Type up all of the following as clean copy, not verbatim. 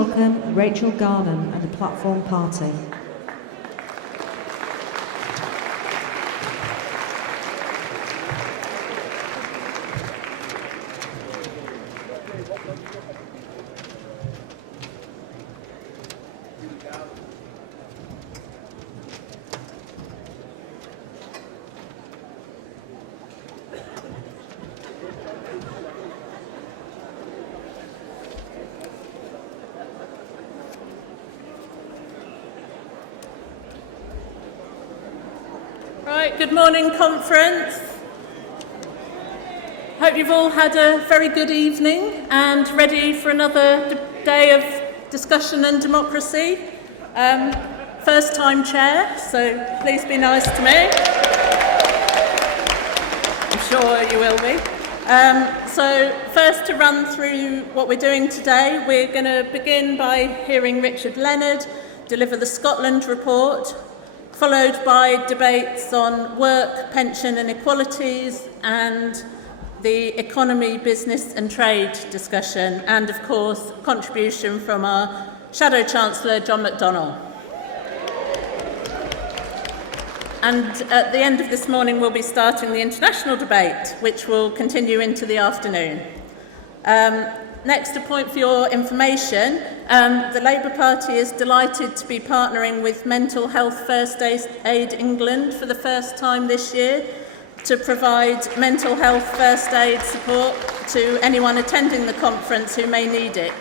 welcome Rachel Garden and the Platform Party. Right, good morning, conference. Hope you've all had a very good evening and ready for another day of discussion and democracy. First time chair, so please be nice to me. I'm sure you will be. So first, to run through what we're doing today, we're going to begin by hearing Richard Leonard deliver the Scotland report, followed by debates on work, pension and equalities, and the economy, business and trade discussion, and of course, contribution from our Shadow Chancellor, John McDonnell. And at the end of this morning, we'll be starting the international debate, which will continue into the afternoon. Next, a point for your information. The Labour Party is delighted to be partnering with Mental Health First Aid England for the first time this year to provide mental health first aid support to anyone attending the conference who may need it.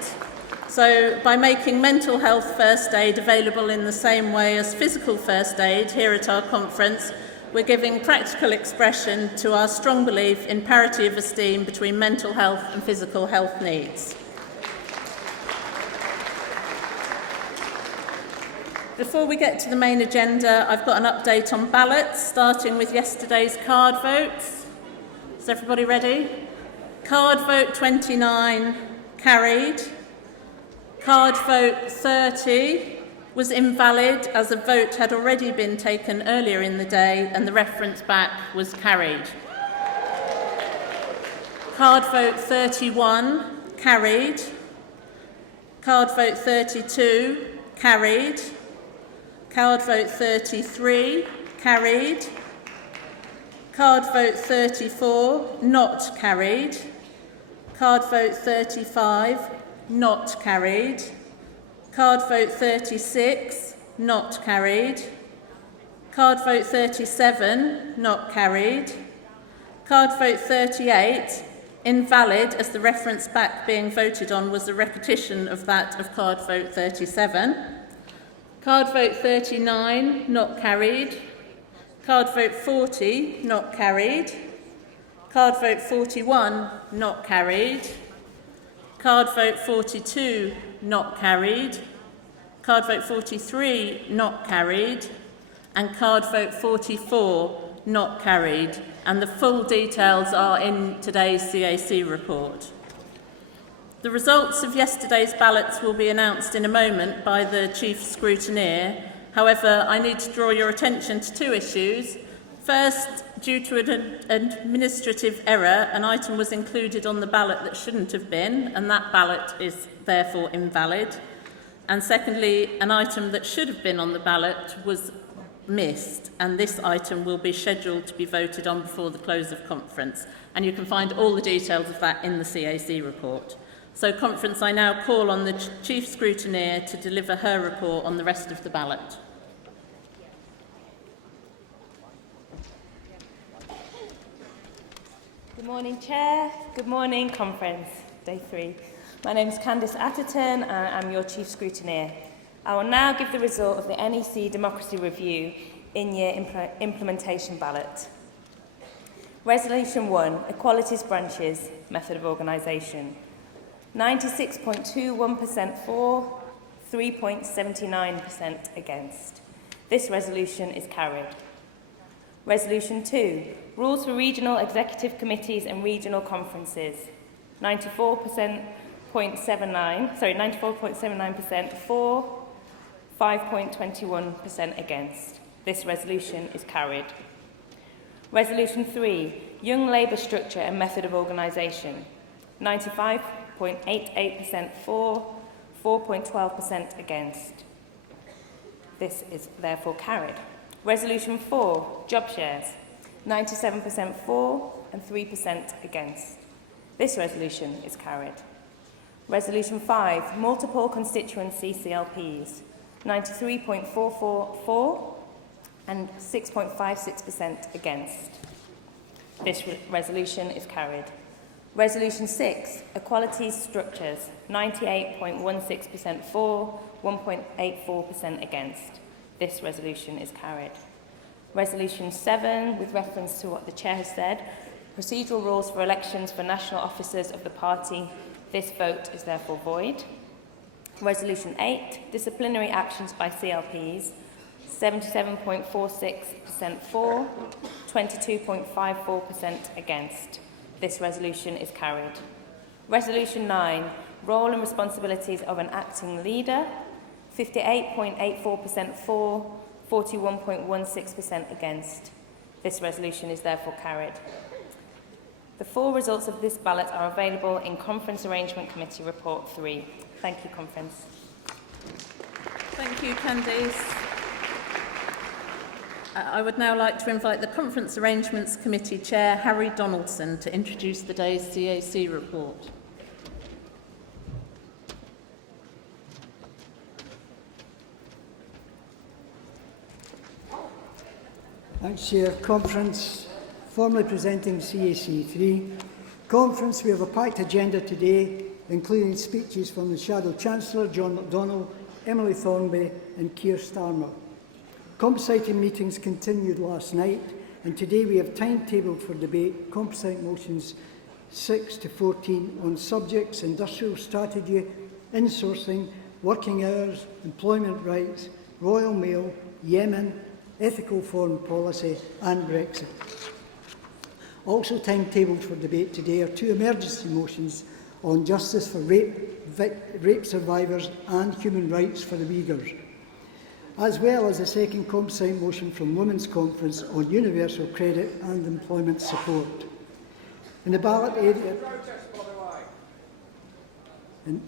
So by making mental health first aid available in the same way as physical first aid here at our conference, we're giving practical expression to our strong belief in parity of esteem between mental health and physical health needs. Before we get to the main agenda, I've got an update on ballots, starting with yesterday's card votes. Is everybody ready? Card vote 29 carried. Card vote 30 was invalid as a vote had already been taken earlier in the day and the reference back was carried. Card vote 31 carried. Card vote 32 carried. Card vote 33 carried. Card vote 34 not carried. Card vote 35 not carried. Card vote 36, not carried. Card vote 37, not carried. Card vote 38, invalid as the reference back being voted on was a repetition of that of card vote 37. Card vote 39, not carried. Card vote 40, not carried. Card vote 41, not carried. Card vote 42, not carried. Card vote 43, not carried. And card vote 44, not carried. And the full details are in today's CAC report. The results of yesterday's ballots will be announced in a moment by the Chief Scrutineer. However, I need to draw your attention to two issues. First, due to an administrative error, an item was included on the ballot that shouldn't have been, and that ballot is therefore invalid. And secondly, an item that should have been on the ballot was missed, and this item will be scheduled to be voted on before the close of conference. And you can find all the details of that in the CAC report. So, conference, I now call on the Chief Scrutineer to deliver her report on the rest of the ballot. Good morning, Chair. Good morning, Conference. Day 3. My name is Candice Atherton and I'm your Chief Scrutineer. I will now give the result of the NEC Democracy Review in-year implementation ballot. Resolution 1, Equalities Branches, Method of Organisation. 96.21% for, 3.79% against. This resolution is carried. Resolution 2, Rules for Regional Executive Committees and Regional Conferences. 94.79% for, 5.21% against. This resolution is carried. Resolution 3, Young Labour Structure and Method of Organisation. 95.88% for, 4.12% against. This is therefore carried. Resolution 4, job shares, 97% for and 3% against. This resolution is carried. Resolution 5, multiple constituency CLPs, 93.44 for and 6.56% against. This resolution is carried. Resolution 6, equalities structures, 98.16% for, 1.84% against. This resolution is carried. Resolution 7, with reference to what the Chair has said, procedural rules for elections for national officers of the party. This vote is therefore void. Resolution 8, disciplinary actions by CLPs, 77.46% for, 22.54% against. This resolution is carried. Resolution 9, role and responsibilities of an acting leader, 58.84% for, 41.16% against. This resolution is therefore carried. The full results of this ballot are available in Conference Arrangement Committee Report 3. Thank you, Conference. Thank you, Candice. I would now like to invite the Conference Arrangements Committee Chair, Harry Donaldson, to introduce the day's CAC report. Thanks, Chair. Conference, formally presenting CAC 3. Conference, we have a packed agenda today, including speeches from the Shadow Chancellor, John McDonnell, Emily Thornby and Keir Starmer. Composite meetings continued last night, and today we have timetabled for debate composite motions 6 to 14 on subjects: industrial strategy, insourcing, working hours, employment rights, Royal Mail, Yemen, ethical foreign policy and Brexit. Also timetabled for debate today are 2 emergency motions on justice for rape survivors and human rights for the Uyghurs, as well as a second composite motion from Women's Conference on universal credit and employment support. In the ballot area, in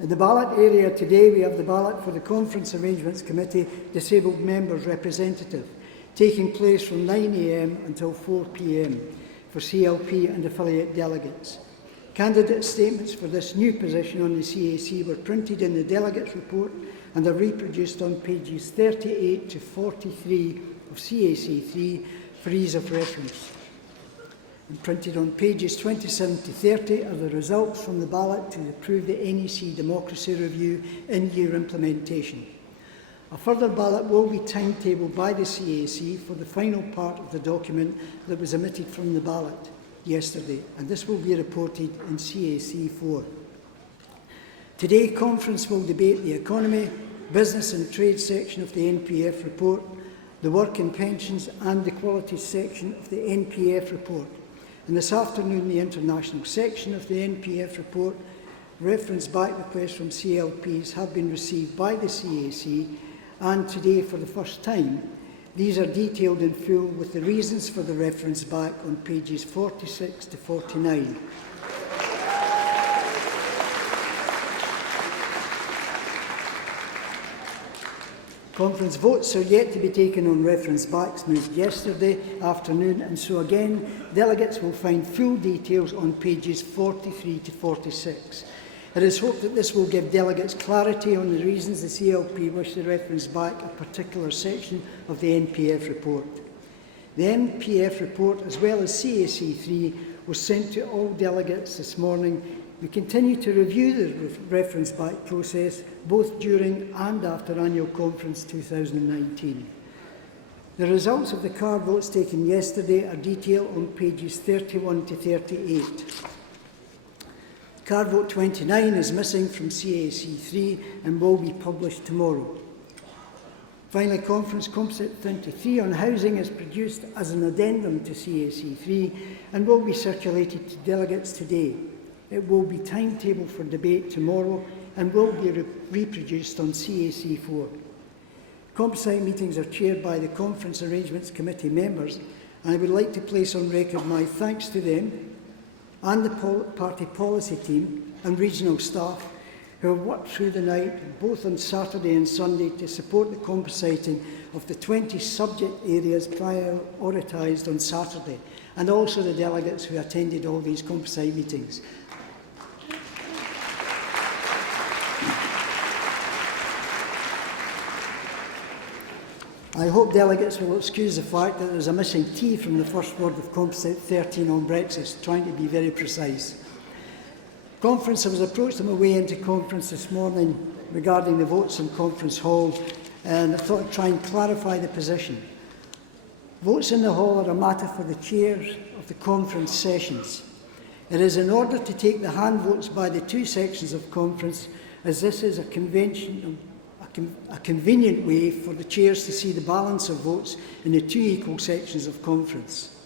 the ballot area today, we have the ballot for the Conference Arrangements Committee Disabled Members Representative, taking place from 9 a.m. until 4 p.m. for CLP and affiliate delegates. Candidate statements for this new position on the CAC were printed in the Delegates report and are reproduced on pages 38 to 43 of CAC 3 for ease of reference. And printed on pages 27 to 30 are the results from the ballot to approve the NEC Democracy Review in-year implementation. A further ballot will be timetabled by the CAC for the final part of the document that was omitted from the ballot yesterday, and this will be reported in CAC 4. Today, Conference will debate the economy, business and trade section of the NPF report, the work and pensions and equalities section of the NPF report. And this afternoon, the international section of the NPF report, reference back requests from CLPs have been received by the CAC, and today, for the first time, these are detailed in full with the reasons for the reference back on pages 46 to 49. Conference votes are yet to be taken on reference backs moved yesterday afternoon, and so again, delegates will find full details on pages 43 to 46. It is hoped that this will give delegates clarity on the reasons the CLP wish to reference back a particular section of the NPF report. The NPF report, as well as CAC 3, was sent to all delegates this morning. We continue to review the reference back process both during and after Annual Conference 2019. The results of the card votes taken yesterday are detailed on pages 31 to 38. Card vote 29 is missing from CAC 3 and will be published tomorrow. Finally, Conference Composite 23 on housing is produced as an addendum to CAC 3 and will be circulated to delegates today. It will be timetabled for debate tomorrow and will be reproduced on CAC 4. Composite meetings are chaired by the Conference Arrangements Committee members, and I would like to place on record my thanks to them and the party policy team and regional staff who have worked through the night, both on Saturday and Sunday, to support the compositing of the 20 subject areas prioritised on Saturday, and also the delegates who attended all these composite meetings. I hope delegates will excuse the fact that there's a missing T from the first word of Composite 13 on Brexit, trying to be very precise. Conference, I was approached on my way into conference this morning regarding the votes in Conference Hall, and I thought I'd try and clarify the position. Votes in the hall are a matter for the chairs of the conference sessions. It is in order to take the hand votes by the two sections of conference, as this is a convenient way for the chairs to see the balance of votes in the two equal sections of conference,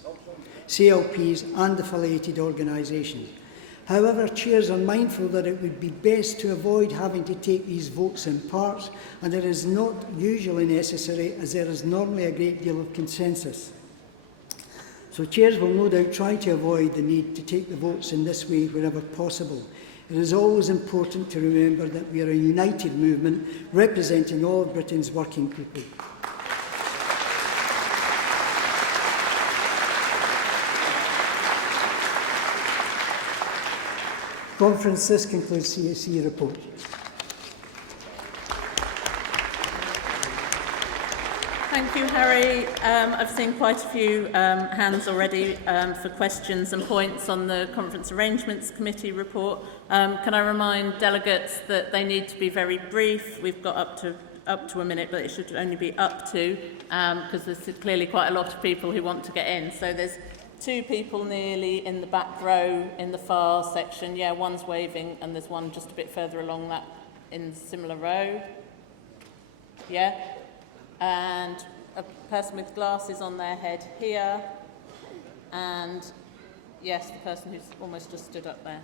CLPs and affiliated organisations. However, chairs are mindful that it would be best to avoid having to take these votes in parts, and it is not usually necessary, as there is normally a great deal of consensus. So chairs will no doubt try to avoid the need to take the votes in this way wherever possible. It is always important to remember that we are a united movement representing all of Britain's working people. Conference, this concludes CAC report. Thank you, Harry. I've seen quite a few hands already for questions and points on the Conference Arrangements Committee report. Can I remind delegates that they need to be very brief? We've got up to a minute, but it should only be up to, because there's clearly quite a lot of people who want to get in. So there's two people nearly in the back row in the far section. Yeah, one's waving, and there's one just a bit further along that in similar row. Yeah. And a person with glasses on their head here, and yes, the person who's almost just stood up there.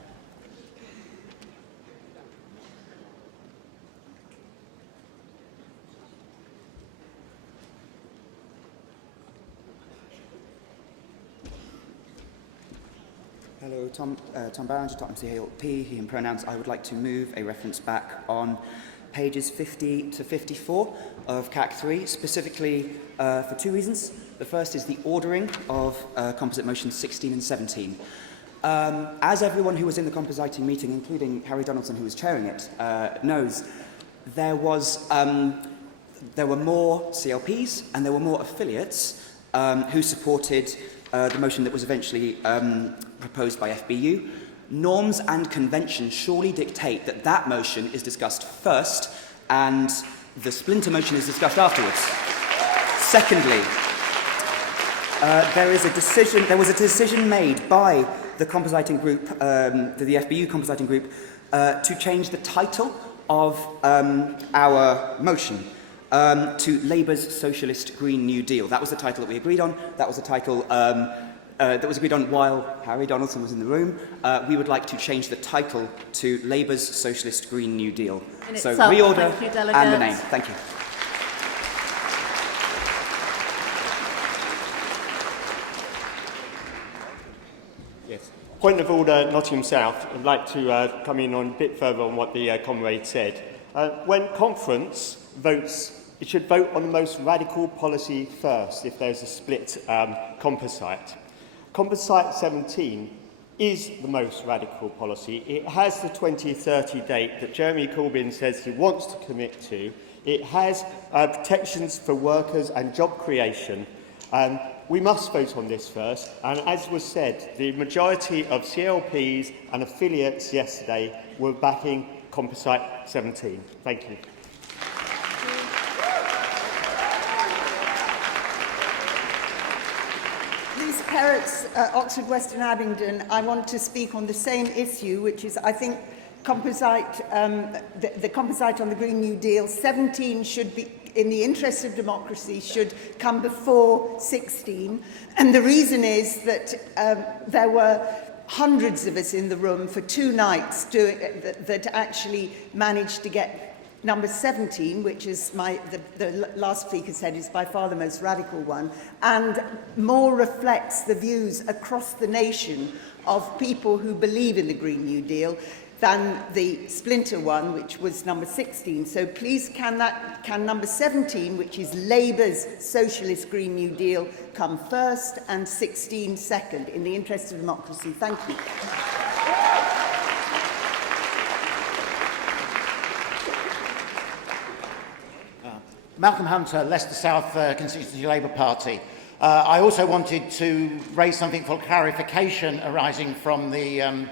Hello, Tom Barringer, Tottenham CLP, he and pronouns. I would like to move a reference back on pages 50 to 54 of CAC 3, specifically for two reasons. The first is the ordering of composite motions 16 and 17. As everyone who was in the compositing meeting, including Harry Donaldson, who was chairing it, knows, there were more CLPs and there were more affiliates who supported the motion that was eventually proposed by FBU. Norms and convention surely dictate that that motion is discussed first and the splinter motion is discussed afterwards. Secondly, there was a decision made by the compositing group, the FBU compositing group, to change the title of our motion to Labour's Socialist Green New Deal. That was the title that we agreed on. That was the title that was agreed on while Harry Donaldson was in the room. We would like to change the title to Labour's Socialist Green New Deal. So reorder and the name. Thank you. Yes. Point of order, Nottingham South. I'd like to come in on a bit further on what the comrade said. When conference votes, it should vote on the most radical policy first if there's a split composite. Composite 17 is the most radical policy. It has the 2030 date that Jeremy Corbyn says he wants to commit to. It has protections for workers and job creation. We must vote on this first, and as was said, the majority of CLPs and affiliates yesterday were backing Composite 17. Thank you. Lisa Perrott's, Oxford Western Abingdon. I want to speak on the same issue, which is, I think, composite, the composite on the Green New Deal. 17 should be, in the interest of democracy, should come before 16. And the reason is that there were hundreds of us in the room for 2 nights that actually managed to get number 17, which is the last speaker said is by far the most radical one, and more reflects the views across the nation of people who believe in the Green New Deal. than the splinter one, which was number 16. So please can number 17, which is Labour's Socialist Green New Deal, come first and 16 second, in the interest of democracy. Thank you. Malcolm Hunter, Leicester South Constituency Labour Party. I also wanted to raise something for clarification arising from the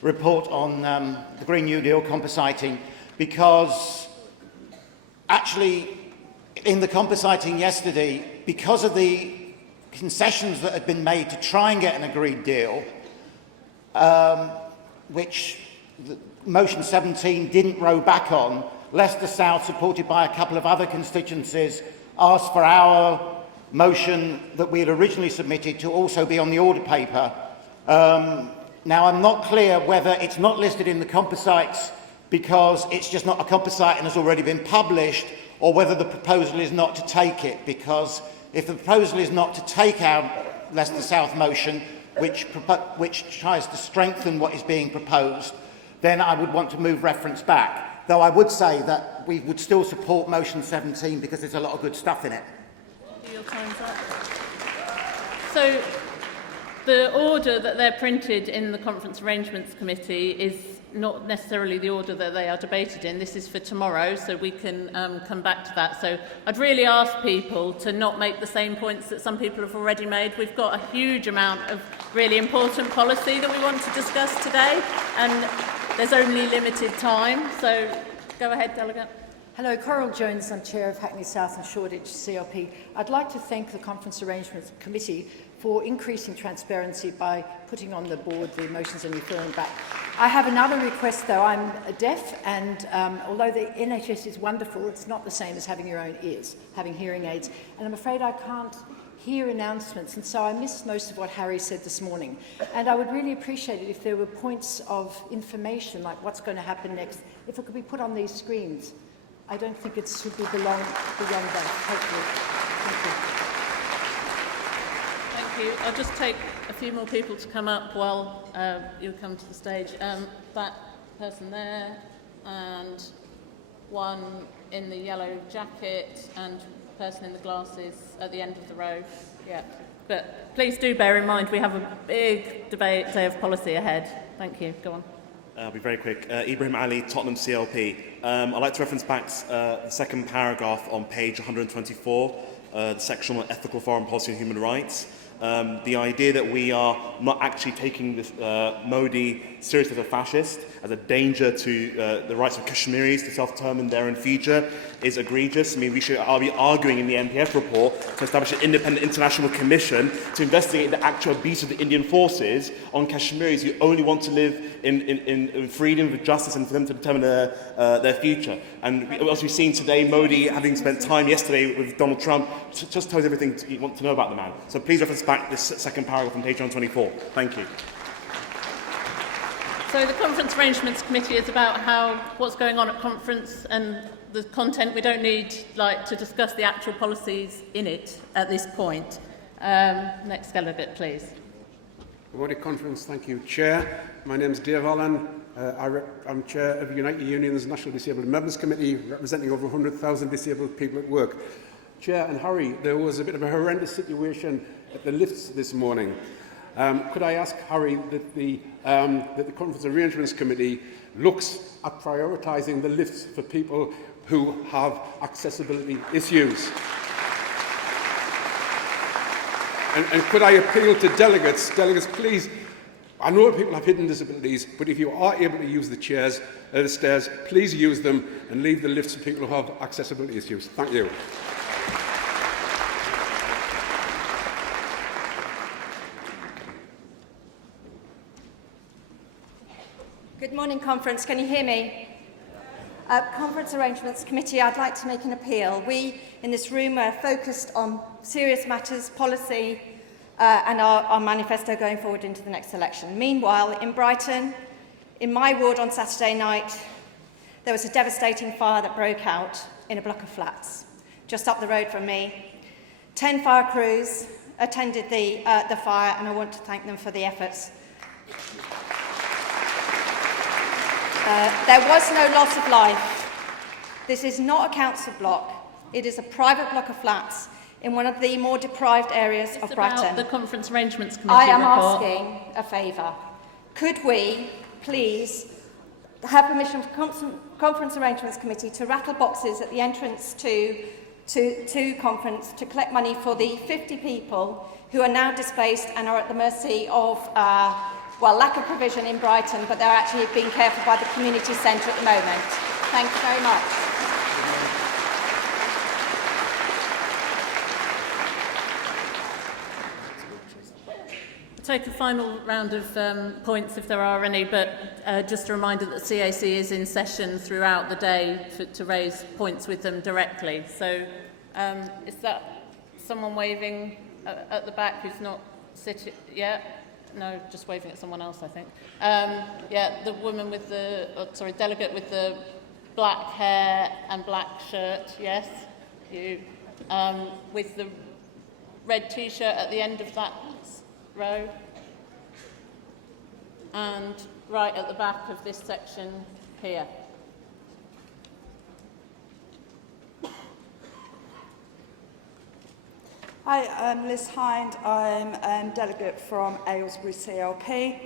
report on the Green New Deal compositing, because actually in the compositing yesterday, because of the concessions that had been made to try and get an agreed deal, which the motion 17 didn't row back on, Leicester South, supported by a couple of other constituencies, asked for our motion that we had originally submitted to also be on the order paper. Now, I'm not clear whether it's not listed in the composites because it's just not a composite and has already been published, or whether the proposal is not to take it, because if the proposal is not to take our Leicester South motion, which tries to strengthen what is being proposed, then I would want to move reference back. Though I would say that we would still support motion 17 because there's a lot of good stuff in it. Your time's up. So the order that they're printed in the Conference Arrangements Committee is not necessarily the order that they are debated in. This is for tomorrow, so we can come back to that. So I'd really ask people to not make the same points that some people have already made. We've got a huge amount of really important policy that we want to discuss today, and there's only limited time. So go ahead, Delegate. Hello, Coral Jones. I'm Chair of Hackney South and Shoreditch CLP. I'd like to thank the Conference Arrangements Committee for increasing transparency by putting on the board the motions and referring back. I have another request, though. I'm deaf, and although the NHS is wonderful, it's not the same as having your own ears, having hearing aids. And I'm afraid I can't hear announcements, and so I missed most of what Harry said this morning. And I would really appreciate it if there were points of information, like what's going to happen next, if it could be put on these screens. I don't think it should be beyond that. Hopefully. Thank you. I'll just take a few more people to come up while you come to the stage. That person there, and one in the yellow jacket, and person in the glasses at the end of the row. Yeah. But please do bear in mind we have a big debate day of policy ahead. Thank you. Go on. I'll be very quick. Ibrahim Ali, Tottenham CLP. I'd like to reference back the second paragraph on page 124, the section on ethical foreign policy and human rights. The idea that we are not actually taking this Modi seriously as a fascist, as a danger to the rights of Kashmiris to self-determine their own future, is egregious. I mean, I'll be arguing in the NPF report to establish an independent international commission to investigate the actual abuse of the Indian forces on Kashmiris who only want to live in freedom, with justice, and for them to determine their future. And as we've seen today, Modi, having spent time yesterday with Donald Trump, just tells everything you want to know about the man. So please reference back this second paragraph on page 124. Thank you. So the Conference Arrangements Committee is about what's going on at conference and the content. We don't need to discuss the actual policies in it at this point. Next delegate, please. Good morning, Conference. Thank you, Chair. My name is Dave Allen. I'm Chair of United Union's National Disabled Members Committee, representing over 100,000 disabled people at work. Chair and Harry, there was a bit of a horrendous situation at the lifts this morning. Could I ask Harry that the Conference Arrangements Committee looks at prioritising the lifts for people who have accessibility issues? And could I appeal to delegates? Delegates, please, I know people have hidden disabilities, but if you are able to use the stairs, please use them and leave the lifts for people who have accessibility issues. Thank you. Good morning, Conference. Can you hear me? Conference Arrangements Committee, I'd like to make an appeal. We in this room are focused on serious matters, policy, and our manifesto going forward into the next election. Meanwhile, in Brighton, in my ward on Saturday night, there was a devastating fire that broke out in a block of flats just up the road from me. 10 fire crews attended the fire, and I want to thank them for the efforts. There was no loss of life. This is not a council block. It is a private block of flats in one of the more deprived areas of Brighton. About the Conference Arrangements Committee I am report. asking a favour. Could we, please, have permission from Conference Arrangements Committee to rattle boxes at the entrance to conference to collect money for the 50 people who are now displaced and are at the mercy of lack of provision in Brighton, but they're actually being cared for by the community centre at the moment. Thank you very much. Take a final round of points if there are any, but just a reminder that the CAC is in session throughout the day to raise points with them directly. So is that someone waving at the back who's not sitting yet? No, just waving at someone else, I think. Yeah, the woman with the, delegate with the black hair and black shirt, yes, you. With the red T-shirt at the end of that row. And right at the back of this section here. Hi, I'm Liz Hind. I'm delegate from Aylesbury CLP.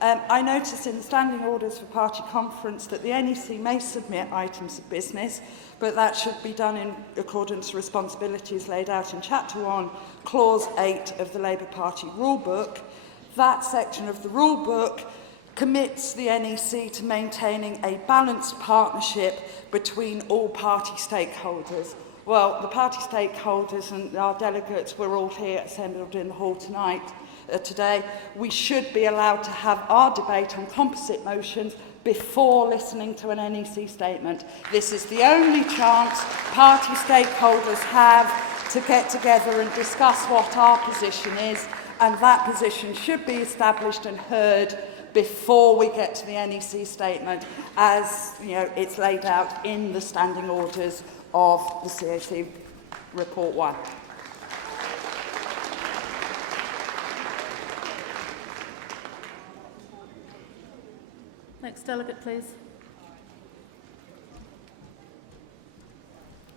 I noticed in the standing orders for party conference that the NEC may submit items of business, but that should be done in accordance with responsibilities laid out in Chapter 1, Clause 8 of the Labour Party Rule Book. That section of the Rule Book commits the NEC to maintaining a balanced partnership between all party stakeholders. Well, the party stakeholders and our delegates were all here assembled in the hall today. We should be allowed to have our debate on composite motions before listening to an NEC statement. This is the only chance party stakeholders have to get together and discuss what our position is, and that position should be established and heard before we get to the NEC statement, as it's laid out in the standing orders of the CAC Report 1. Next delegate, please.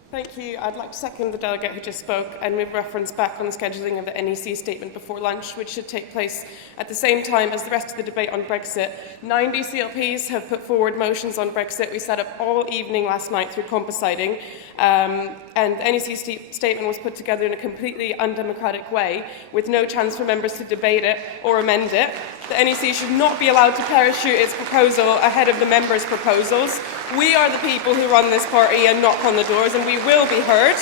Thank you. I'd like to second the delegate who just spoke and move reference back on the scheduling of the NEC statement before lunch, which should take place at the same time as the rest of the debate on Brexit. 90 CLPs have put forward motions on Brexit. We sat up all evening last night through compositing, and the NEC statement was put together in a completely undemocratic way, with no chance for members to debate it or amend it. The NEC should not be allowed to parachute its proposal ahead of the members' proposals. We are the people who run this party and knock on the doors, and we will be heard.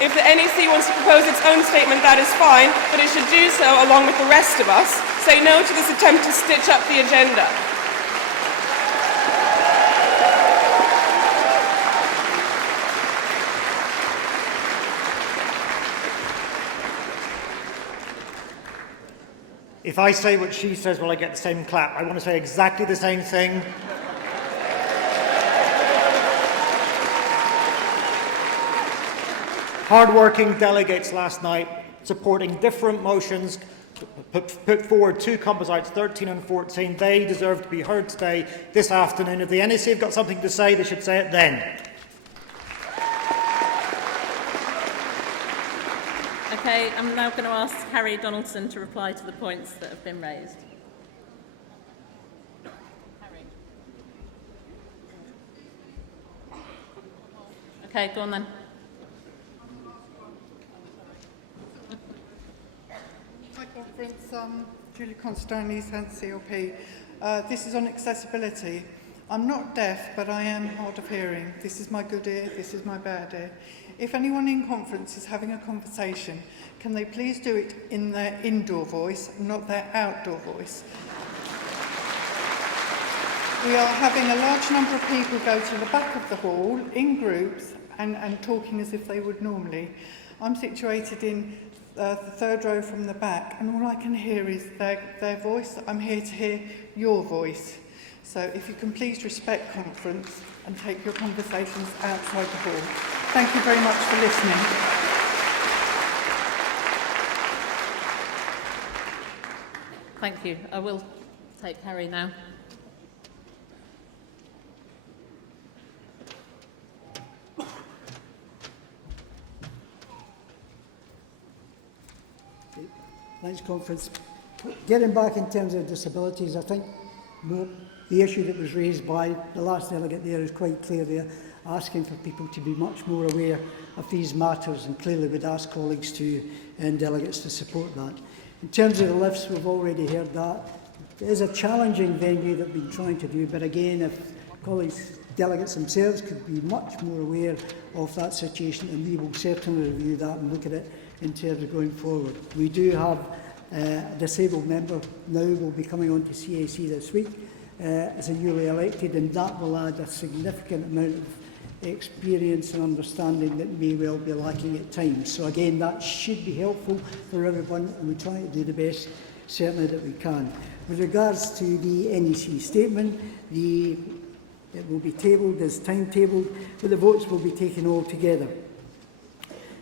If the NEC wants to propose its own statement, that is fine, but it should do so along with the rest of us. Say no to this attempt to stitch up the agenda. If I say what she says, will I get the same clap? I want to say exactly the same thing. Hard-working delegates last night supporting different motions put forward two composites, 13 and 14. They deserve to be heard today, this afternoon. If the NEC have got something to say, they should say it then. Okay, I'm now going to ask Harry Donaldson to reply to the points that have been raised. Harry. Okay, go on then. Hi, Conference. Julie Constantine, East End CLP. This is on accessibility. I'm not deaf, but I am hard of hearing. This is my good ear, this is my bad ear. If anyone in conference is having a conversation, can they please do it in their indoor voice, not their outdoor voice? We are having a large number of people go to the back of the hall in groups and talking as if they would normally. I'm situated in the third row from the back, and all I can hear is their voice. I'm here to hear your voice. So if you can please respect conference and take your conversations outside the hall. Thank you very much for listening. Thank you. I will take Harry now. tonight's conference. Getting back in terms of disabilities, I think the issue that was raised by the last delegate there is quite clear there, asking for people to be much more aware of these matters, and clearly would ask colleagues to and delegates to support that. In terms of the lifts, we've already heard that. It is a challenging venue that we've been trying to do, but again, if colleagues, delegates themselves could be much more aware of that situation, and we will certainly review that and look at it in terms of going forward. We do have a disabled member now will be coming on to CAC this week as a newly elected, and that will add a significant amount of experience and understanding that may well be lacking at times. So again, that should be helpful for everyone, and we try to do the best certainly that we can. With regards to the NEC statement, it will be tabled as timetabled, but the votes will be taken all together.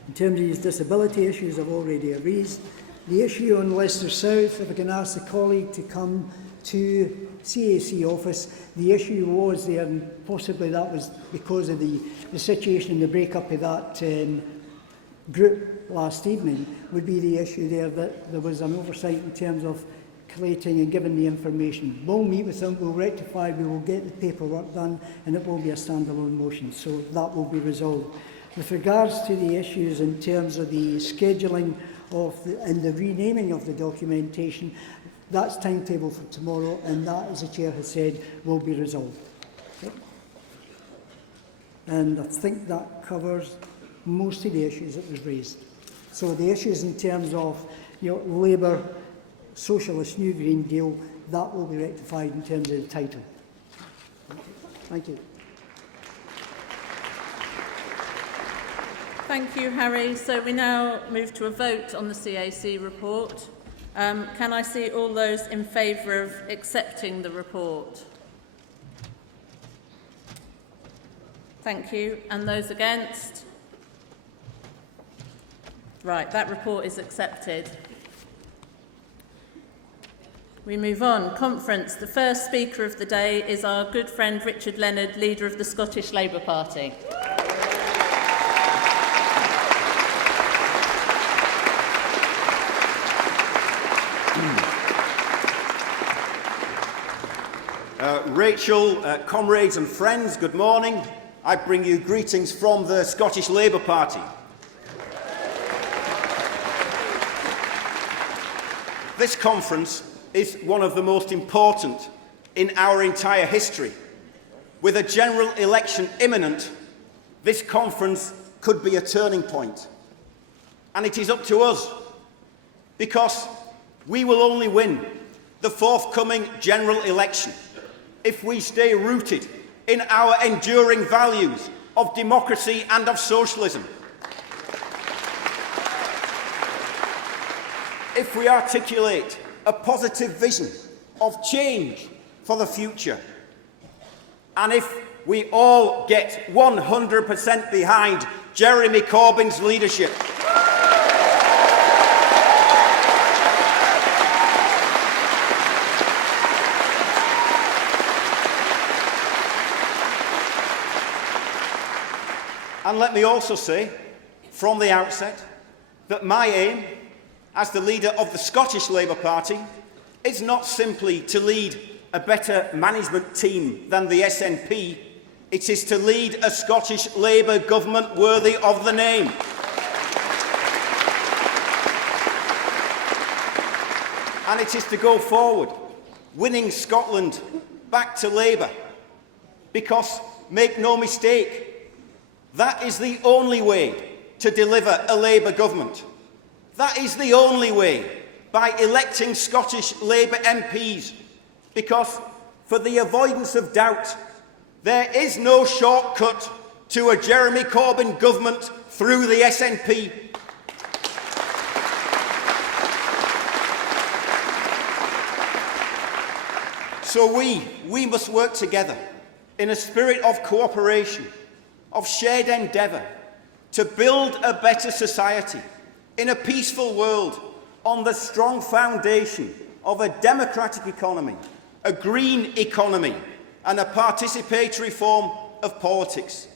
In terms of these disability issues, I've already raised. The issue on Leicester South, if I can ask the colleague to come to CAC office, the issue was there, and possibly that was because of the situation and the break-up of that group last evening, would be the issue there that there was an oversight in terms of collating and giving the information. We'll meet with them, we'll rectify, we will get the paperwork done, and it will be a standalone motion, so that will be resolved. With regards to the issues in terms of the scheduling of and the renaming of the documentation, that's timetable for tomorrow, and that, as the Chair has said, will be resolved. Okay. And I think that covers most of the issues that was raised. So the issues in terms of Labour, Socialist, New Green Deal, that will be rectified in terms of the title. Thank you. Thank you, Harry. So we now move to a vote on the CAC report. Can I see all those in favour of accepting the report? Thank you. And those against? Right, that report is accepted. We move on. Conference. The first speaker of the day is our good friend Richard Leonard, leader of the Scottish Labour Party. Rachel, comrades and friends, good morning. I bring you greetings from the Scottish Labour Party. This conference is one of the most important in our entire history. With a general election imminent, this conference could be a turning point. And it is up to us, because we will only win the forthcoming general election if we stay rooted in our enduring values of democracy and of socialism. If we articulate a positive vision of change for the future, and if we all get 100% behind Jeremy Corbyn's leadership, and let me also say from the outset that my aim as the leader of the Scottish Labour Party is not simply to lead a better management team than the SNP, it is to lead a Scottish Labour government worthy of the name. And it is to go forward, winning Scotland back to Labour, because, make no mistake, that is the only way to deliver a Labour government. That is the only way, by electing Scottish Labour MPs, because, for the avoidance of doubt, there is no shortcut to a Jeremy Corbyn government through the SNP. So we must work together in a spirit of cooperation, of shared endeavour, to build a better society in a peaceful world on the strong foundation of a democratic economy, a green economy, and a participatory form of politics.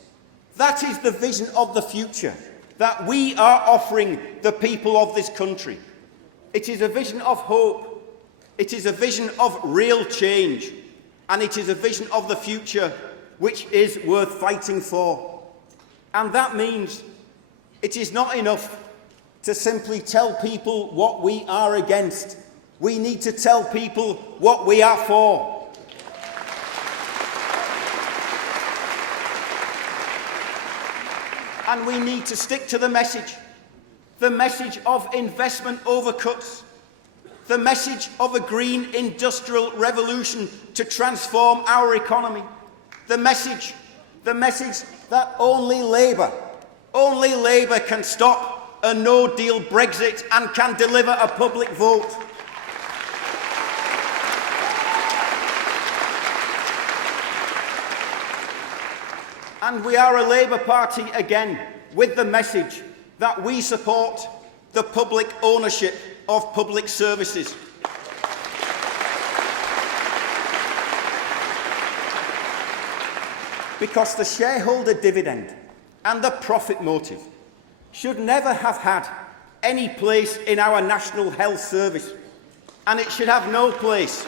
That is the vision of the future that we are offering the people of this country. It is a vision of hope. It is a vision of real change. And it is a vision of the future which is worth fighting for. And that means it is not enough to simply tell people what we are against. We need to tell people what we are for. And we need to stick to the message of investment over cuts, the message of a green industrial revolution to transform our economy, the message that only Labour can stop a no-deal Brexit and can deliver a public vote. And we are a Labour Party again with the message that we support the public ownership of public services. Because the shareholder dividend and the profit motive should never have had any place in our National Health Service, and it should have no place.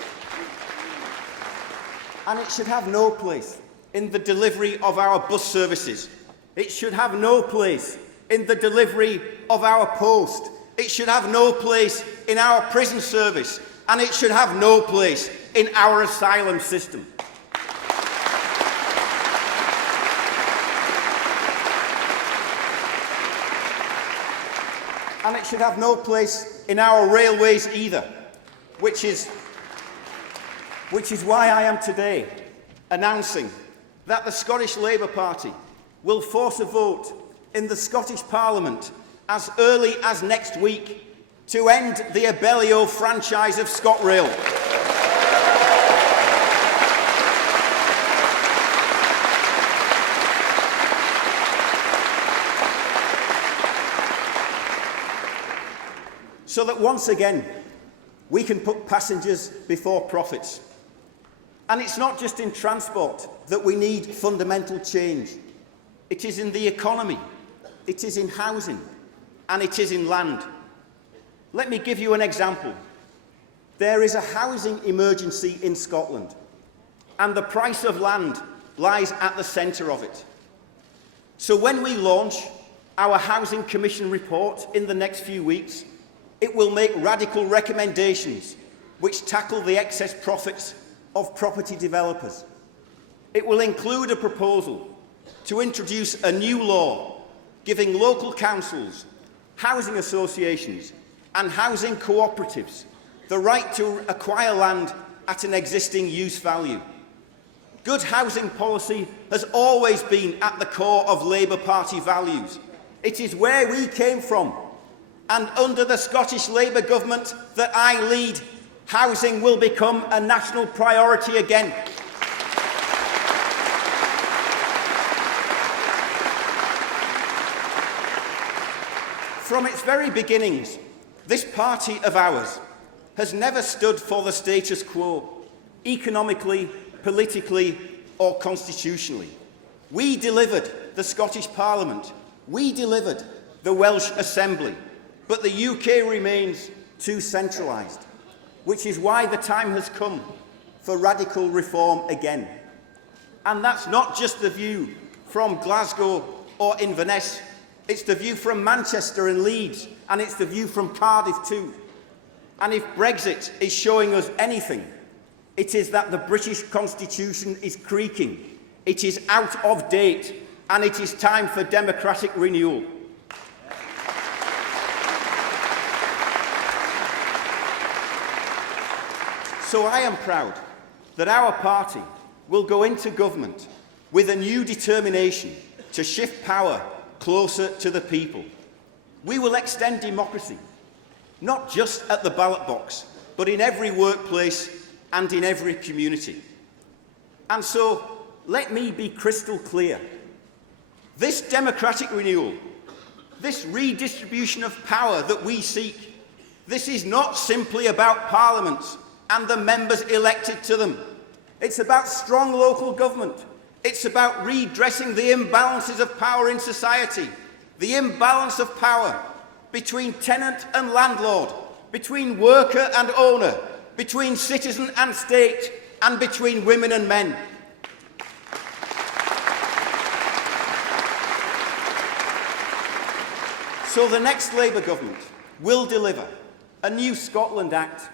And it should have no place in the delivery of our bus services. It should have no place in the delivery of our post. It should have no place in our prison service, and it should have no place in our asylum system. And it should have no place in our railways either, which is why I am today announcing that the Scottish Labour Party will force a vote in the Scottish Parliament as early as next week to end the Abellio franchise of ScotRail. So that once again we can put passengers before profits. And it's not just in transport that we need fundamental change. It is in the economy, it is in housing, and it is in land. Let me give you an example. There is a housing emergency in Scotland, and the price of land lies at the centre of it. So when we launch our Housing Commission report in the next few weeks, it will make radical recommendations which tackle the excess profits of property developers. It will include a proposal to introduce a new law giving local councils, housing associations and housing cooperatives the right to acquire land at an existing use value. Good housing policy has always been at the core of Labour Party values. It is where we came from, and under the Scottish Labour government that I lead, housing will become a national priority again. From its very beginnings, this party of ours has never stood for the status quo, economically, politically or constitutionally. We delivered the Scottish Parliament, we delivered the Welsh Assembly, but the UK remains too centralised, which is why the time has come for radical reform again. And that's not just the view from Glasgow or Inverness, it's the view from Manchester and Leeds, and it's the view from Cardiff too. And if Brexit is showing us anything, it is that the British Constitution is creaking, it is out of date, and it is time for democratic renewal. So I am proud that our party will go into government with a new determination to shift power closer to the people. We will extend democracy, not just at the ballot box, but in every workplace and in every community. And so, let me be crystal clear. This democratic renewal, this redistribution of power that we seek, this is not simply about parliaments and the members elected to them. It's about strong local government. It's about redressing the imbalances of power in society, the imbalance of power between tenant and landlord, between worker and owner, between citizen and state, and between women and men. So the next Labour government will deliver a new Scotland Act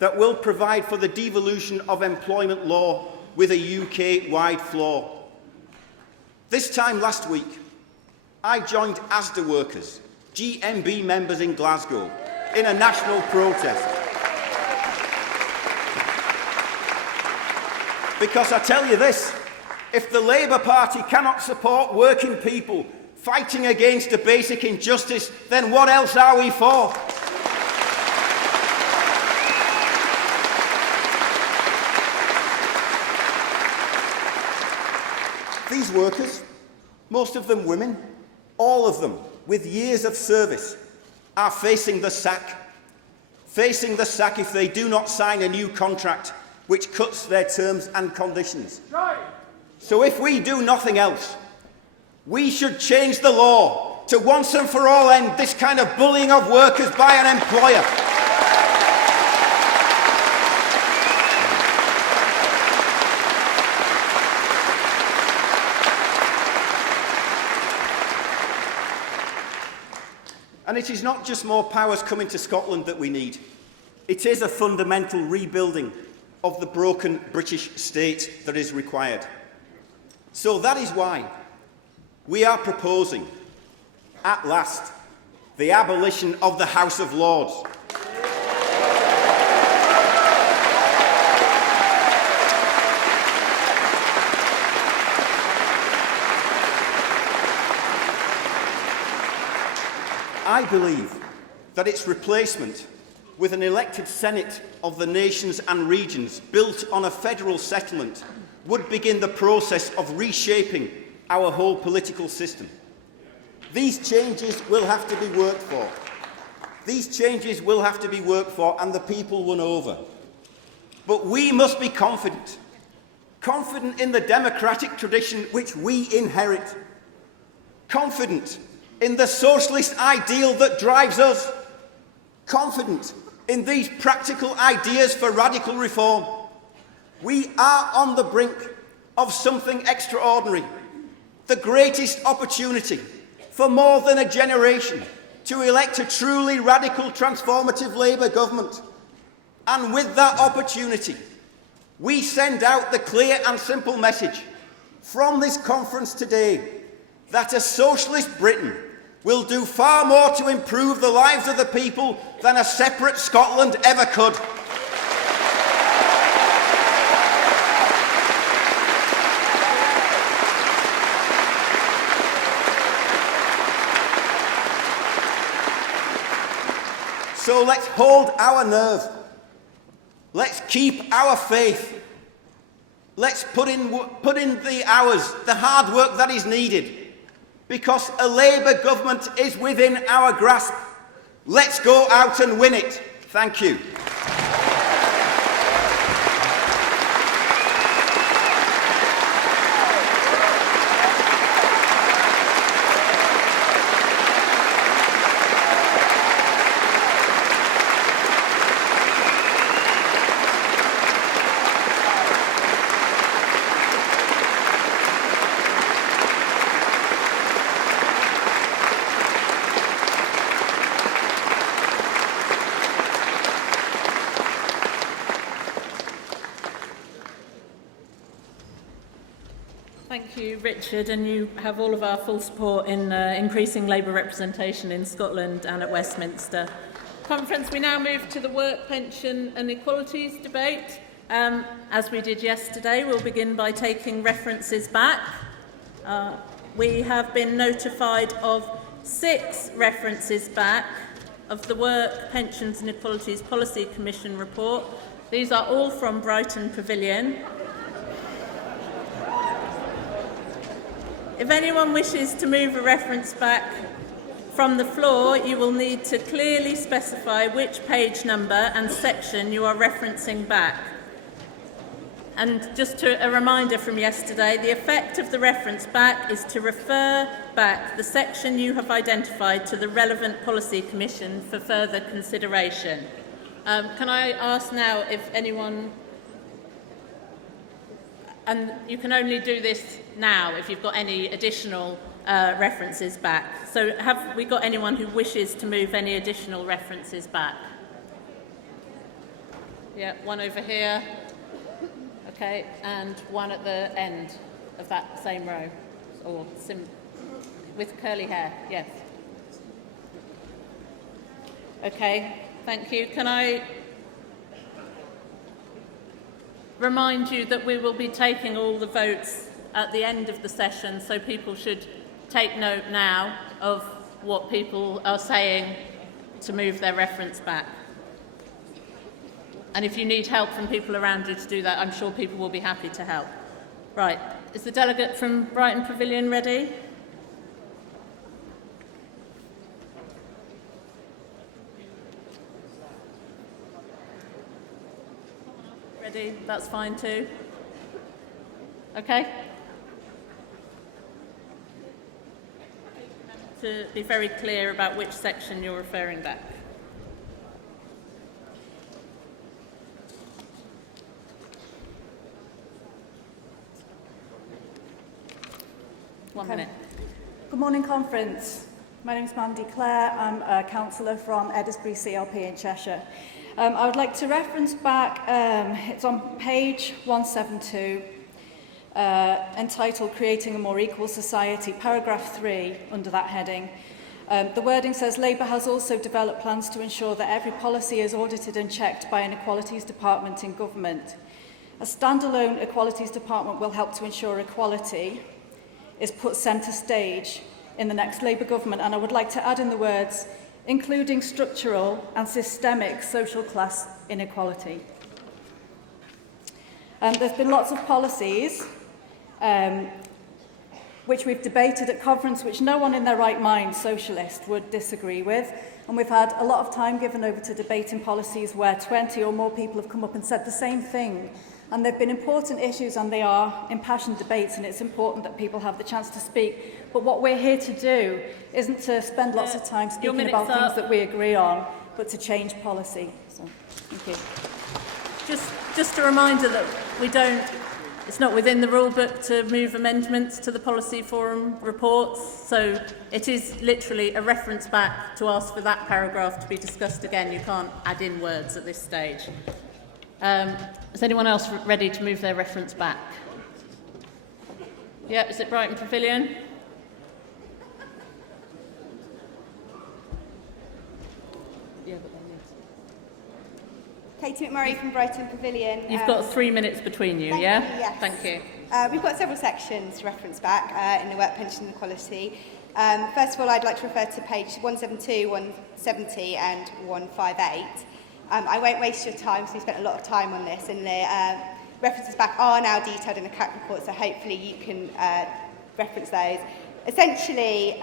that will provide for the devolution of employment law with a UK-wide flaw. This time last week, I joined ASDA workers, GMB members in Glasgow, in a national protest. Because I tell you this, if the Labour Party cannot support working people fighting against a basic injustice, then what else are we for? These workers, most of them women, all of them with years of service, are facing the sack. Facing the sack if they do not sign a new contract which cuts their terms and conditions. So if we do nothing else, we should change the law to once and for all end this kind of bullying of workers by an employer. And it is not just more powers coming to Scotland that we need. It is a fundamental rebuilding of the broken British state that is required. So that is why we are proposing, at last, the abolition of the House of Lords. I believe that its replacement with an elected Senate of the nations and regions built on a federal settlement would begin the process of reshaping our whole political system. These changes will have to be worked for. These changes will have to be worked for, and the people won over. But we must be confident in the democratic tradition which we inherit, confident in the socialist ideal that drives us, confident in these practical ideas for radical reform. We are on the brink of something extraordinary, the greatest opportunity for more than a generation to elect a truly radical, transformative Labour government. And with that opportunity, we send out the clear and simple message from this conference today that a socialist Britain will do far more to improve the lives of the people than a separate Scotland ever could. So let's hold our nerve. Let's keep our faith. Let's put in the hours, the hard work that is needed, because a Labour government is within our grasp. Let's go out and win it. Thank you. Thank you, Richard, and you have all of our full support in increasing Labour representation in Scotland and at Westminster. Conference, we now move to the work, pension and equalities debate. As we did yesterday, we'll begin by taking references back. We have been notified of 6 references back of the Work, Pensions and Equalities Policy Commission report. These are all from Brighton Pavilion. If anyone wishes to move a reference back from the floor, you will need to clearly specify which page number and section you are referencing back. And just a reminder from yesterday, the effect of the reference back is to refer back the section you have identified to the relevant policy commission for further consideration. Can I ask now if anyone, and you can only do this now if you've got any additional references back. So have we got anyone who wishes to move any additional references back? Yeah, one over here. Okay, and one at the end of that same row, or with curly hair, yes. Okay, thank you. Can I remind you that we will be taking all the votes at the end of the session, so people should take note now of what people are saying to move their reference back. And if you need help from people around you to do that, I'm sure people will be happy to help. Right, is the delegate from Brighton Pavilion ready? Ready, that's fine too. Okay. To be very clear about which section you're referring back. One minute. Good morning, Conference. My name is Mandy Clare. I'm a councillor from Eddisbury CLP in Cheshire. I would like to reference back, it's on page 172, entitled Creating a More Equal Society, paragraph 3 under that heading. The wording says, Labour has also developed plans to ensure that every policy is audited and checked by an equalities department in government. A standalone equalities department will help to ensure equality is put centre stage in the next Labour government, and I would like to add in the words, including structural and systemic social class inequality. There's been lots of policies which we've debated at conference which no one in their right mind, socialist, would disagree with, and we've had a lot of time given over to debating policies where 20 or more people have come up and said the same thing. And they've been important issues and they are impassioned debates, and it's important that people have the chance to speak. But what we're here to do isn't to spend lots of time speaking about things that we agree on, but to change policy. So, thank you. Just a reminder that it's not within the rule book to move amendments to the Policy Forum reports, so it is literally a reference back to ask for that paragraph to be discussed again. You can't add in words at this stage. Is anyone else ready to move their reference back? Yeah, is it Brighton Pavilion? Katie McMurray from Brighton Pavilion. You've got 3 minutes between you, yeah? Yes. Thank you. We've got several sections to reference back in the work pension equality. First of all, I'd like to refer to page 172, 170 and 158. I won't waste your time, so we spent a lot of time on this, and the references back are now detailed in the CAC report, so hopefully you can reference those. Essentially,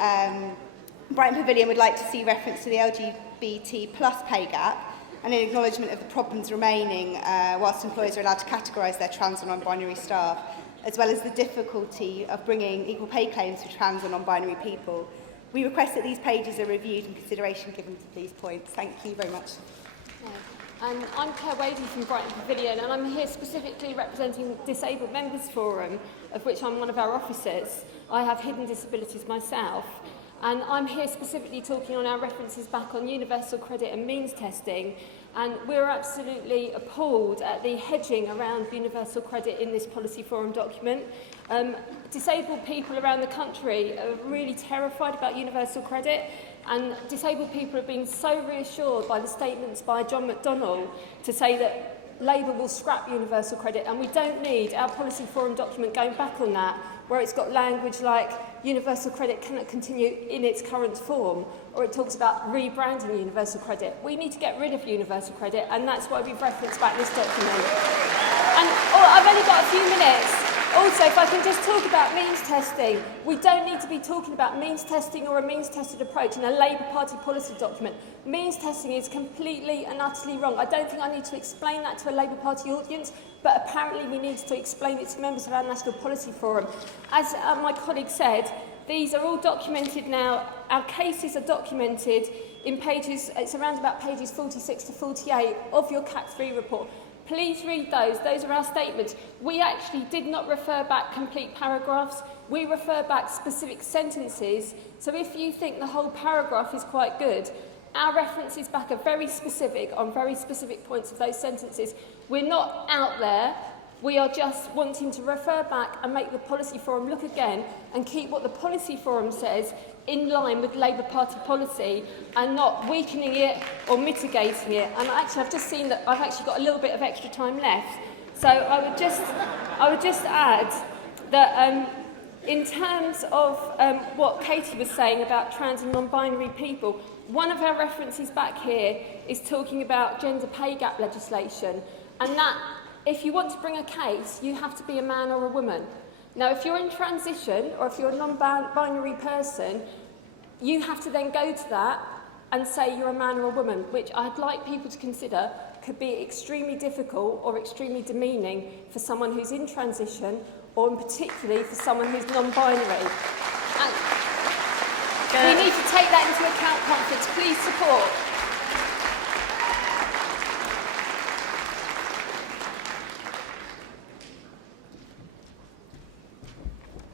Brighton Pavilion would like to see reference to the LGBT plus pay gap and an acknowledgement of the problems remaining whilst employers are allowed to categorise their trans and non-binary staff, as well as the difficulty of bringing equal pay claims for trans and non-binary people. We request that these pages are reviewed and consideration given to these points. Thank you very much. I'm Claire Wadey from Brighton Pavilion, and I'm here specifically representing the Disabled Members Forum, of which I'm one of our officers. I have hidden disabilities myself, and I'm here specifically talking on our references back on universal credit and means testing, and we're absolutely appalled at the hedging around universal credit in this Policy Forum document. Disabled people around the country are really terrified about universal credit, and disabled people have been so reassured by the statements by John McDonnell to say that Labour will scrap universal credit, and we don't need our Policy Forum document going back on that, where it's got language like universal credit cannot continue in its current form, or it talks about rebranding universal credit. We need to get rid of universal credit, and that's why we've referenced back this document. And I've only got a few minutes. Also, if I can just talk about means testing, we don't need to be talking about means testing or a means-tested approach in a Labour Party policy document. Means testing is completely and utterly wrong. I don't think I need to explain that to a Labour Party audience, but apparently we need to explain it to members of our National Policy Forum. As my colleague said, these are all documented now. Our cases are documented in pages, it's around about pages 46 to 48 of your CAC 3 report. Please read those. Those are our statements. We actually did not refer back complete paragraphs. We refer back specific sentences. So if you think the whole paragraph is quite good, our references back are very specific on very specific points of those sentences. We're not out there. We are just wanting to refer back and make the Policy Forum look again and keep what the Policy Forum says in line with Labour Party policy and not weakening it or mitigating it. And actually, I've just seen that I've actually got a little bit of extra time left. So I would just add that in terms of what Katie was saying about trans and non-binary people, one of our references back here is talking about gender pay gap legislation, and that if you want to bring a case, you have to be a man or a woman. Now, if you're in transition or if you're a non-binary person, you have to then go to that and say you're a man or a woman, which I'd like people to consider could be extremely difficult or extremely demeaning for someone who's in transition, or in particularly for someone who's non-binary. We need to take that into account, Conference. Please support.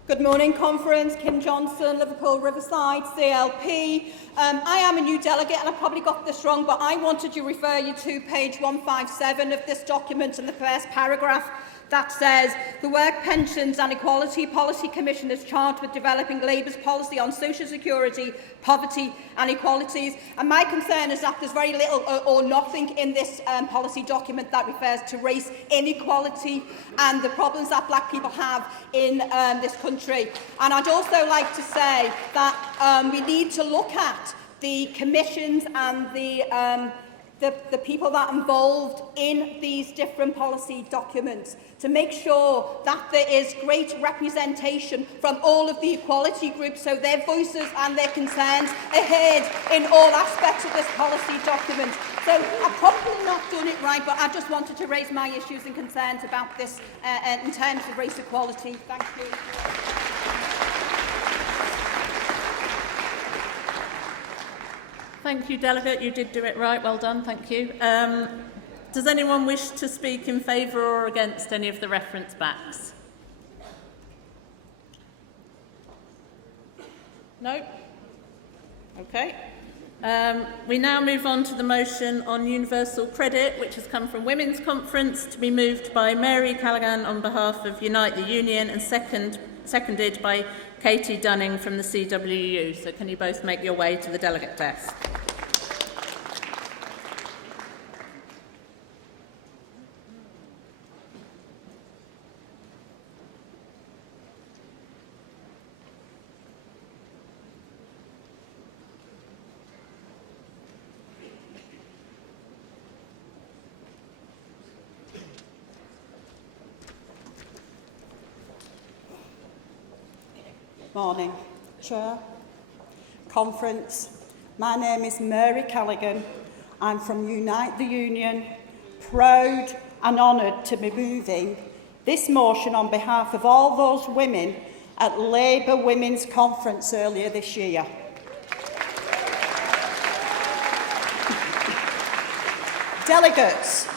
Good morning, Conference. Kim Johnson, Liverpool Riverside, CLP. I am a new delegate and I probably got this wrong, but I wanted to refer you to page 157 of this document in the first paragraph that says the Work, Pensions and Equality Policy Commission is charged with developing Labour's policy on social security, poverty and equalities. And my concern is that there's very little or nothing in this policy document that refers to race inequality and the problems that black people have in this country. And I'd also like to say that we need to look at the commissions and the people that are involved in these different policy documents to make sure that there is great representation from all of the equality groups so their voices and their concerns are heard in all aspects of this policy document. So I've probably not done it right, but I just wanted to raise my issues and concerns about this in terms of race equality. Thank you. Thank you, Delegate. You did do it right. Well done. Thank you. Does anyone wish to speak in favour or against any of the reference backs? No? Okay. We now move on to the motion on universal credit, which has come from Women's Conference, to be moved by Mary Callaghan on behalf of Unite the Union and seconded by Katie Dunning from the CWU. So can you both make your way to the delegate desk? Morning, Chair, Conference. My name is Mary Callaghan. I'm from Unite the Union, proud and honoured to be moving this motion on behalf of all those women at Labour Women's Conference earlier this year. Delegates,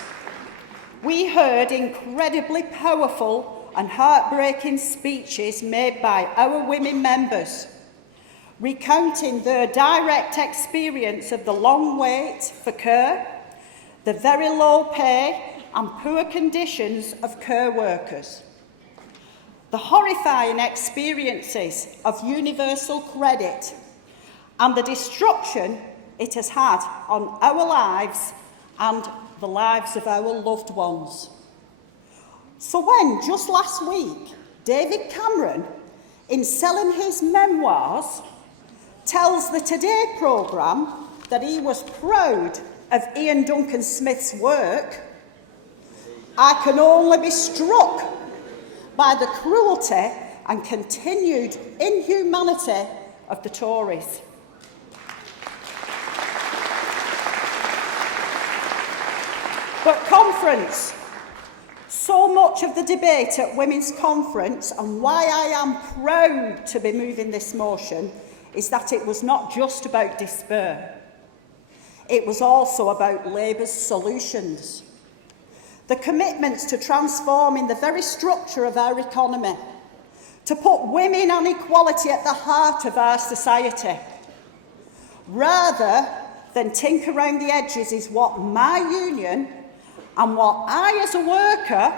we heard incredibly powerful and heartbreaking speeches made by our women members, recounting their direct experience of the long wait for care, the very low pay and poor conditions of care workers, the horrifying experiences of universal credit and the destruction it has had on our lives and the lives of our loved ones. So when, just last week, David Cameron, in selling his memoirs, tells the Today programme that he was proud of Ian Duncan Smith's work, I can only be struck by the cruelty and continued inhumanity of the Tories. But conference, so much of the debate at Women's Conference, and why I am proud to be moving this motion, is that it was not just about despair. It was also about Labour's solutions. The commitments to transforming the very structure of our economy, to put women and equality at the heart of our society, rather than tinker around the edges, is what my union and what I, as a worker,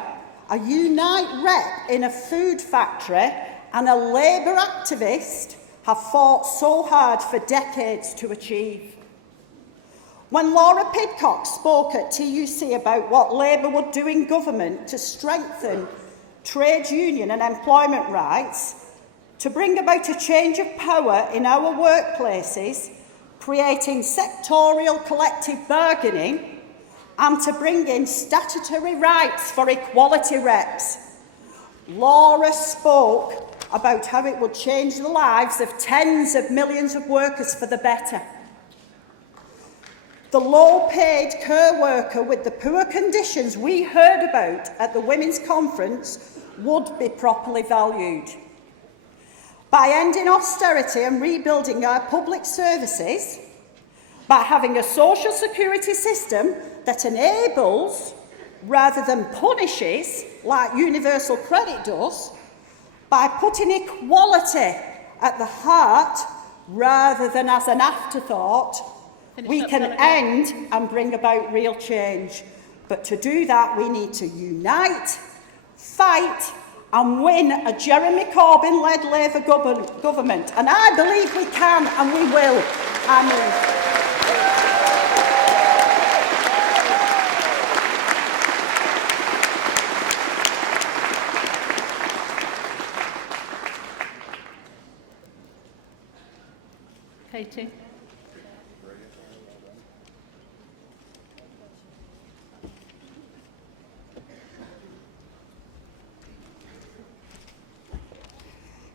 a Unite rep in a food factory and a Labour activist, have fought so hard for decades to achieve. When Laura Pidcock spoke at TUC about what Labour would do in government to strengthen trade union and employment rights, to bring about a change of power in our workplaces, creating sectorial collective bargaining, and to bring in statutory rights for equality reps, Laura spoke about how it would change the lives of tens of millions of workers for the better. The low-paid care worker with the poor conditions we heard about at the Women's Conference would be properly valued. By ending austerity and rebuilding our public services, by having a social security system that enables, rather than punishes, like universal credit does, by putting equality at the heart, rather than as an afterthought, we can end and bring about real change. But to do that, we need to unite, fight, and win a Jeremy Corbyn-led Labour government. And I believe we can, and we will. Amen. Katie.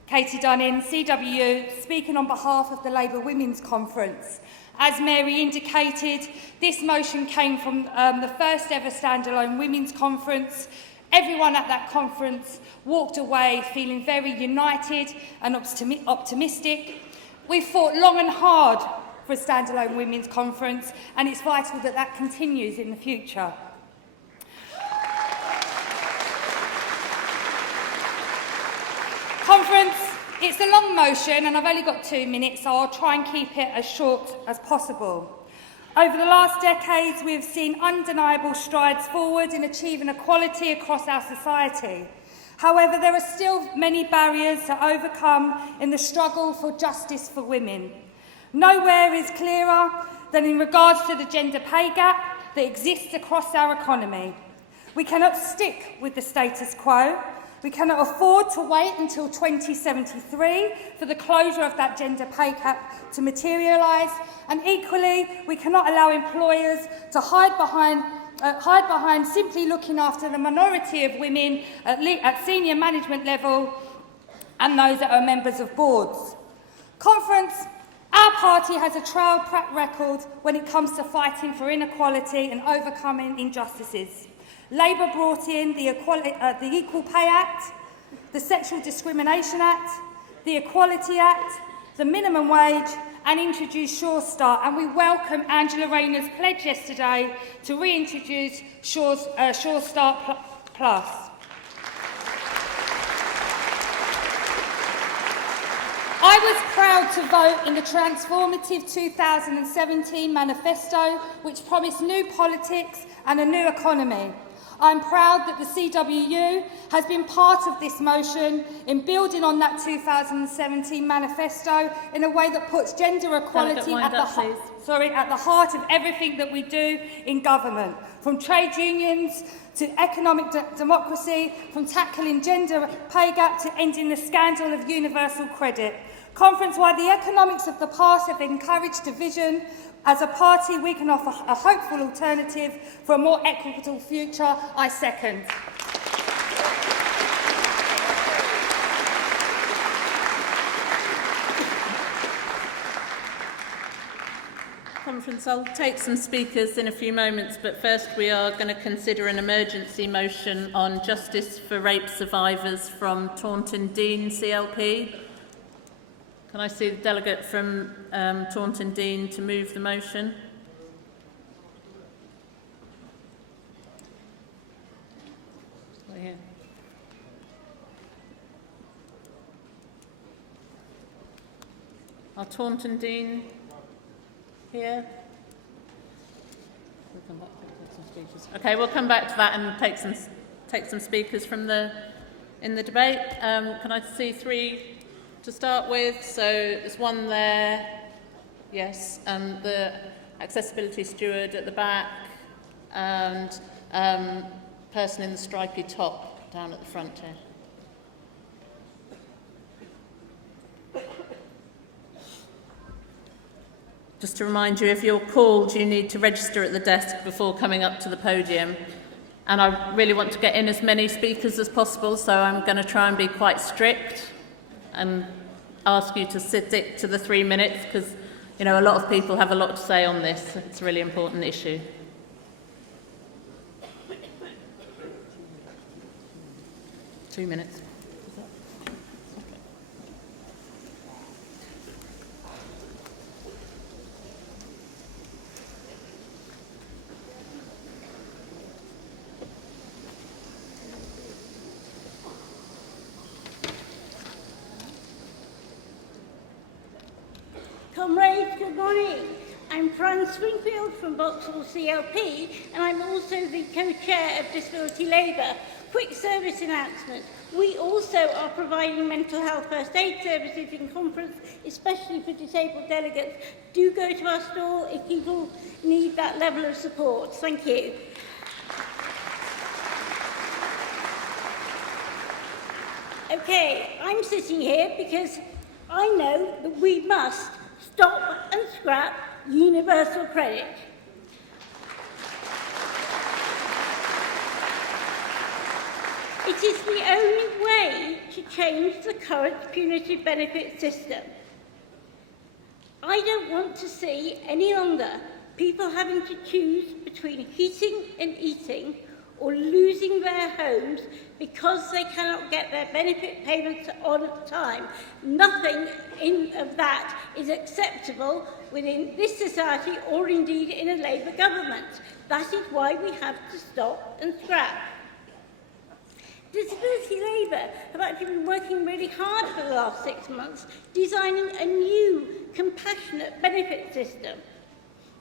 Katie Dunning, CWU, speaking on behalf of the Labour Women's Conference. As Mary indicated, this motion came from the first ever standalone Women's Conference. Everyone at that conference walked away feeling very united and optimistic. We fought long and hard for a standalone Women's Conference, and it's vital that that continues in the future. Conference, it's a long motion and I've only got 2 minutes, so I'll try and keep it as short as possible. Over the last decades, we've seen undeniable strides forward in achieving equality across our society. However, there are still many barriers to overcome in the struggle for justice for women. Nowhere is clearer than in regards to the gender pay gap that exists across our economy. We cannot stick with the status quo. We cannot afford to wait until 2073 for the closure of that gender pay gap to materialise, and equally, we cannot allow employers to hide behind simply looking after the minority of women at senior management level and those that are members of boards. Conference, our party has a track record when it comes to fighting for inequality and overcoming injustices. Labour brought in the Equal Pay Act, the Sexual Discrimination Act, the Equality Act, the Minimum Wage, and introduced Sure Start. And we welcome Angela Rayner's pledge yesterday to reintroduce Sure Start Plus. I was proud to vote in the transformative 2017 manifesto, which promised new politics and a new economy. I'm proud that the CWU has been part of this motion in building on that 2017 manifesto in a way that puts gender equality at the heart of everything that we do in government, from trade unions to economic democracy, from tackling gender pay gap to ending the scandal of universal credit. Conference, while the economics of the past have encouraged division, as a party we can offer a hopeful alternative for a more equitable future. I second. Conference, I'll take some speakers in a few moments, but first we are going to consider an emergency motion on justice for rape survivors from Taunton Deane CLP. Can I see the delegate from Taunton Deane to move the motion? Are Taunton Deane here? Okay, we'll come back to that and take some speakers from in the debate. Can I see three to start with? So there's one there, yes, and the accessibility steward at the back, and person in the stripy top down at the front here. Just to remind you, if you're called, you need to register at the desk before coming up to the podium. And I really want to get in as many speakers as possible, so I'm going to try and be quite strict and ask you to stick to the 3 minutes, because, you know, a lot of people have a lot to say on this. It's a really important issue. Two minutes. Comrades, good morning. I'm Fran Springfield from Postal CLP, and I'm also the co-chair of Disability Labour. Quick service announcement. We also are providing mental health first aid services in conference, especially for disabled delegates. Do go to our store if people need that level of support. Thank you. Okay, I'm sitting here because I know that we must stop and scrap universal credit. It is the only way to change the current punitive benefit system. I don't want to see any longer people having to choose between heating and eating or losing their homes because they cannot get their benefit payments on time. Nothing of that is acceptable within this society or indeed in a Labour government. That is why we have to stop and scrap. Disability Labour have actually been working really hard for the last 6 months, designing a new compassionate benefit system,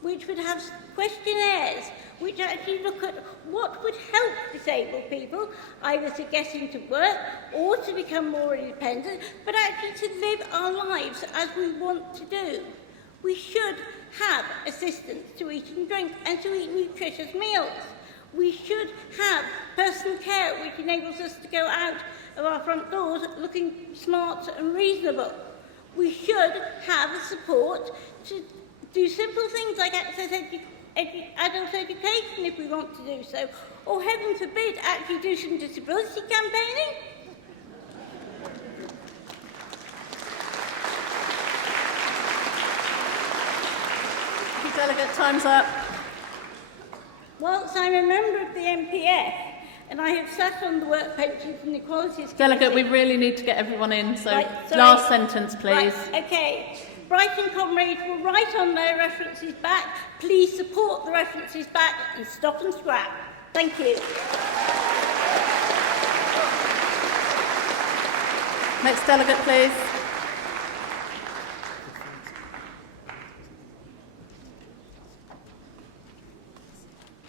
which would have questionnaires which actually look at what would help disabled people either to get into work or to become more independent, but actually to live our lives as we want to do. We should have assistance to eat and drink and to eat nutritious meals. We should have personal care which enables us to go out of our front doors looking smart and reasonable. We should have support to do simple things like access adult education if we want to do so, or heaven forbid, actually do some disability campaigning. Delegate, time's up. Whilst I'm a member of the MPF, and I have sat on the Work Pensions and Equalities Delegate, Committee. we really need to get everyone in, so Right, sorry. last sentence, please. Right, okay. Brighton comrades will write on their references back. Please support the references back and stop and scrap. Thank you. Next delegate, please.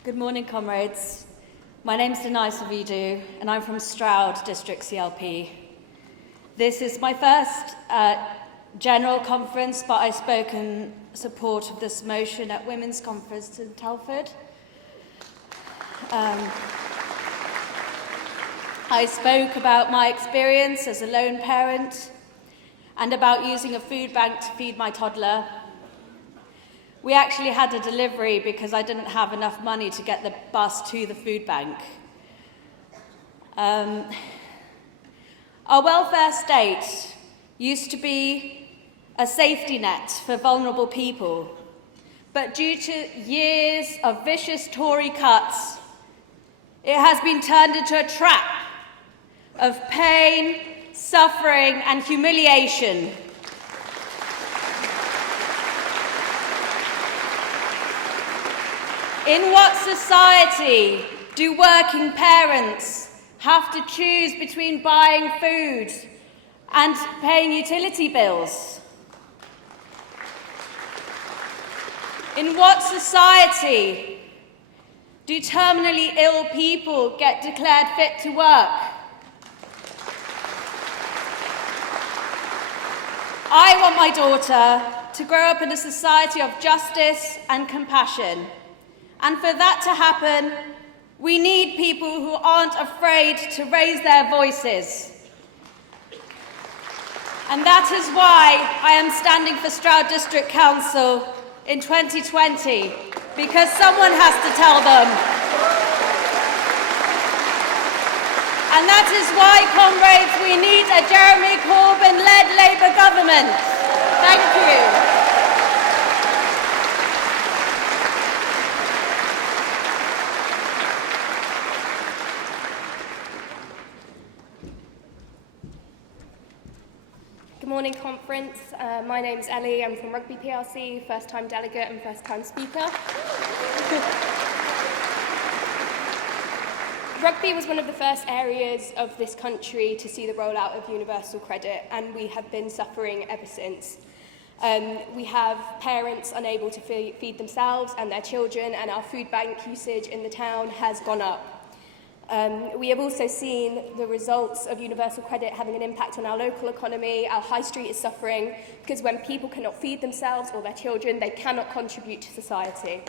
Good morning, comrades. My name's Denai Savidu, and I'm from Stroud District CLP. This is my first general conference, but I spoke in support of this motion at Women's Conference in Telford. I spoke about my experience as a lone parent and about using a food bank to feed my toddler. We actually had a delivery because I didn't have enough money to get the bus to the food bank. Our welfare state used to be a safety net for vulnerable people, but due to years of vicious Tory cuts, it has been turned into a trap of pain, suffering and humiliation. In what society do working parents have to choose between buying food and paying utility bills? In what society do terminally ill people get declared fit to work? I want my daughter to grow up in a society of justice and compassion. And for that to happen, we need people who aren't afraid to raise their voices. And that is why I am standing for Stroud District Council in 2020, because someone has to tell them. And that is why, comrades, we need a Jeremy Corbyn-led Labour government. Thank you. Good morning, conference. My name's Ellie. I'm from Rugby PLC, first-time delegate and first-time speaker. Rugby was one of the first areas of this country to see the rollout of universal credit, and we have been suffering ever since. We have parents unable to feed themselves and their children, and our food bank usage in the town has gone up. We have also seen the results of universal credit having an impact on our local economy. Our high street is suffering because when people cannot feed themselves or their children, they cannot contribute to society.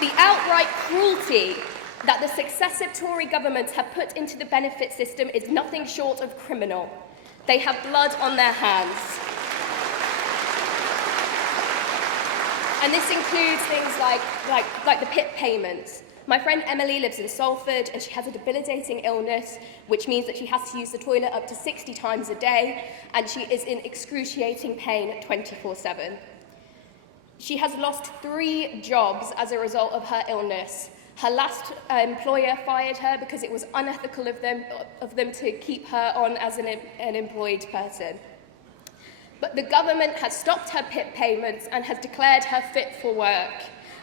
The outright cruelty that the successive Tory governments have put into the benefit system is nothing short of criminal. They have blood on their hands. And this includes things like the PIP payments. My friend Emily lives in Salford and she has a debilitating illness, which means that she has to use the toilet up to 60 times a day, and she is in excruciating pain 24/7. She has lost 3 jobs as a result of her illness. Her last employer fired her because it was unethical of them to keep her on as an employed person. But the government has stopped her PIP payments and has declared her fit for work.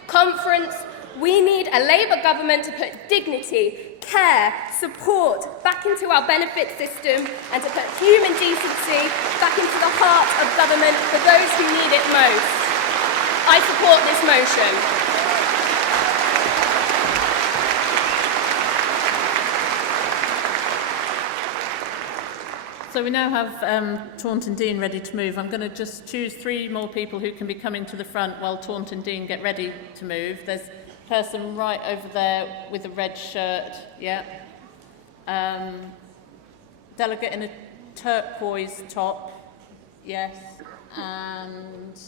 Conference, we need a Labour government to put dignity, care, support back into our benefit system and to put human decency back into the heart of government for those who need it most. I support this motion. So we now have Taunton Dean ready to move. I'm going to just choose 3 more people who can be coming to the front while Taunton Dean get ready to move. There's a person right over there with a red shirt, yeah. Delegate in a turquoise top, yes. And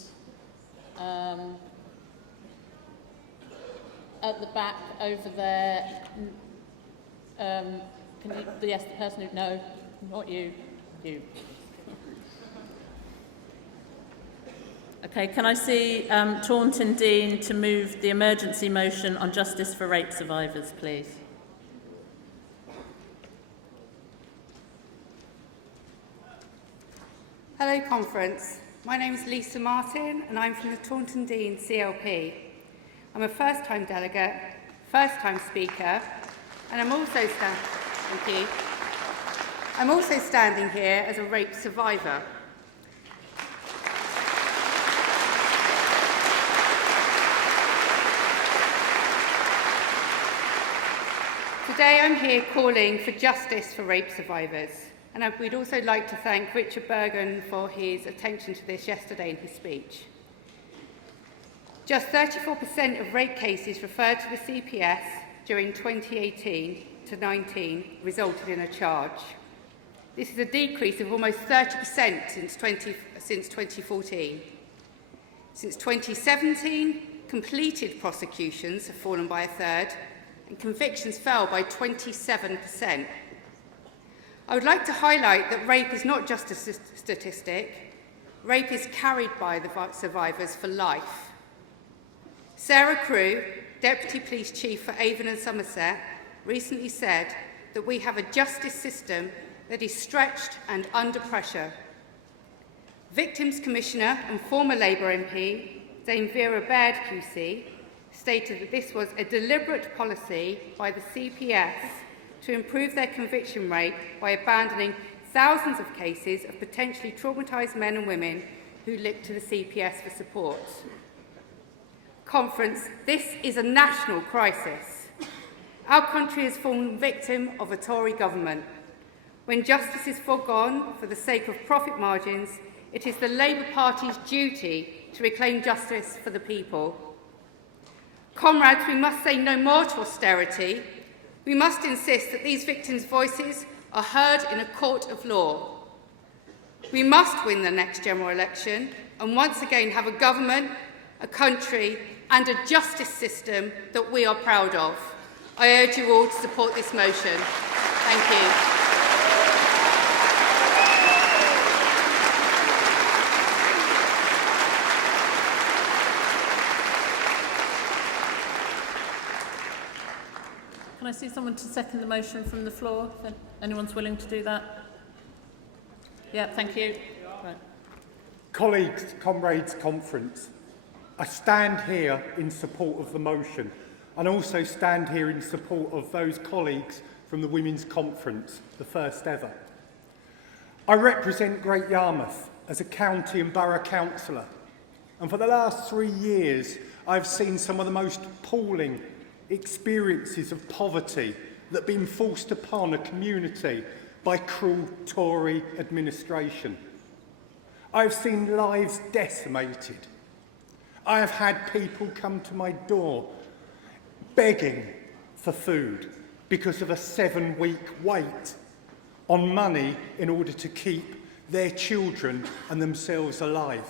at the back over there, yes, the person who, no, not you. You. Okay, can I see Taunton Dean to move the emergency motion on justice for rape survivors, please? Hello, conference. My name is Lisa Martin and I'm from the Taunton Dean CLP. I'm a first-time delegate, first-time speaker, and I'm also standing here as a rape survivor. Today I'm here calling for justice for rape survivors, and we'd also like to thank Richard Bergen for his attention to this yesterday in his speech. Just 34% of rape cases referred to the CPS during 2018 to 19 resulted in a charge. This is a decrease of almost 30% since 2014. Since 2017, completed prosecutions have fallen by a third, and convictions fell by 27%. I would like to highlight that rape is not just a statistic. rape is carried by the survivors for life. Sarah Crew, Deputy Police Chief for Avon and Somerset, recently said that we have a justice system that is stretched and under pressure. Victims Commissioner and former Labour MP, Dame Vera Baird QC, stated that this was a deliberate policy by the CPS to improve their conviction rate by abandoning thousands of cases of potentially traumatised men and women who look to the CPS for support. Conference, this is a national crisis. Our country has fallen victim of a Tory government. When justice is foregone for the sake of profit margins, it is the Labour Party's duty to reclaim justice for the people. Comrades, we must say no more to austerity. We must insist that these victims' voices are heard in a court of law. We must win the next general election and once again have a government, a country and a justice system that we are proud of. I urge you all to support this motion. Thank you. Can I see someone to second the motion from the floor? If anyone's willing to do that? Yeah, thank you. Right. Colleagues, comrades, conference, I stand here in support of the motion and also stand here in support of those colleagues from the Women's Conference, the first ever. I represent Great Yarmouth as a county and borough councillor, and for the last 3 years I've seen some of the most appalling experiences of poverty that have been forced upon a community by cruel Tory administration. I've seen lives decimated. I have had people come to my door begging for food because of a 7-week wait on money in order to keep their children and themselves alive.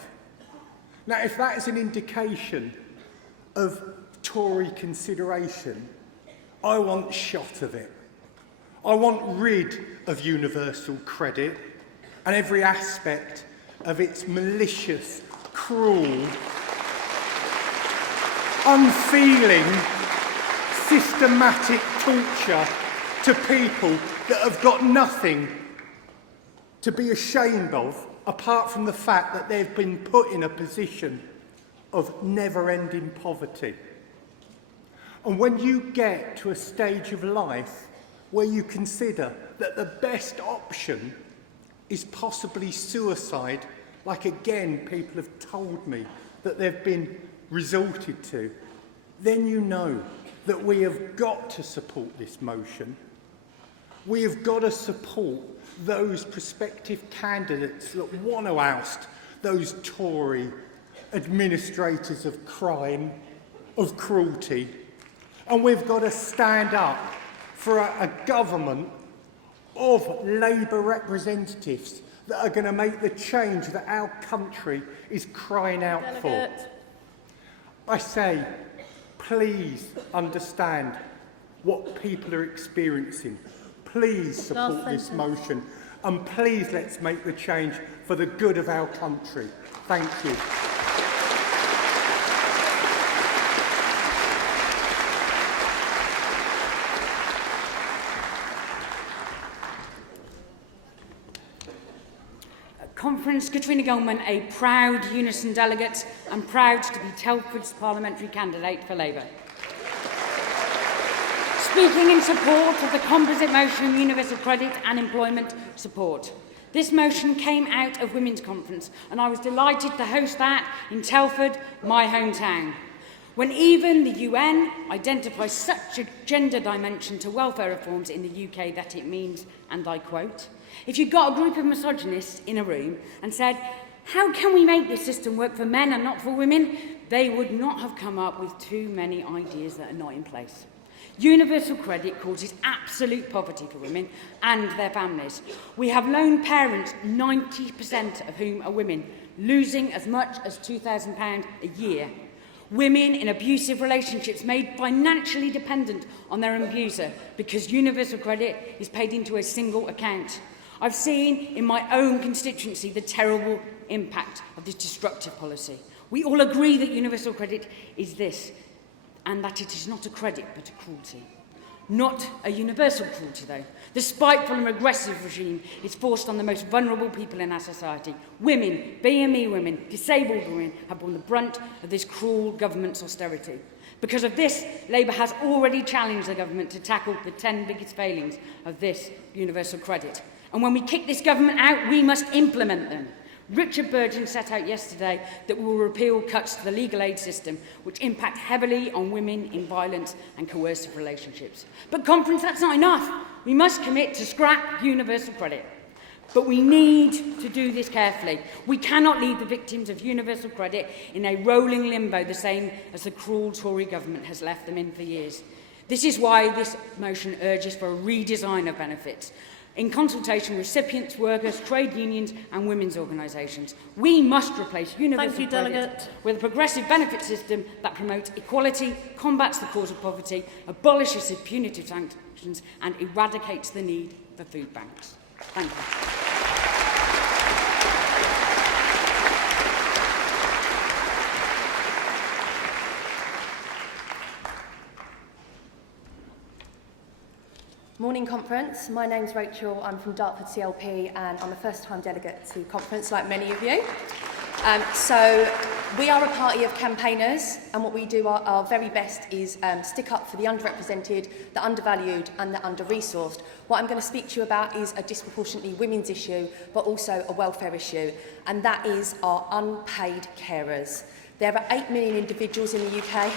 Now, if that is an indication of Tory consideration, I want shot of it. I want rid of universal credit and every aspect of its malicious, cruel, unfeeling, systematic torture to people that have got nothing to be ashamed of apart from the fact that they've been put in a position of never-ending poverty. And when you get to a stage of life where you consider that the best option is possibly suicide, like again people have told me that they've been resorted to, then you know that we have got to support this motion. We have got to support those prospective candidates that want to oust those Tory administrators of crime, of cruelty, and we've got to stand up for a government of Labour representatives that are going to make the change that our country is crying out for. I say, please understand what people are experiencing. Please support this motion, and please let's make the change for the good of our country. Thank you. Conference, Katrina Goldman, a proud Unison delegate and proud to be Telford's parliamentary candidate for Labour. Speaking in support of the composite motion of universal credit and employment support. This motion came out of Women's Conference and I was delighted to host that in Telford, my hometown. When even the UN identifies such a gender dimension to welfare reforms in the UK that it means, and I quote, if you got a group of misogynists in a room and said, how can we make this system work for men and not for women? They would not have come up with too many ideas that are not in place. Universal credit causes absolute poverty for women and their families. We have lone parents, 90% of whom are women, losing as much as £2,000 a year. Women in abusive relationships made financially dependent on their abuser because universal credit is paid into a single account. I've seen in my own constituency the terrible impact of this destructive policy. We all agree that universal credit is this, and that it is not a credit but a cruelty. Not a universal cruelty, though. The spiteful and regressive regime is forced on the most vulnerable people in our society. Women, BME women, disabled women have borne the brunt of this cruel government's austerity. Because of this, Labour has already challenged the government to tackle the 10 biggest failings of this universal credit. And when we kick this government out, we must implement them. Richard Burton set out yesterday that we will repeal cuts to the legal aid system, which impact heavily on women in violent and coercive relationships. But conference, that's not enough. We must commit to scrap universal credit. But we need to do this carefully. We cannot leave the victims of universal credit in a rolling limbo, the same as the cruel Tory government has left them in for years. This is why this motion urges for a redesign of benefits, in consultation with recipients, workers, trade unions and women's organisations. We must replace universal credit with a progressive benefit system that promotes equality, combats the cause of poverty, abolishes punitive sanctions and eradicates the need for food banks. Thank you. Morning conference, my name's Rachel, I'm from Dartford CLP and I'm a first-time delegate to conference like many of you. So we are a party of campaigners and what we do our very best is stick up for the underrepresented, the undervalued and the under-resourced. What I'm going to speak to you about is a disproportionately women's issue but also a welfare issue, and that is our unpaid carers. There are 8 million individuals in the UK.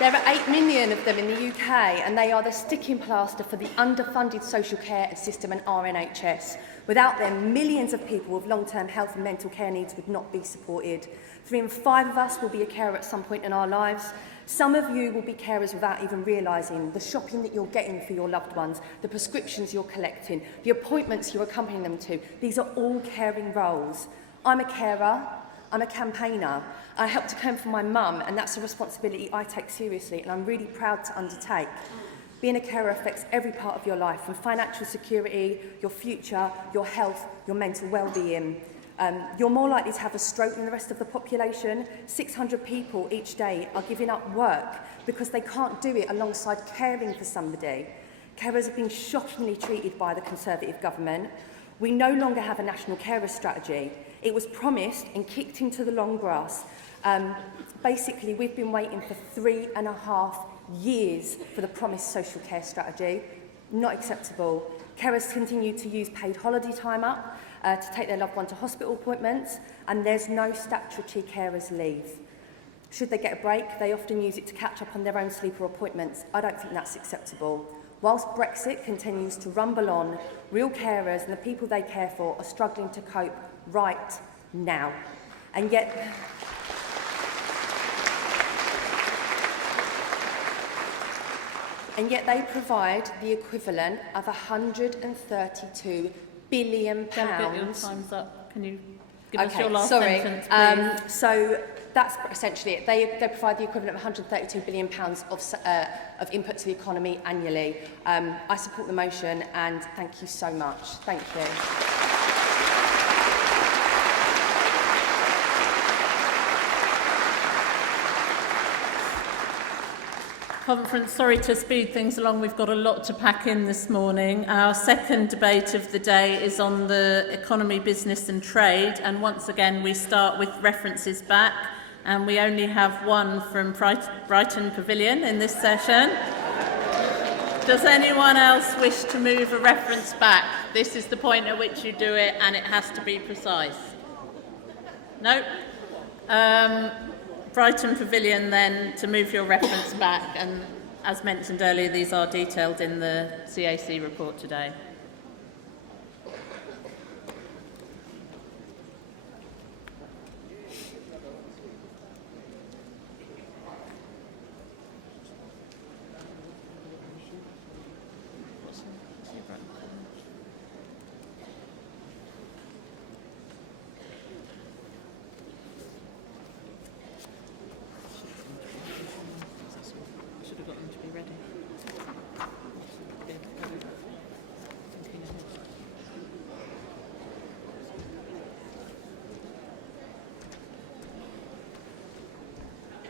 There are 8 million of them in the UK and they are the sticking plaster for the underfunded social care system and RNHS. Without them, millions of people with long-term health and mental care needs would not be supported. 3 in 5 of us will be a carer at some point in our lives. Some of you will be carers without even realising the shopping that you're getting for your loved ones, the prescriptions you're collecting, the appointments you're accompanying them to. These are all caring roles. I'm a carer. I'm a campaigner. I help to care for my mum, and that's a responsibility I take seriously and I'm really proud to undertake. Being a carer affects every part of your life, from financial security, your future, your health, your mental well-being. You're more likely to have a stroke than the rest of the population. 600 people each day are giving up work because they can't do it alongside caring for somebody. Carers have been shockingly treated by the Conservative government. We no longer have a national carer strategy. It was promised and kicked into the long grass. Basically, we've been waiting for 3.5 years for the promised social care strategy. Not acceptable. Carers continue to use paid holiday time up to take their loved one to hospital appointments, and there's no statutory carers leave. Should they get a break, they often use it to catch up on their own sleeper appointments. I don't think that's acceptable. Whilst Brexit continues to rumble on, real carers and the people they care for are struggling to cope right now. And yet they provide the equivalent of £132 billion. Delegate, your time's up. Can you give us your last sorry. sentence, please? So that's essentially it. They provide the equivalent of £132 billion of input to the economy annually. I support the motion and thank you so much. Thank you. Conference, sorry to speed things along. We've got a lot to pack in this morning. Our second debate of the day is on the economy, business and trade. And once again, we start with references back. And we only have one from Brighton Pavilion in this session. Does anyone else wish to move a reference back? This is the point at which you do it and it has to be precise. No? Brighton Pavilion, then, to move your reference back, and as mentioned earlier, these are detailed in the CAC report today.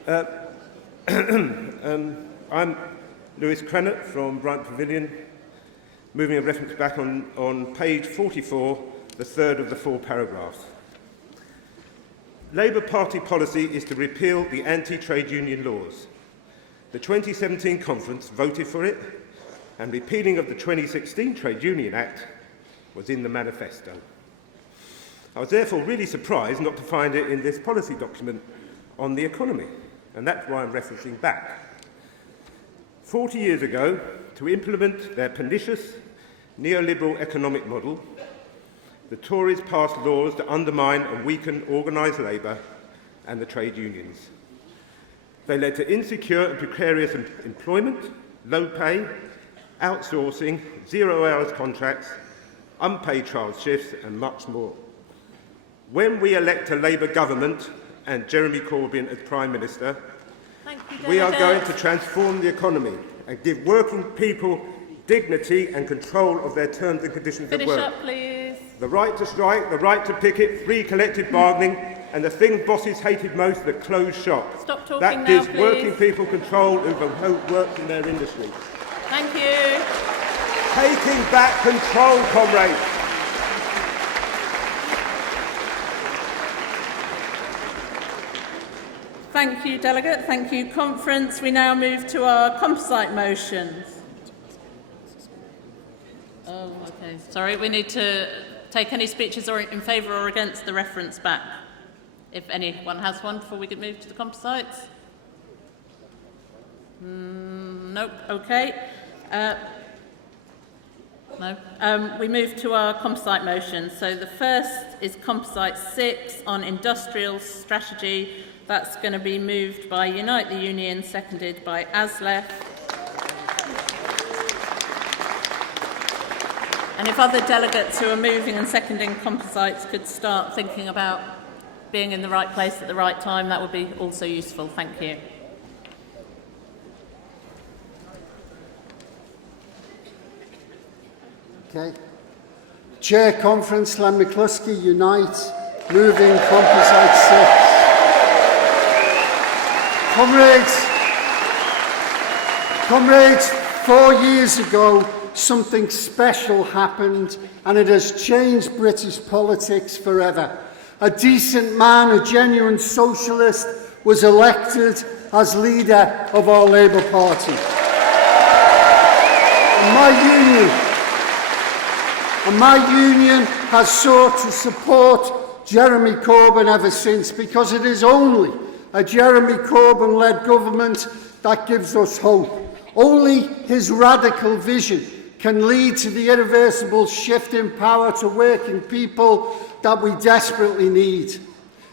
I'm Lewis Crennet from Brighton Pavilion, moving a reference back on page 44, the third of the 4 paragraphs. Labour Party policy is to repeal the anti-trade union laws. The 2017 conference voted for it, and repealing of the 2016 Trade Union Act was in the manifesto. I was therefore really surprised not to find it in this policy document on the economy, and that's why I'm referencing back. 40 years ago, to implement their pernicious neoliberal economic model, the Tories passed laws to undermine and weaken organised labour and the trade unions. They led to insecure and precarious employment, low pay, outsourcing, 0 hours contracts, unpaid trial shifts and much more. When we elect a Labour government and Jeremy Corbyn as Prime Minister, we are going to transform the economy and give working people dignity and control of their terms and conditions of work. Finish up, please. The right to strike, the right to picket, free collective bargaining, and the thing bosses hated most, the closed shop. Stop talking that now, gives please. working people control over who works in their industry. Thank you. Taking back control, comrades. Thank you, Delegate. Thank you, Conference. We now move to our composite motions. Oh, okay. Sorry, we need to take any speeches in favour or against the reference back, if anyone has one, before we can move to the composites. Nope. Okay. No. We move to our composite motions. So the first is composite 6 on industrial strategy. That's going to be moved by Unite the Union, seconded by ASLEF. And if other delegates who are moving and seconding composites could start thinking about being in the right place at the right time, that would be also useful. Thank you. Okay. Chair Conference, Len McCluskey, Unite, moving composite 6. Comrades, 4 years ago, something special happened, and it has changed British politics forever. A decent man, a genuine socialist, was elected as leader of our Labour Party. And my union has sought to support Jeremy Corbyn ever since, because it is only a Jeremy Corbyn-led government that gives us hope. Only his radical vision can lead to the irreversible shift in power to working people that we desperately need.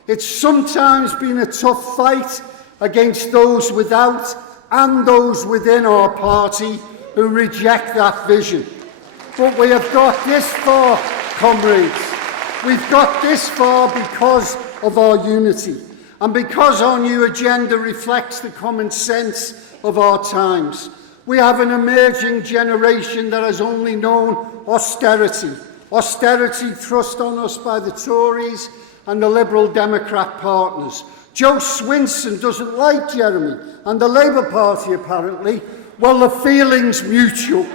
It's sometimes been a tough fight against those without and those within our party who reject that vision. But we have got this far, comrades. We've got this far because of our unity, and because our new agenda reflects the common sense of our times. We have an emerging generation that has only known austerity. Austerity thrust on us by the Tories and the Liberal Democrat partners. Joe Swinson doesn't like Jeremy, and the Labour Party apparently. Well, the feeling's mutual.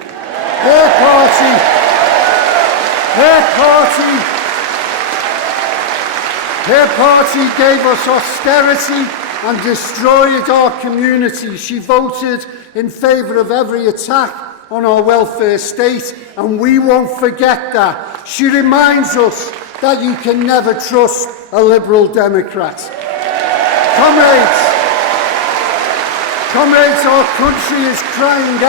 Her party gave us austerity and destroyed our community. She voted in favour of every attack on our welfare state, and we won't forget that. She reminds us that you can never trust a Liberal Democrat. Comrades, our country is crying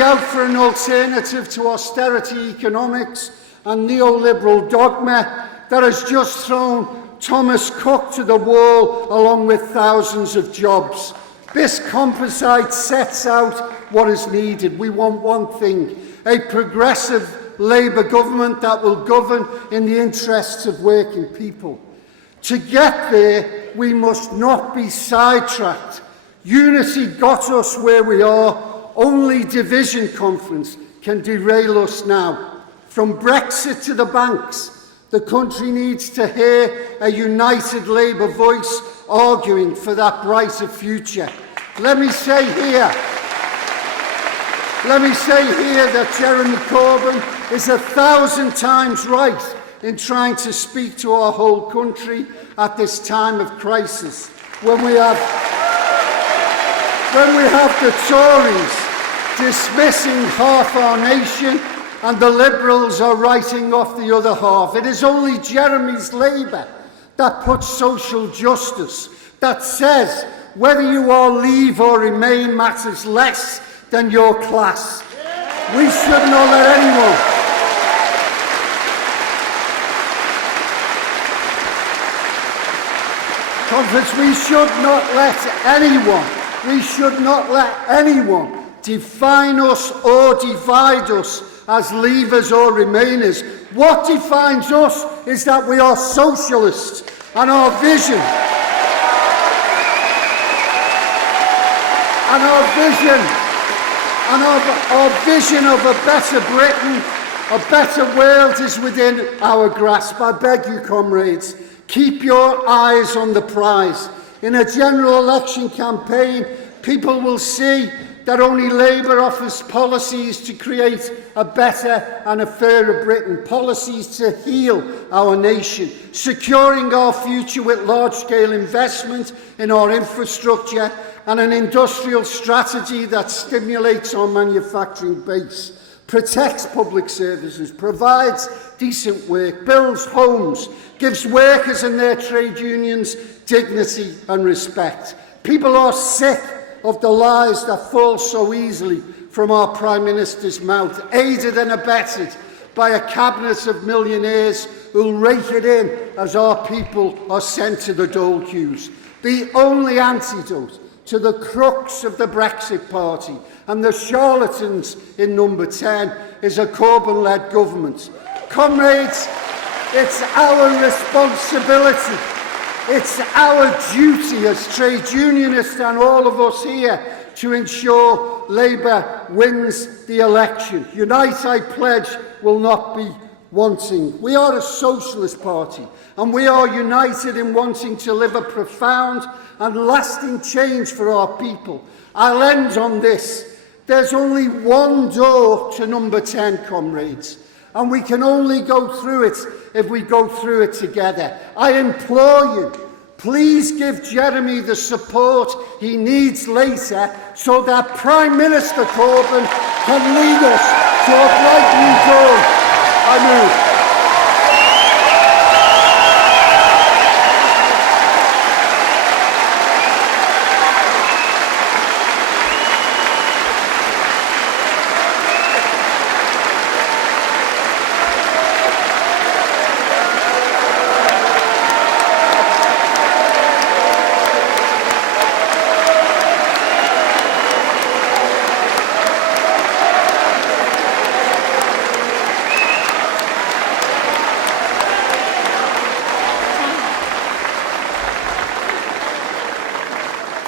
out for an alternative to austerity economics and neoliberal dogma that has just thrown Thomas Cook to the wall along with thousands of jobs. This composite sets out what is needed. We want one thing: a progressive Labour government that will govern in the interests of working people. To get there, we must not be sidetracked. Unity got us where we are. Only division, Conference, can derail us now. From Brexit to the banks, the country needs to hear a united Labour voice arguing for that brighter future. Let me say here that Jeremy Corbyn is 1,000 times right in trying to speak to our whole country at this time of crisis, when we have the Tories dismissing half our nation and the Liberals are writing off the other half. It is only Jeremy's Labour that puts social justice, that says whether you are Leave or Remain matters less than your class. We should not let anyone we should not let anyone define us or divide us as Leavers or Remainers. What defines us is that we are socialists, and our vision of a better Britain, a better world is within our grasp. I beg you, comrades, keep your eyes on the prize. In a general election campaign, people will see that only Labour offers policies to create a better and a fairer Britain, policies to heal our nation, securing our future with large-scale investment in our infrastructure and an industrial strategy that stimulates our manufacturing base, protects public services, provides decent work, builds homes, gives workers and their trade unions dignity and respect. People are sick of the lies that fall so easily from our Prime Minister's mouth, aided and abetted by a cabinet of millionaires who'll rake it in as our people are sent to the dole queues. The only antidote to the crux of the Brexit Party and the charlatans in number 10 is a Corbyn-led government. Comrades, it's our responsibility, it's our duty as trade unionists and all of us here to ensure Labour wins the election. Unite, I pledge, will not be wanting. We are a socialist party, and we are united in wanting to live a profound and lasting change for our people. I'll end on this. There's only one door to number 10, comrades, and we can only go through it if we go through it together. I implore you, please give Jeremy the support he needs later so that Prime Minister Corbyn can lead us to a bright new dawn. I move.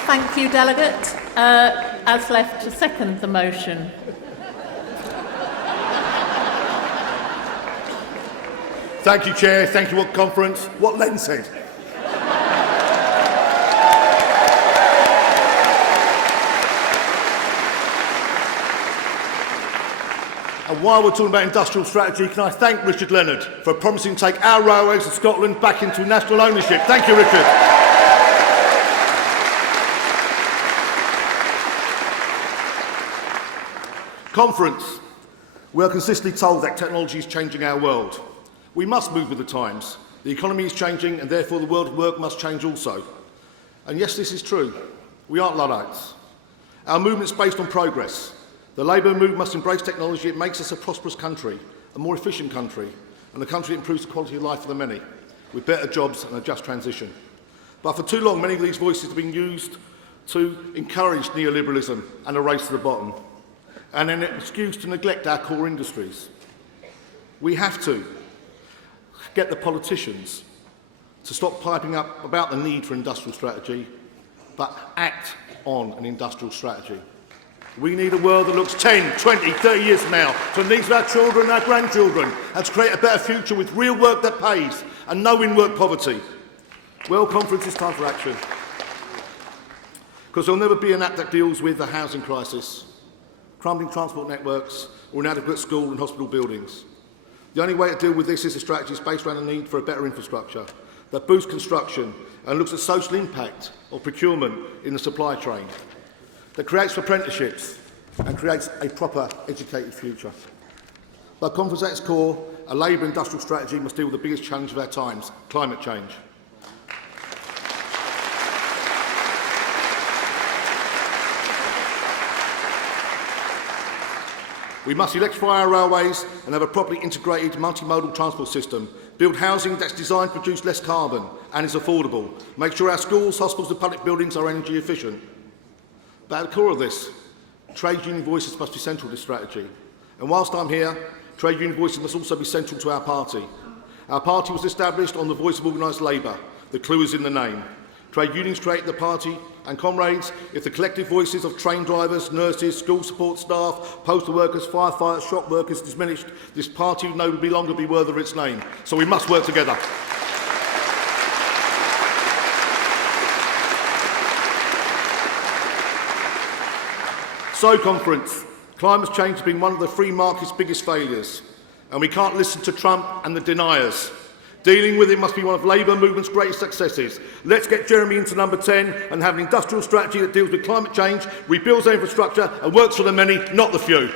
Thank you, Delegate. As left to second the motion. Thank you, Chair. Thank you, Conference. What Len said. And while we're talking about industrial strategy, can I thank Richard Leonard for promising to take our railways of Scotland back into national ownership. Thank you, Richard. Conference. We are consistently told that technology is changing our world. We must move with the times. The economy is changing and therefore the world of work must change also. And yes, this is true. We aren't Luddites. Our movement is based on progress. The Labour movement must embrace technology. It makes us a prosperous country, a more efficient country, and a country that improves the quality of life for the many, with better jobs and a just transition. But for too long, many of these voices have been used to encourage neoliberalism and a race to the bottom, and an excuse to neglect our core industries. We have to get the politicians to stop piping up about the need for industrial strategy, but act on an industrial strategy. We need a world that looks 10, 20, 30 years from now to the needs of our children and our grandchildren, and to create a better future with real work that pays and no in-work poverty. Well, conference, it's time for action. Because there'll never be an act that deals with the housing crisis, crumbling transport networks, or inadequate school and hospital buildings. The only way to deal with this is a strategy based around the need for a better infrastructure that boosts construction and looks at social impact of procurement in the supply chain, that creates apprenticeships and creates a proper educated future. But conference at its core, a Labour industrial strategy must deal with the biggest challenge of our times, climate change. We must electrify our railways and have a properly integrated multimodal transport system, build housing that's designed to produce less carbon and is affordable, make sure our schools, hospitals and public buildings are energy efficient. But at the core of this, trade union voices must be central to this strategy. And whilst I'm here, trade union voices must also be central to our party. Our party was established on the voice of organised labour. The clue is in the name. Trade unions create the party, and comrades, if the collective voices of train drivers, nurses, school support staff, postal workers, firefighters, shop workers diminished, this party will no longer be worthy of its name. So we must work together. So, conference, climate change has been one of the free market's biggest failures, and we can't listen to Trump and the deniers. Dealing with it must be one of Labour movement's greatest successes. Let's get Jeremy into number 10 and have an industrial strategy that deals with climate change, rebuilds our infrastructure and works for the many, not the few.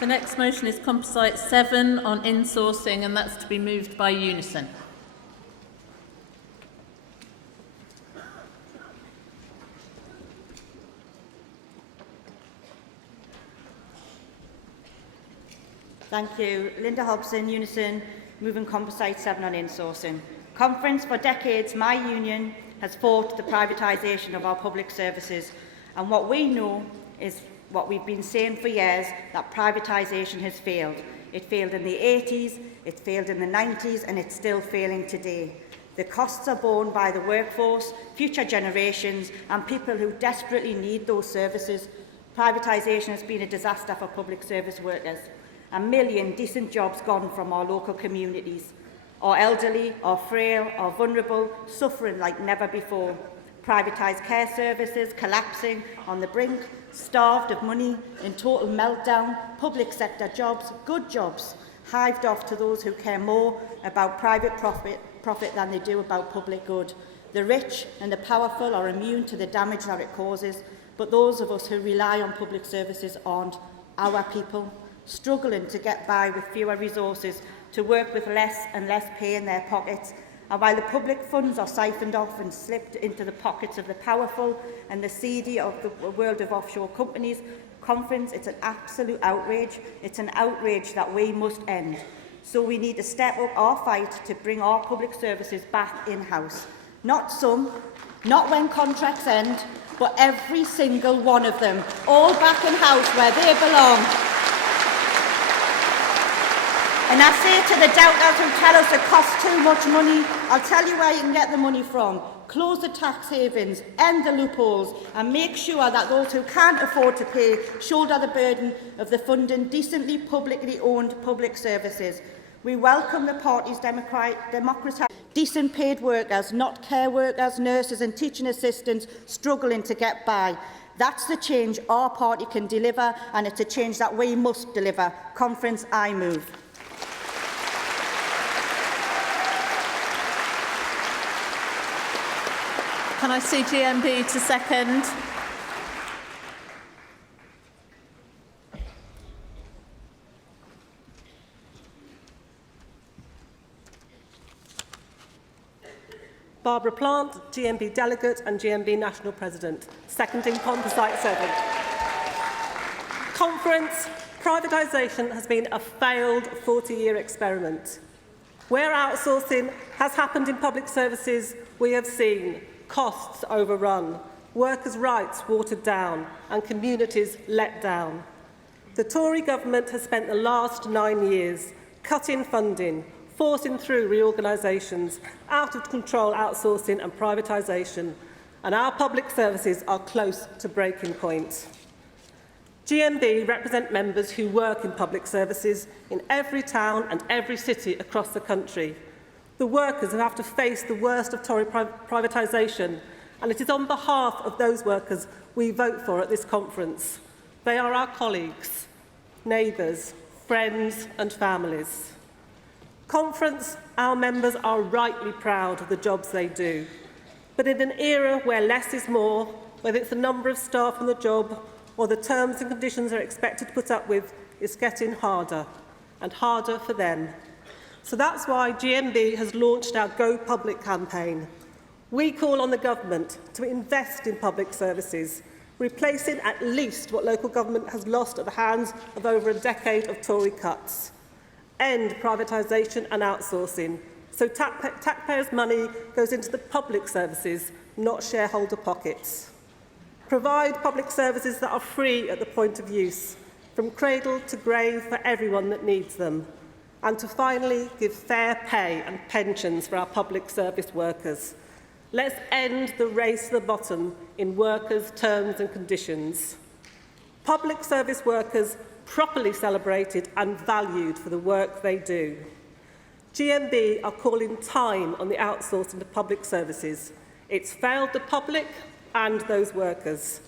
The next motion is Composite 7 on insourcing, and that's to be moved by unison. Thank you. Linda Hobson, Unison, moving Composite 7 on insourcing. Conference, for decades, my union has fought the privatisation of our public services, and what we know is what we've been saying for years, that privatisation has failed. It failed in the 80s, it failed in the 90s, and it's still failing today. The costs are borne by the workforce, future generations, and people who desperately need those services. Privatisation has been a disaster for public service workers. 1 million decent jobs gone from our local communities. Our elderly, our frail, our vulnerable, suffering like never before. Privatised care services collapsing on the brink, starved of money, in total meltdown, public sector jobs, good jobs, hived off to those who care more about private profit than they do about public good. The rich and the powerful are immune to the damage that it causes, but those of us who rely on public services aren't. Our people, struggling to get by with fewer resources, to work with less and less pay in their pockets. And while the public funds are siphoned off and slipped into the pockets of the powerful and the seedy of the world of offshore companies, conference, it's an absolute outrage. It's an outrage that we must end. So we need to step up our fight to bring our public services back in-house. Not some, not when contracts end, but every single one of them, all back in-house where they belong. And I say to the doubters who tell us it costs too much money, I'll tell you where you can get the money from. Close the tax havens, end the loopholes, and make sure that those who can't afford to pay shoulder the burden of the funding decently publicly owned public services. We welcome the party's democratisation. Decent paid workers, not care workers, nurses and teaching assistants struggling to get by. That's the change our party can deliver, and it's a change that we must deliver. Conference, I move. Can I see GMB to second? Barbara Plant, GMB Delegate and GMB National President, seconding Composite 7. Conference, privatisation has been a failed 40-year experiment. Where outsourcing has happened in public services, we have seen costs overrun, workers' rights watered down and communities let down. The Tory government has spent the last 9 years cutting funding, forcing through reorganisations, out-of-control outsourcing and privatisation, and our public services are close to breaking point. GMB represent members who work in public services in every town and every city across the country. The workers who have to face the worst of Tory privatisation, and it is on behalf of those workers we vote for at this conference. They are our colleagues, neighbours, friends and families. Conference, our members are rightly proud of the jobs they do. But in an era where less is more, whether it's the number of staff on the job or the terms and conditions they're expected to put up with, is getting harder and harder for them. So that's why GMB has launched our Go Public campaign. We call on the government to invest in public services, replacing at least what local government has lost at the hands of over a decade of Tory cuts. End privatisation and outsourcing, so taxpayers' money goes into the public services, not shareholder pockets. Provide public services that are free at the point of use, from cradle to grave for everyone that needs them. And to finally give fair pay and pensions for our public service workers. Let's end the race to the bottom in workers' terms and conditions. Public service workers properly celebrated and valued for the work they do. GMB are calling time on the outsourcing of public services. It's failed the public and those workers.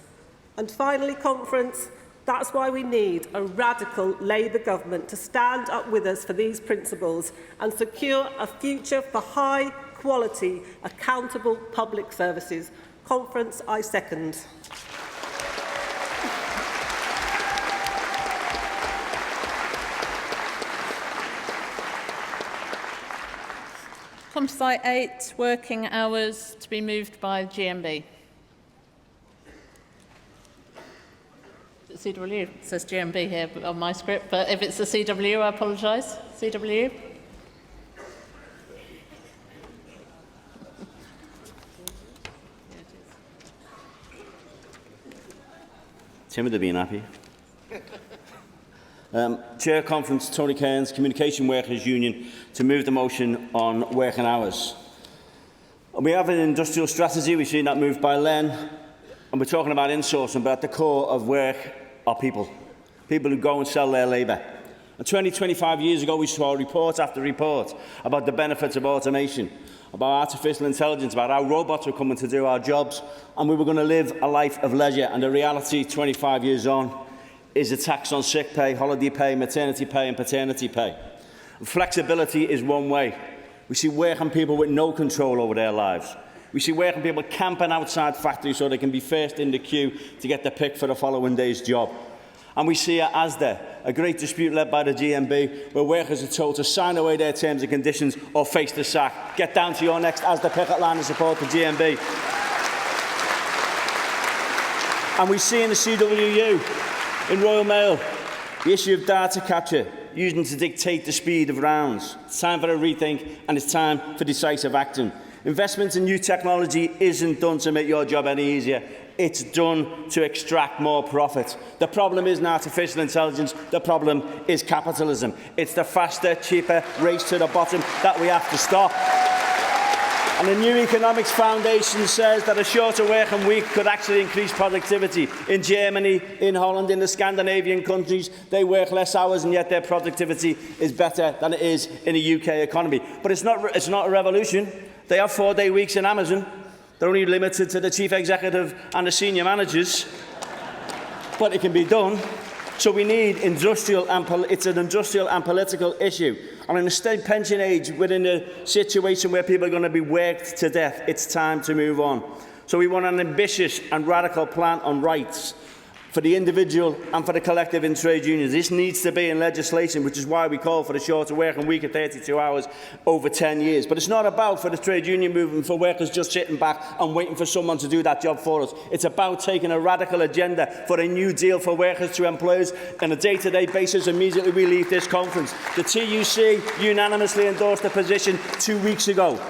And finally, conference, that's why we need a radical Labour government to stand up with us for these principles and secure a future for high-quality, accountable public services. Conference, I second. Composite 8, working hours, to be moved by GMB. CW, it says GMB here on my script, but if it's the CW, I apologise. CW. Timid of being happy. Chair Conference, Tony Cairns, Communication Workers Union, to move the motion on working hours. And we have an industrial strategy, we've seen that moved by Len, and we're talking about insourcing, but at the core of work are people. People who go and sell their labour. And 25 years ago, we saw report after report about the benefits of automation, about artificial intelligence, about how robots were coming to do our jobs, and we were going to live a life of leisure. And the reality, 25 years on, is a tax on sick pay, holiday pay, maternity pay and paternity pay. And flexibility is one way. We see working people with no control over their lives. We see working people camping outside factories so they can be first in the queue to get the pick for the following day's job. And we see at ASDA, a great dispute led by the GMB, where workers are told to sign away their terms and conditions or face the sack. Get down to your next ASDA picket line and support the GMB. And we see in the CWU, in Royal Mail, the issue of data capture, using to dictate the speed of rounds. It's time for a rethink, and it's time for decisive action. Investment in new technology isn't done to make your job any easier. It's done to extract more profit. The problem isn't artificial intelligence. The problem is capitalism. It's the faster, cheaper race to the bottom that we have to stop. And the New Economics Foundation says that a shorter working week could actually increase productivity. In Germany, in Holland, in the Scandinavian countries, they work less hours and yet their productivity is better than it is in the UK economy. But it's not a revolution. They have 4-day weeks in Amazon. They're only limited to the chief executive and the senior managers. But it can be done. So we need it's an industrial and political issue. And in a state pension age, we're in a situation where people are going to be worked to death. It's time to move on. So we want an ambitious and radical plan on rights for the individual and for the collective in trade unions. This needs to be in legislation, which is why we call for the shorter working week of 32 hours over 10 years. But it's not about, for the trade union movement, for workers just sitting back and waiting for someone to do that job for us. It's about taking a radical agenda for a new deal for workers to employers on a day-to-day basis immediately we leave this conference. The TUC unanimously endorsed the position 2 weeks ago.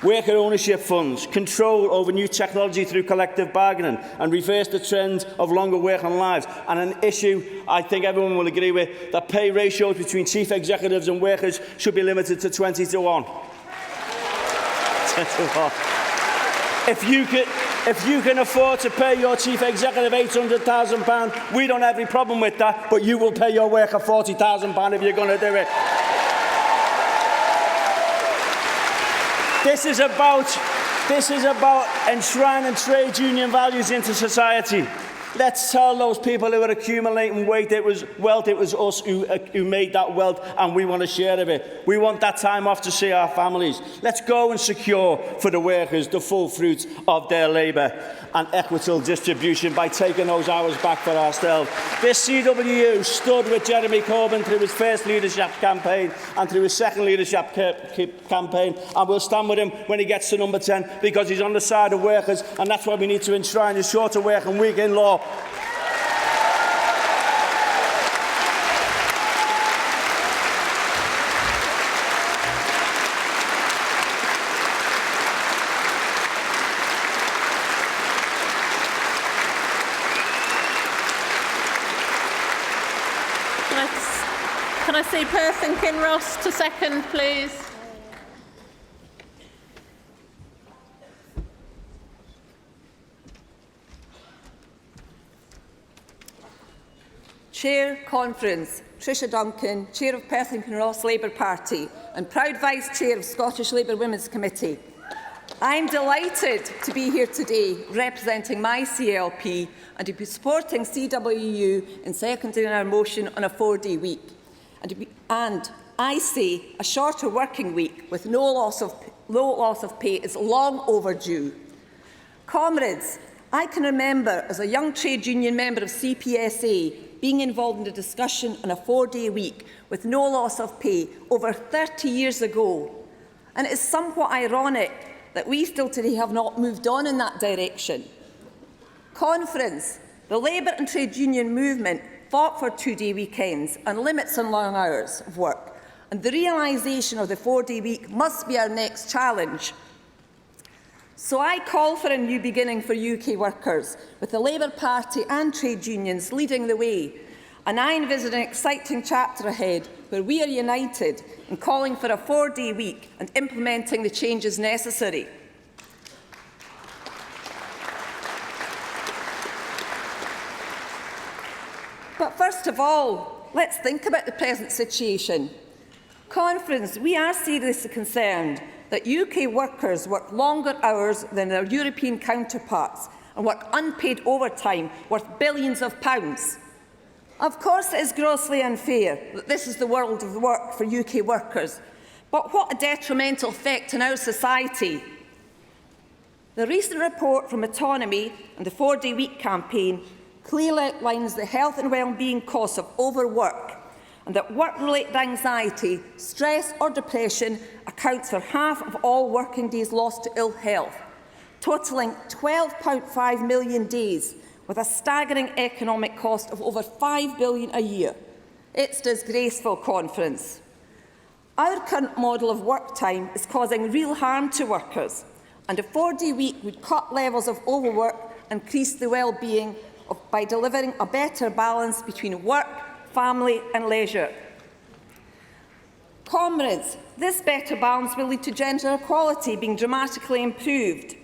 Worker ownership funds, control over new technology through collective bargaining, and reverse the trend of longer working lives. And an issue I think everyone will agree with, that pay ratios between chief executives and workers should be limited to 20 to 1. 10 to 1. If you can afford to pay your chief executive £800,000, we don't have any problem with that, but you will pay your worker £40,000 if you're going to do it. This is about enshrining trade union values into society. Let's tell those people who are accumulating wealth it was us who made that wealth, and we want a share of it. We want that time off to see our families. Let's go and secure for the workers the full fruits of their labour and equitable distribution by taking those hours back for ourselves. This CWU stood with Jeremy Corbyn through his first leadership campaign and through his second leadership campaign, and we'll stand with him when he gets to number 10, because he's on the side of workers, and that's why we need to enshrine a shorter working week in law. Can I see Person Kinross to second, please? Chair, Conference, Tricia Duncan, Chair of Perth and Kinross Labour Party and proud Vice Chair of Scottish Labour Women's Committee. I am delighted to be here today representing my CLP and to be supporting CWU in seconding our motion on a 4-day week. And I say a shorter working week with no loss of pay is long overdue. Comrades, I can remember as a young trade union member of CPSA being involved in a discussion on a 4-day week with no loss of pay over 30 years ago. And it is somewhat ironic that we still today have not moved on in that direction. Conference, the Labour and trade union movement fought for 2-day weekends and limits on long hours of work, and the realisation of the 4-day week must be our next challenge. So I call for a new beginning for UK workers, with the Labour Party and trade unions leading the way. And I envisage an exciting chapter ahead where we are united in calling for a 4-day week and implementing the changes necessary. But first of all, let's think about the present situation. Conference, we are seriously concerned that UK workers work longer hours than their European counterparts and work unpaid overtime worth billions of pounds. Of course, it is grossly unfair that this is the world of work for UK workers, but what a detrimental effect on our society. The recent report from Autonomy and the 4-day week campaign clearly outlines the health and well-being costs of overwork, and that work-related anxiety, stress or depression accounts for half of all working days lost to ill health, totalling 12.5 million days, with a staggering economic cost of over £5 billion a year. It's disgraceful, Conference. Our current model of work time is causing real harm to workers, and a 4-day week would cut levels of overwork and increase the well-being by delivering a better balance between work, family and leisure. Comrades, this better balance will lead to gender equality being dramatically improved.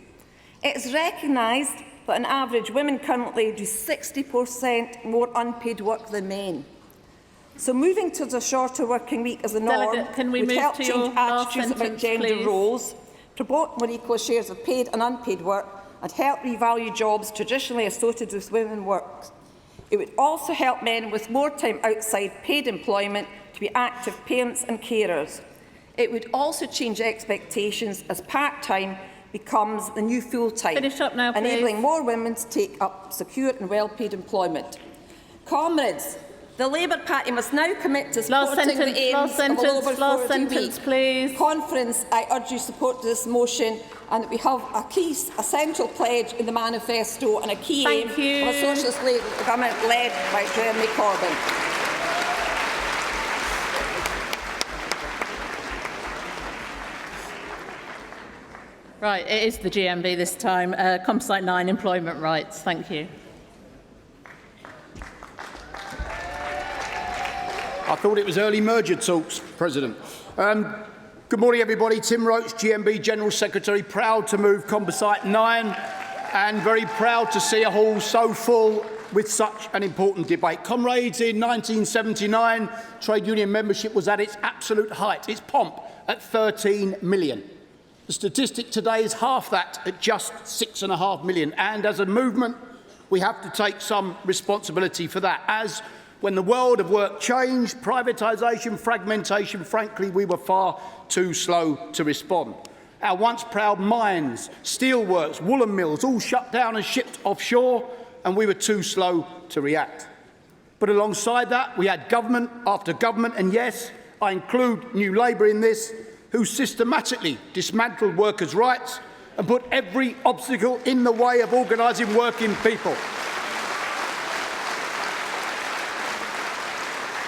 It is recognised that on average women currently do 60% more unpaid work than men. So moving to the shorter working week as a norm would help change attitudes about gender roles, promote more equal shares of paid and unpaid work and help revalue jobs traditionally associated with women's work. It would also help men with more time outside paid employment to be active parents and carers. It would also change expectations as part-time becomes the new full-time, enabling more women to take up secure and well-paid employment. Comrades, the Labour Party must now commit to supporting the aims of a over 40 week. Conference, I urge you to support this motion and that we have a central pledge in the manifesto and a key aim of a socialist Labour government led by Jeremy Corbyn. Right, it is the GMB this time. Composite 9, employment rights. Thank you. I thought it was early merger talks, President. Good morning, everybody. Tim Roach, GMB General Secretary, proud to move Composite 9 and very proud to see a hall so full with such an important debate. Comrades, in 1979, trade union membership was at its absolute height, its pomp, at 13 million. The statistic today is half that, at just 6.5 million. And as a movement, we have to take some responsibility for that. As when the world of work changed, privatisation, fragmentation, frankly, we were far too slow to respond. Our once proud mines, steelworks, woolen mills, all shut down and shipped offshore, and we were too slow to react. But alongside that, we had government after government, and yes, I include New Labour in this, who systematically dismantled workers' rights and put every obstacle in the way of organising working people.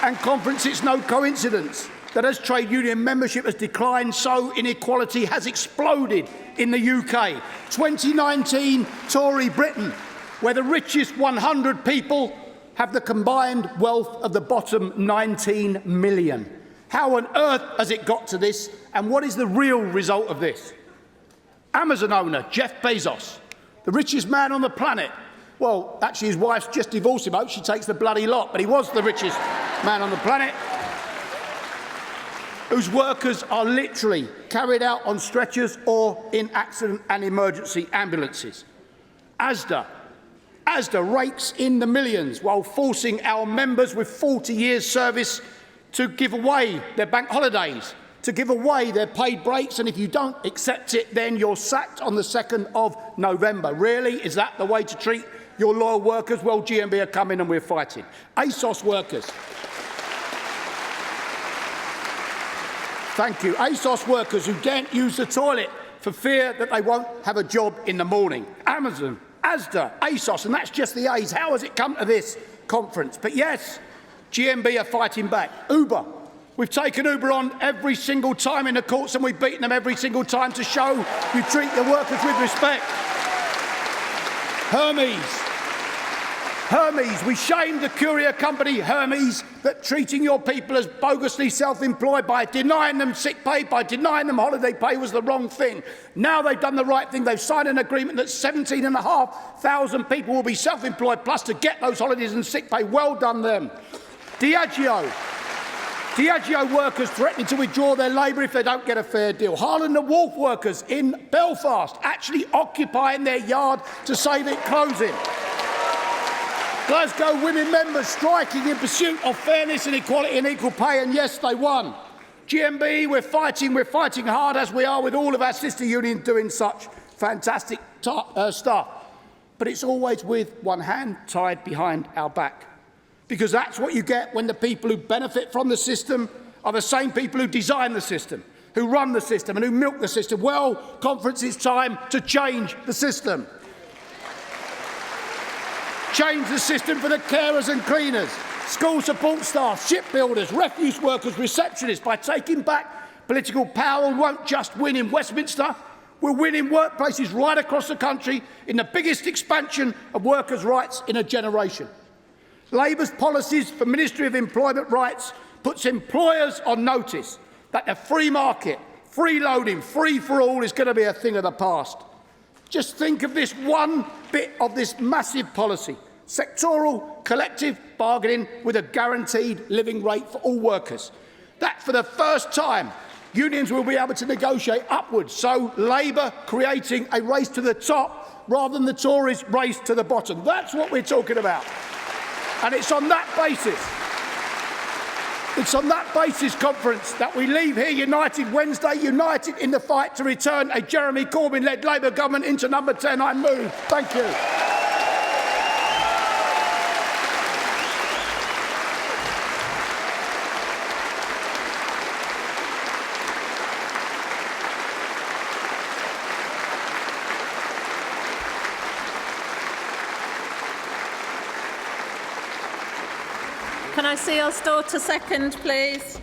And conference, it's no coincidence that as trade union membership has declined, so inequality has exploded in the UK. 2019 Tory Britain, where the richest 100 people have the combined wealth of the bottom 19 million. How on earth has it got to this, and what is the real result of this? Amazon owner Jeff Bezos, the richest man on the planet. Well, actually his wife's just divorced him. I hope she takes the bloody lot, but he was the richest man on the planet, whose workers are literally carried out on stretchers or in accident and emergency ambulances. Asda rakes in the millions while forcing our members with 40 years service to give away their bank holidays, to give away their paid breaks, and if you don't accept it, then you're sacked on the 2nd of November. Really? Is that the way to treat your loyal workers? Well, GMB are coming and we're fighting. ASOS workers. Thank you. ASOS workers who daren't use the toilet for fear that they won't have a job in the morning. Amazon, Asda, ASOS, and that's just the A's. How has it come to this conference? But yes, GMB are fighting back. Uber. We've taken Uber on every single time in the courts and we've beaten them every single time to show you treat the workers with respect. Hermes, we shamed the courier company Hermes that treating your people as bogusly self-employed by denying them sick pay, by denying them holiday pay was the wrong thing. Now they've done the right thing. They've signed an agreement that 17,500 people will be self-employed plus to get those holidays and sick pay. Well done them. Diageo workers threatening to withdraw their labour if they don't get a fair deal. Harland and Wolff workers in Belfast actually occupying their yard to save it closing. Glasgow women members striking in pursuit of fairness and equality and equal pay, and yes, they won. GMB, we're fighting hard, as we are with all of our sister unions doing such fantastic stuff. But it's always with one hand tied behind our back. Because that's what you get when the people who benefit from the system are the same people who design the system, who run the system and who milk the system. Well, conference, it's time to change the system. Change the system for the carers and cleaners, school support staff, shipbuilders, refuse workers, receptionists. By taking back political power, we won't just win in Westminster, we'll win in workplaces right across the country in the biggest expansion of workers' rights in a generation. Labour's policies for Ministry of Employment Rights puts employers on notice that the free market, free loading, free for all is going to be a thing of the past. Just think of this one bit of this massive policy. Sectoral collective bargaining with a guaranteed living rate for all workers. That for the first time, unions will be able to negotiate upwards, so Labour creating a race to the top rather than the Tories' race to the bottom. That's what we're talking about. And it's on that basis, conference, that we leave here united Wednesday, united in the fight to return a Jeremy Corbyn-led Labour government into number 10. I move. Thank you. Can I see your store to second, please?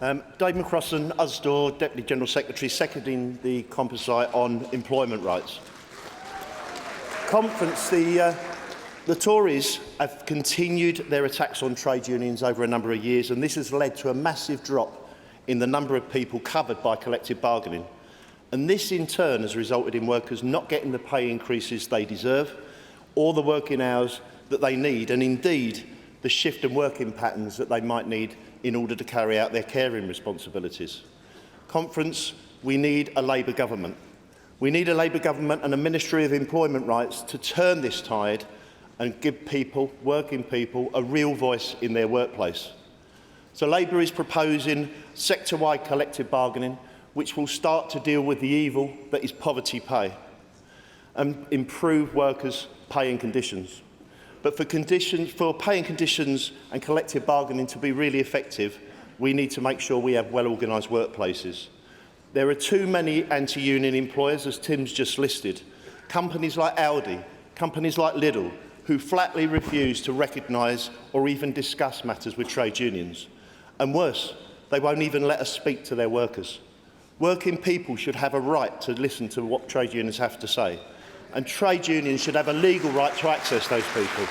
Dave McCrossan, Usdaw, Deputy General Secretary, seconding the composite on employment rights. Conference, the Tories have continued their attacks on trade unions over a number of years, and this has led to a massive drop in the number of people covered by collective bargaining. And this in turn has resulted in workers not getting the pay increases they deserve or the working hours that they need, and indeed the shift in working patterns that they might need in order to carry out their caring responsibilities. Conference, we need a Labour government. We need a Labour government and a Ministry of Employment Rights to turn this tide and give people, working people, a real voice in their workplace. So Labour is proposing sector-wide collective bargaining, which will start to deal with the evil that is poverty pay and improve workers' pay and conditions. But for pay and conditions and collective bargaining to be really effective, we need to make sure we have well-organised workplaces. There are too many anti-union employers, as Tim's just listed. Companies like Aldi, companies like Lidl, who flatly refuse to recognise or even discuss matters with trade unions. And worse, they won't even let us speak to their workers. Working people should have a right to listen to what trade unions have to say, and trade unions should have a legal right to access those people.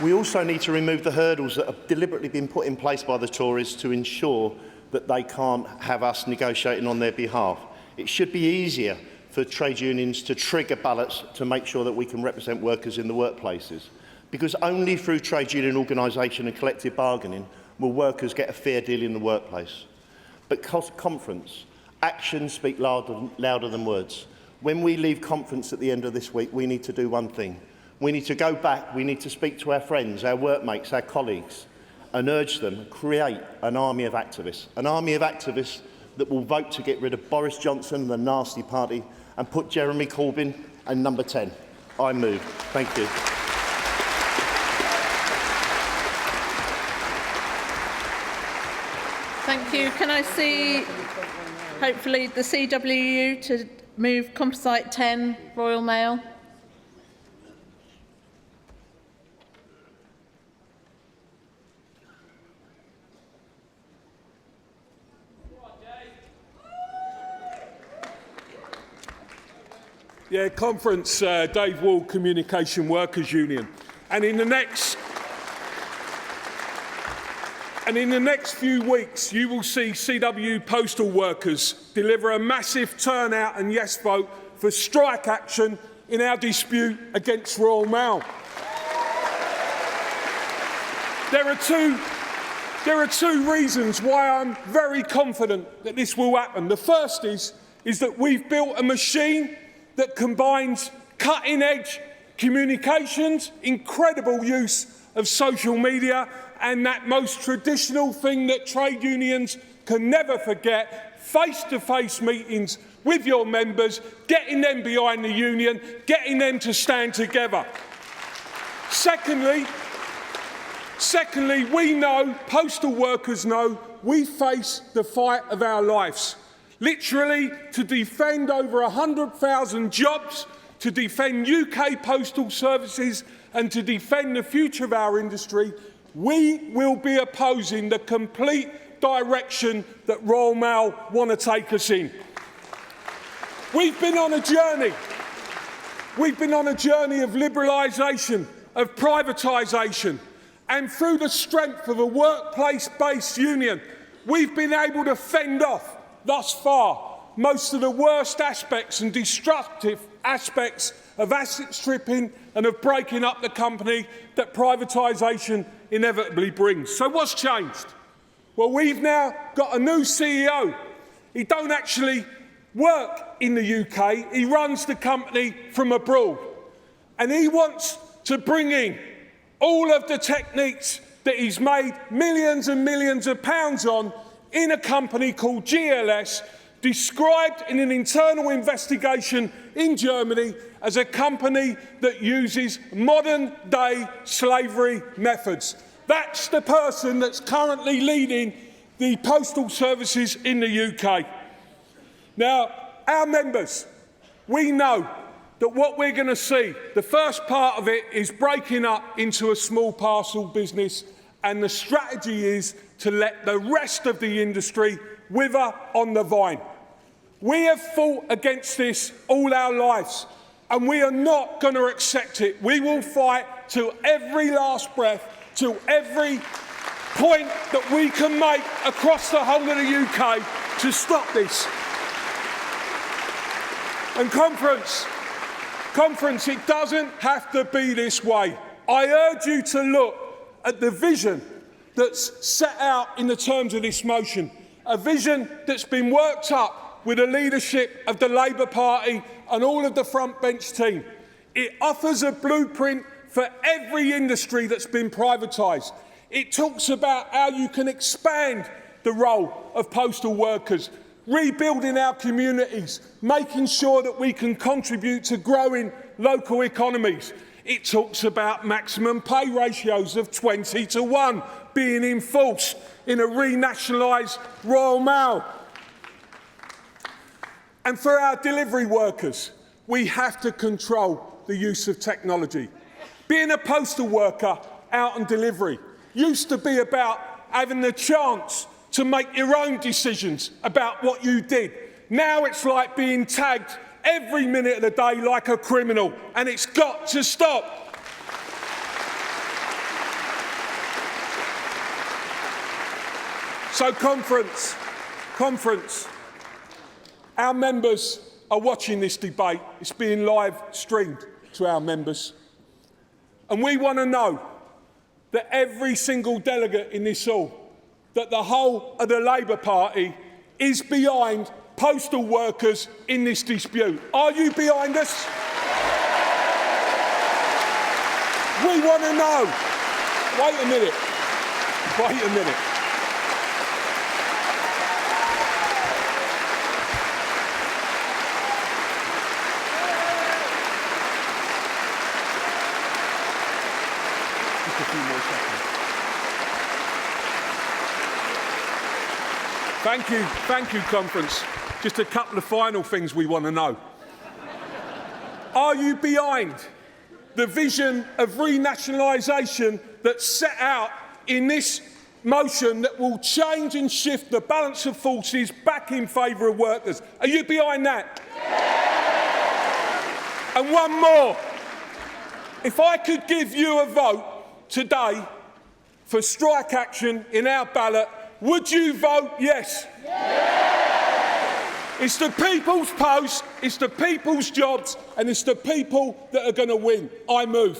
We also need to remove the hurdles that have deliberately been put in place by the Tories to ensure that they can't have us negotiating on their behalf. It should be easier for trade unions to trigger ballots to make sure that we can represent workers in the workplaces, because only through trade union organisation and collective bargaining will workers get a fair deal in the workplace. But conference, actions speak louder than words. When we leave conference at the end of this week, we need to do one thing. We need to go back, we need to speak to our friends, our workmates, our colleagues, and urge them to create an army of activists that will vote to get rid of Boris Johnson, the nasty party, and put Jeremy Corbyn at number 10. I move. Thank you. Thank you. Can I see, hopefully, the CWU to move Composite 10, Royal Mail? Yeah, conference, Dave Wall, Communication Workers Union. And in the next few weeks, you will see CW postal workers deliver a massive turnout and yes vote for strike action in our dispute against Royal Mail. There are two reasons why I'm very confident that this will happen. The first is that we've built a machine that combines cutting-edge communications, incredible use of social media, and that most traditional thing that trade unions can never forget, face-to-face meetings with your members, getting them behind the union, getting them to stand together. Secondly, we know, postal workers know, we face the fight of our lives. Literally, to defend over 100,000 jobs, to defend UK postal services and to defend the future of our industry, we will be opposing the complete direction that Royal Mail want to take us in. We've been on a journey. We've been on a journey of liberalisation, of privatisation, and through the strength of a workplace-based union, we've been able to fend off thus far most of the worst aspects and destructive aspects of asset stripping and of breaking up the company that privatisation inevitably brings. So what's changed? Well, we've now got a new CEO. He don't actually work in the UK, he runs the company from abroad. And he wants to bring in all of the techniques that he's made millions and millions of pounds on in a company called GLS, described in an internal investigation in Germany as a company that uses modern-day slavery methods. That's the person that's currently leading the postal services in the UK. Now, our members, we know that what we're going to see, the first part of it is breaking up into a small parcel business, and the strategy is to let the rest of the industry wither on the vine. We have fought against this all our lives, and we are not going to accept it. We will fight till every last breath to every point that we can make across the whole of the UK to stop this. And Conference, it doesn't have to be this way. I urge you to look at the vision that's set out in the terms of this motion, a vision that's been worked up with the leadership of the Labour Party and all of the front bench team. It offers a blueprint for every industry that's been privatised. It talks about how you can expand the role of postal workers, rebuilding our communities, making sure that we can contribute to growing local economies. It talks about maximum pay ratios of 20:1 being enforced in a renationalised Royal Mail. And for our delivery workers, we have to control the use of technology. Being a postal worker out on delivery used to be about having the chance to make your own decisions about what you did. Now it's like being tagged every minute of the day like a criminal, and it's got to stop. So conference, our members are watching this debate. It's being live streamed to our members. And we want to know that every single delegate in this hall, that the whole of the Labour Party is behind postal workers in this dispute. Are you behind us? We want to know. Wait a minute. Just a few more seconds. Thank you, Conference. Just a couple of final things we want to know. Are you behind the vision of renationalisation that's set out in this motion that will change and shift the balance of forces back in favour of workers? Are you behind that? And one more. If I could give you a vote today for strike action in our ballot, would you vote yes? It's the people's post, it's the people's jobs, and it's the people that are going to win. I move.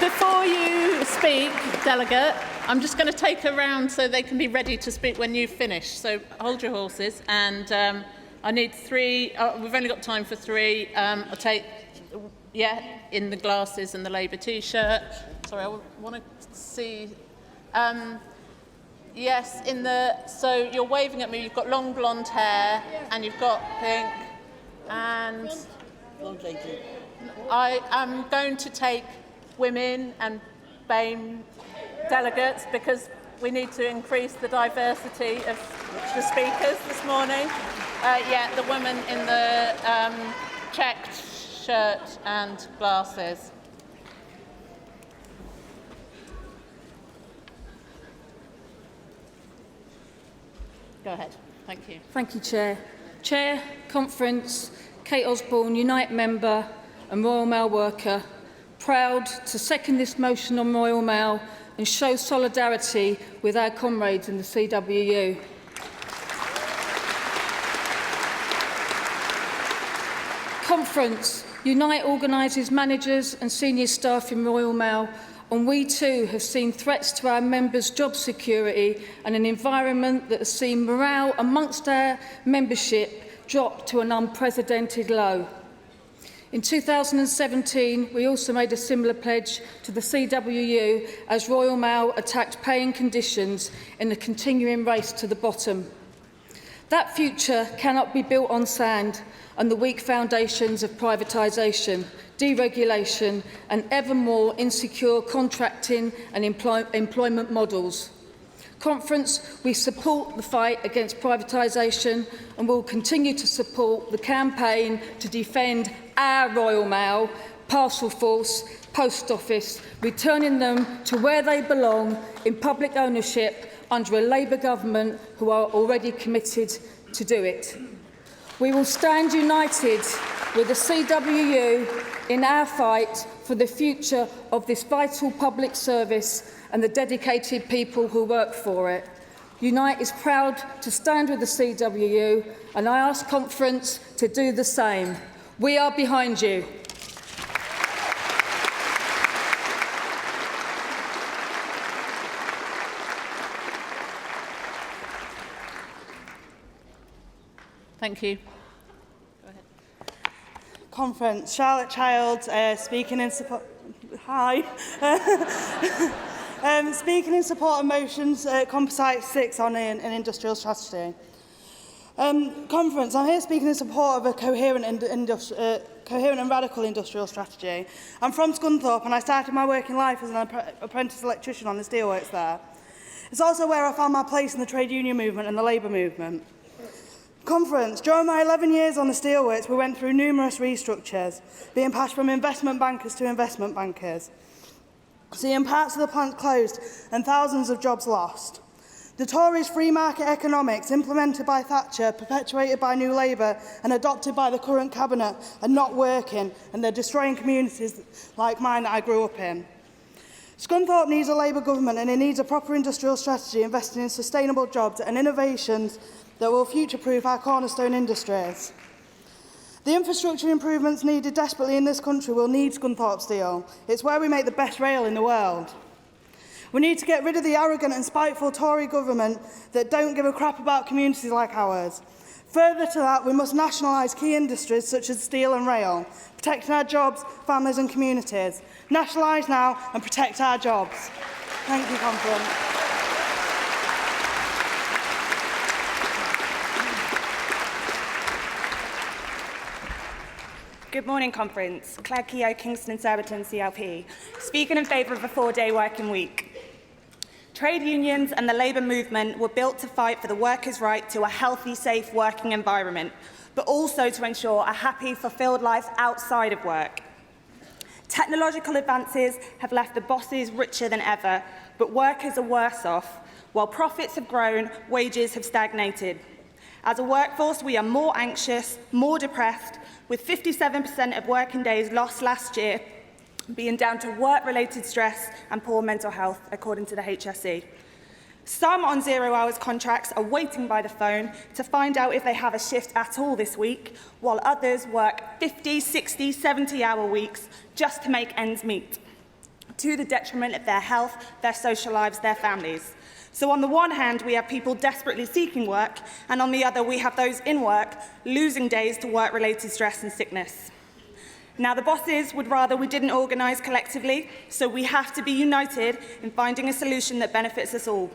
Before you speak, Delegate, I'm just going to take a round so they can be ready to speak when you've finished. So hold your horses, and I need three. We've only got time for three. I'll take, in the glasses and the Labour T-shirt. Sorry, I want to see. Yes, in the. So you're waving at me. You've got long blonde hair, and you've got pink, and I am going to take women and BAME delegates because we need to increase the diversity of the speakers this morning. The woman in the checked shirt and glasses. Go ahead. Thank you. Thank you, Chair. Chair, Conference, Kate Osborne, Unite member and Royal Mail worker, proud to second this motion on Royal Mail and show solidarity with our comrades in the CWU. Conference, Unite organises managers and senior staff in Royal Mail, and we too have seen threats to our members' job security and an environment that has seen morale amongst our membership drop to an unprecedented low. In 2017, we also made a similar pledge to the CWU as Royal Mail attacked paying conditions in a continuing race to the bottom. That future cannot be built on sand and the weak foundations of privatisation, deregulation and ever more insecure contracting and employment models. Conference, we support the fight against privatisation and will continue to support the campaign to defend our Royal Mail parcel force, post office, returning them to where they belong in public ownership under a Labour government who are already committed to do it. We will stand united with the CWU in our fight for the future of this vital public service and the dedicated people who work for it. Unite is proud to stand with the CWU, and I ask Conference to do the same. We are behind you. Thank you. Conference. Charlotte Child speaking in support. Hi. Speaking in support of motions Composite 6 on an industrial strategy. Conference. I'm here speaking in support of a coherent and radical industrial strategy. I'm from Scunthorpe and I started my working life as an apprentice electrician on the steelworks there. It's also where I found my place in the trade union movement and the labour movement. Conference. During my 11 years on the steelworks, we went through numerous restructures, being passed from investment bankers to investment bankers, seeing parts of the plant closed and thousands of jobs lost. The Tories' free market economics, implemented by Thatcher, perpetuated by New Labour and adopted by the current cabinet, are not working, and they're destroying communities like mine that I grew up in. Scunthorpe needs a Labour government, and it needs a proper industrial strategy investing in sustainable jobs and innovations that will future-proof our cornerstone industries. The infrastructure improvements needed desperately in this country will need Scunthorpe Steel. It's where we make the best rail in the world. We need to get rid of the arrogant and spiteful Tory government that don't give a crap about communities like ours. Further to that, we must nationalise key industries such as steel and rail, protecting our jobs, families and communities. Nationalise now and protect our jobs. Thank you, Conference. Good morning, Conference. Claire Keogh, Kingston and Surbiton, CLP. Speaking in favour of a 4-day working week. Trade unions and the labour movement were built to fight for the workers' right to a healthy, safe working environment, but also to ensure a happy, fulfilled life outside of work. Technological advances have left the bosses richer than ever, but workers are worse off. While profits have grown, wages have stagnated. As a workforce, we are more anxious, more depressed, with 57% of working days lost last year being down to work-related stress and poor mental health, according to the HSE. Some on zero-hours contracts are waiting by the phone to find out if they have a shift at all this week, while others work 50, 60, 70-hour weeks just to make ends meet, to the detriment of their health, their social lives, their families. So on the one hand, we have people desperately seeking work, and on the other, we have those in work losing days to work-related stress and sickness. Now, the bosses would rather we didn't organise collectively, so we have to be united in finding a solution that benefits us all.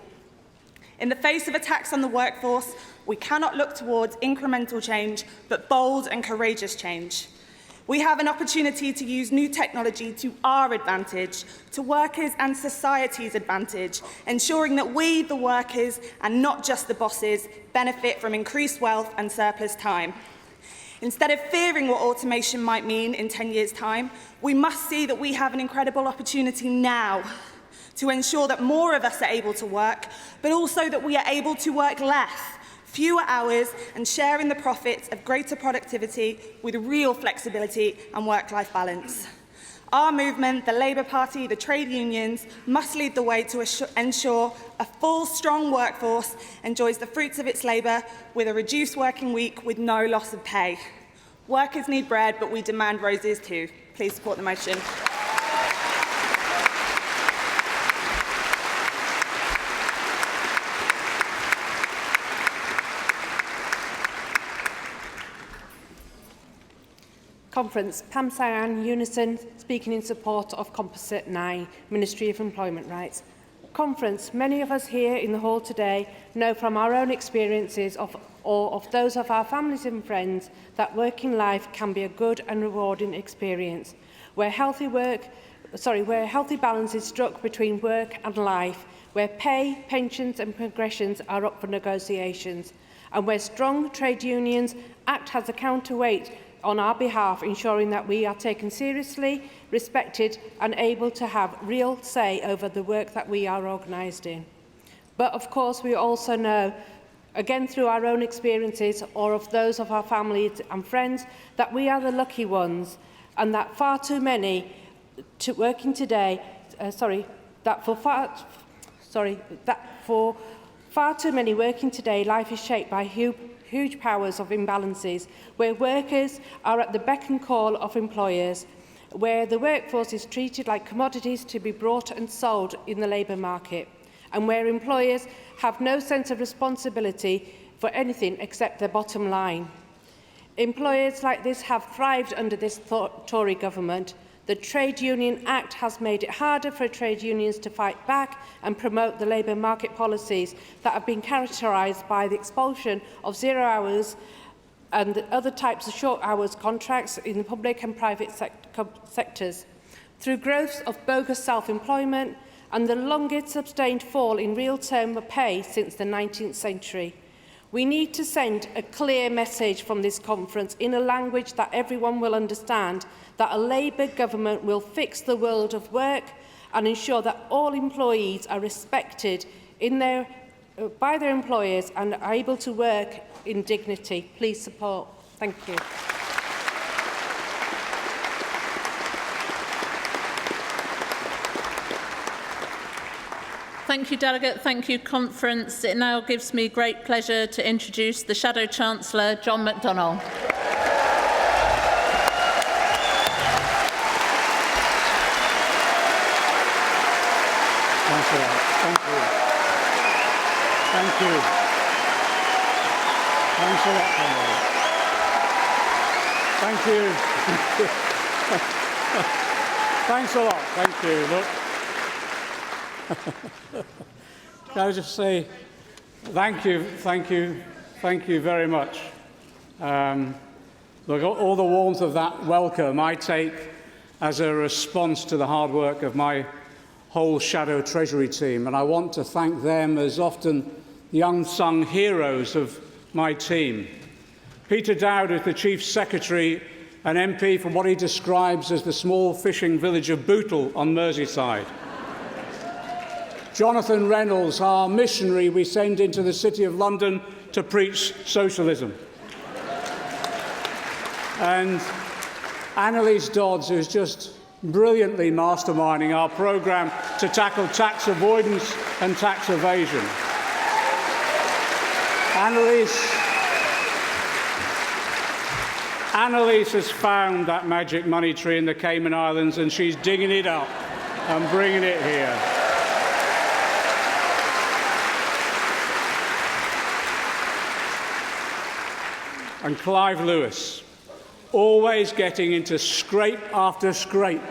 In the face of attacks on the workforce, we cannot look towards incremental change, but bold and courageous change. We have an opportunity to use new technology to our advantage, to workers' and society's advantage, ensuring that we, the workers, and not just the bosses, benefit from increased wealth and surplus time. Instead of fearing what automation might mean in 10 years' time, we must see that we have an incredible opportunity now to ensure that more of us are able to work, but also that we are able to work less, fewer hours, and sharing the profits of greater productivity with real flexibility and work-life balance. Our movement, the Labour Party, the trade unions, must lead the way to ensure a full, strong workforce enjoys the fruits of its labour with a reduced working week with no loss of pay. Workers need bread, but we demand roses too. Please support the motion. Conference. Pam Sayan, Unison, speaking in support of Composite 9, Ministry of Employment Rights. Conference. Many of us here in the hall today know from our own experiences or of those of our families and friends that working life can be a good and rewarding experience, where healthy balance is struck between work and life, where pay, pensions and progressions are up for negotiations, and where strong trade unions act as a counterweight on our behalf, ensuring that we are taken seriously, respected and able to have real say over the work that we are organised in. But of course we also know, again through our own experiences or of those of our families and friends, that we are the lucky ones and that far too many for far too many working today, life is shaped by huge powers of imbalances, where workers are at the beck and call of employers, where the workforce is treated like commodities to be bought and sold in the labour market, and where employers have no sense of responsibility for anything except their bottom line. Employers like this have thrived under this Tory government. The Trade Union Act has made it harder for trade unions to fight back and promote the labour market policies that have been characterised by the expulsion of 0 hours and other types of short hours contracts in the public and private sectors, through growth of bogus self-employment and the longest sustained fall in real-term pay since the 19th century. We need to send a clear message from this conference in a language that everyone will understand, that a Labour government will fix the world of work and ensure that all employees are respected by their employers and are able to work in dignity. Please support. Thank you. Thank you, Delegate. Thank you, Conference. It now gives me great pleasure to introduce the Shadow Chancellor, John McDonnell. Thank you. Thank you. Thanks a lot, Conrad. Thank you. Thanks a lot. Thank you. Look. Can I just say thank you very much. Look, all the warmth of that welcome I take as a response to the hard work of my whole Shadow Treasury team, and I want to thank them as often the unsung heroes of my team. Peter Dowd is the Chief Secretary and MP from what he describes as the small fishing village of Bootle on Merseyside. Jonathan Reynolds, our missionary we send into the City of London to preach socialism. And Annalise Dodds, who's just brilliantly masterminding our programme to tackle tax avoidance and tax evasion. Annalise has found that magic money tree in the Cayman Islands and she's digging it up and bringing it here. And Clive Lewis, always getting into scrape after scrape,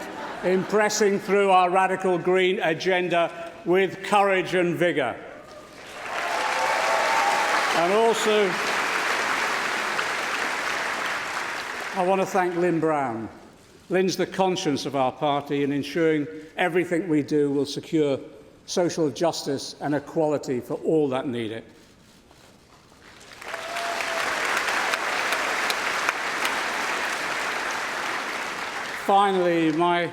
impressing through our radical green agenda with courage and vigour. And also, I want to thank Lynn Brown. Lynn's the conscience of our party in ensuring everything we do will secure social justice and equality for all that need it. Finally, my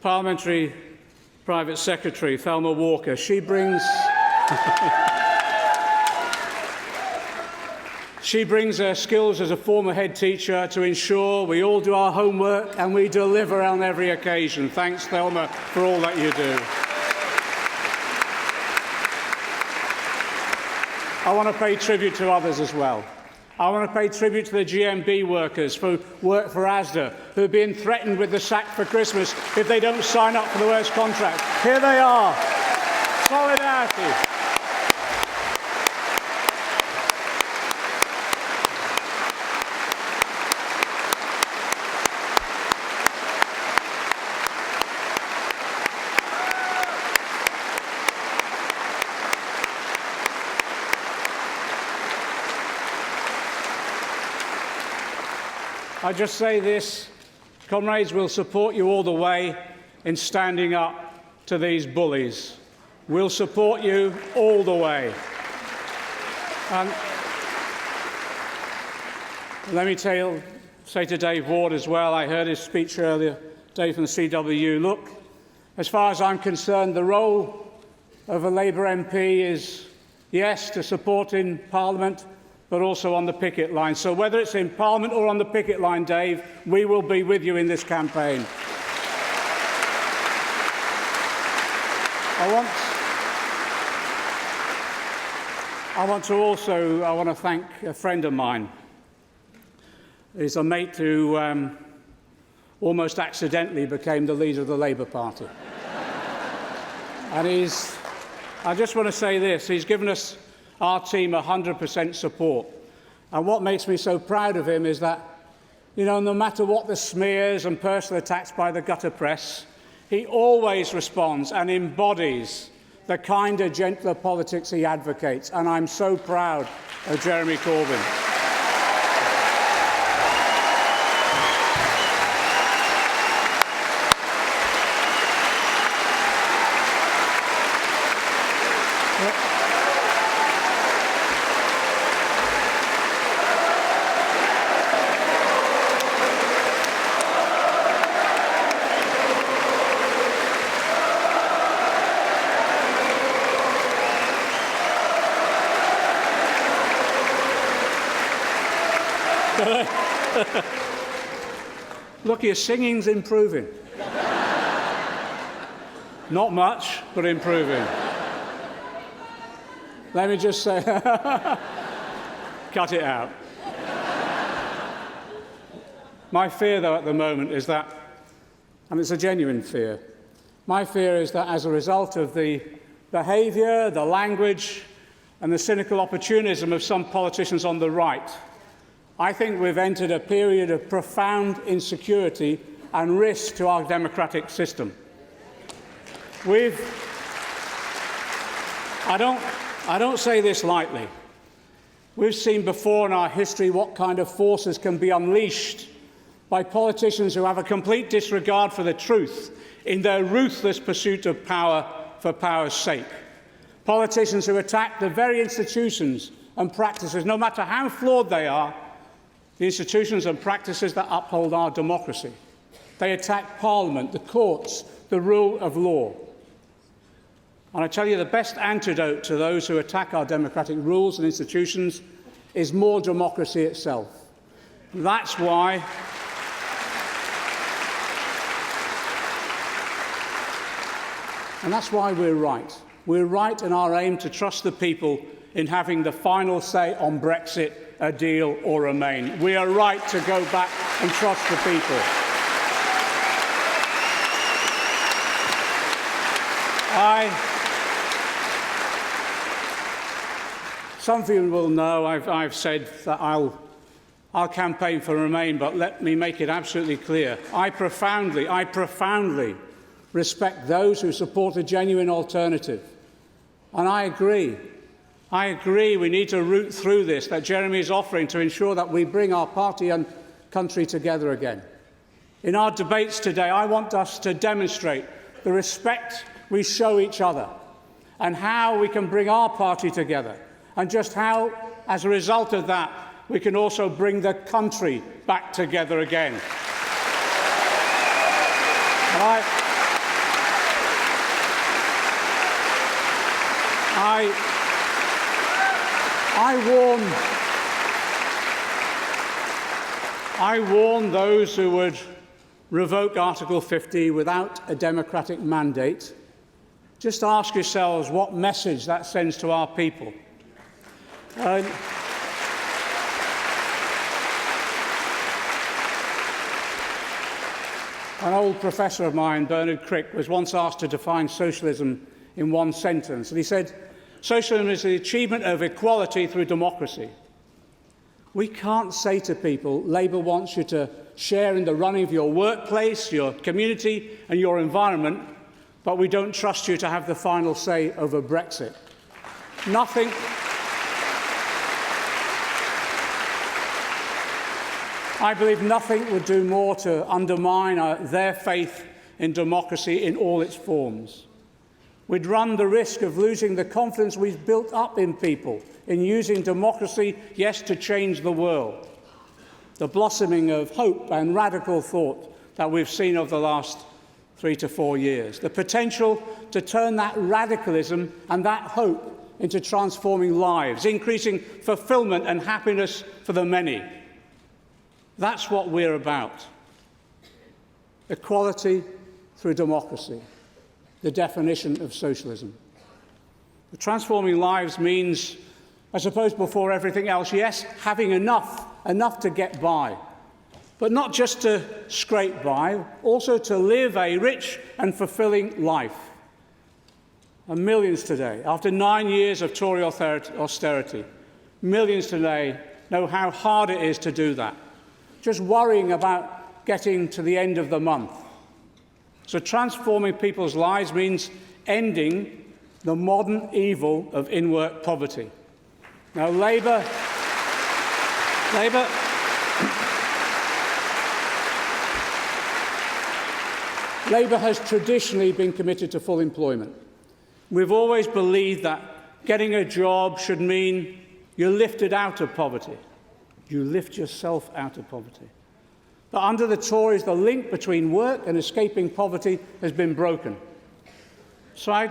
parliamentary private secretary, Thelma Walker, she brings her skills as a former head teacher to ensure we all do our homework and we deliver on every occasion. Thanks, Thelma, for all that you do. I want to pay tribute to others as well. I want to pay tribute to the GMB workers who work for ASDA, who are being threatened with the sack for Christmas if they don't sign up for the worst contract. Here they are. Solidarity. I just say this, comrades, we'll support you all the way in standing up to these bullies. We'll support you all the way. And let me tell say to Dave Ward as well, I heard his speech earlier, Dave from the CWU. Look, as far as I'm concerned, the role of a Labour MP is, yes, to support in Parliament, but also on the picket line. So whether it's in Parliament or on the picket line, Dave, we will be with you in this campaign. I want to thank a friend of mine. He's a mate who almost accidentally became the leader of the Labour Party. And I just want to say this, he's given us, our team, 100% support. And what makes me so proud of him is that, you know, no matter what the smears and personal attacks by the gutter press, he always responds and embodies the kinder, gentler politics he advocates. And I'm so proud of Jeremy Corbyn. Look, your singing's improving. Not much, but improving. Let me just say, cut it out. My fear, though, at the moment is that, and it's a genuine fear, my fear is that as a result of the behaviour, the language, and the cynical opportunism of some politicians on the right, I think we've entered a period of profound insecurity and risk to our democratic system. I don't say this lightly. We've seen before in our history what kind of forces can be unleashed by politicians who have a complete disregard for the truth in their ruthless pursuit of power for power's sake. Politicians who attack the very institutions and practices, no matter how flawed they are, the institutions and practices that uphold our democracy. They attack Parliament, the courts, the rule of law. And I tell you, the best antidote to those who attack our democratic rules and institutions is more democracy itself. That's why we're right. We're right in our aim to trust the people in having the final say on Brexit, a deal or remain. We are right to go back and trust the people. Some of you will know I've said that I'll campaign for Remain, but let me make it absolutely clear. I profoundly respect those who support a genuine alternative. And I agree we need to root through this that Jeremy is offering to ensure that we bring our party and country together again. In our debates today, I want us to demonstrate the respect we show each other and how we can bring our party together, and just how, as a result of that, we can also bring the country back together again. I warn those who would revoke Article 50 without a democratic mandate. Just ask yourselves what message that sends to our people. An old professor of mine, Bernard Crick, was once asked to define socialism in one sentence, and he said, "Socialism is the achievement of equality through democracy." We can't say to people, Labour wants you to share in the running of your workplace, your community and your environment, but we don't trust you to have the final say over Brexit. I believe nothing would do more to undermine their faith in democracy in all its forms. We'd run the risk of losing the confidence we've built up in people in using democracy, yes, to change the world. the blossoming of hope and radical thought that we've seen over the last 3 to 4 years, the potential to turn that radicalism and that hope into transforming lives, increasing fulfilment and happiness for the many. That's what we're about. Equality through democracy, the definition of socialism. The transforming lives means, I suppose, before everything else, yes, having enough to get by, but not just to scrape by, also to live a rich and fulfilling life. And millions today, after 9 years of Tory austerity, millions today know how hard it is to do that, just worrying about getting to the end of the month. So transforming people's lives means ending the modern evil of in-work poverty. Now, Labour has traditionally been committed to full employment. We've always believed that getting a job should mean you're lifted out of poverty. You lift yourself out of poverty. But under the Tories, the link between work and escaping poverty has been broken. So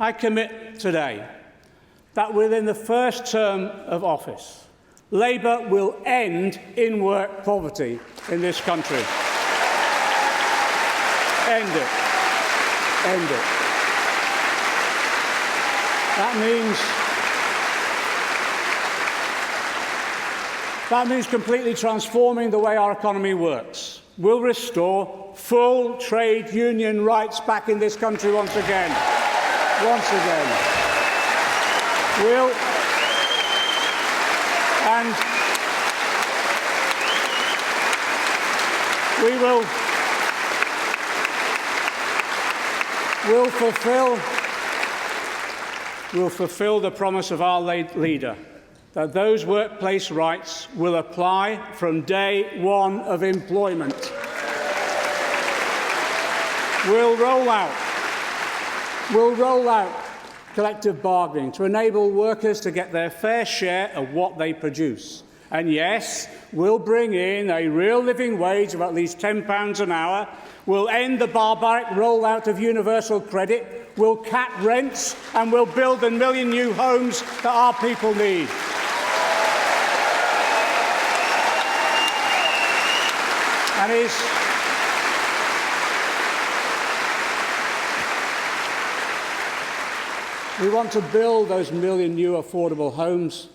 I commit today that within the first term of office, Labour will end in-work poverty in this country. End it. End it. That means completely transforming the way our economy works. We'll restore full trade union rights back in this country once again. Once again. We'll fulfil the promise of our leader that those workplace rights will apply from day one of employment. We'll roll out collective bargaining to enable workers to get their fair share of what they produce. And yes, we'll bring in a real living wage of at least £10 an hour. We'll end the barbaric rollout of universal credit. We'll cap rents and we'll build 1 million new homes that our people need. And we want to build those 1 million new affordable homes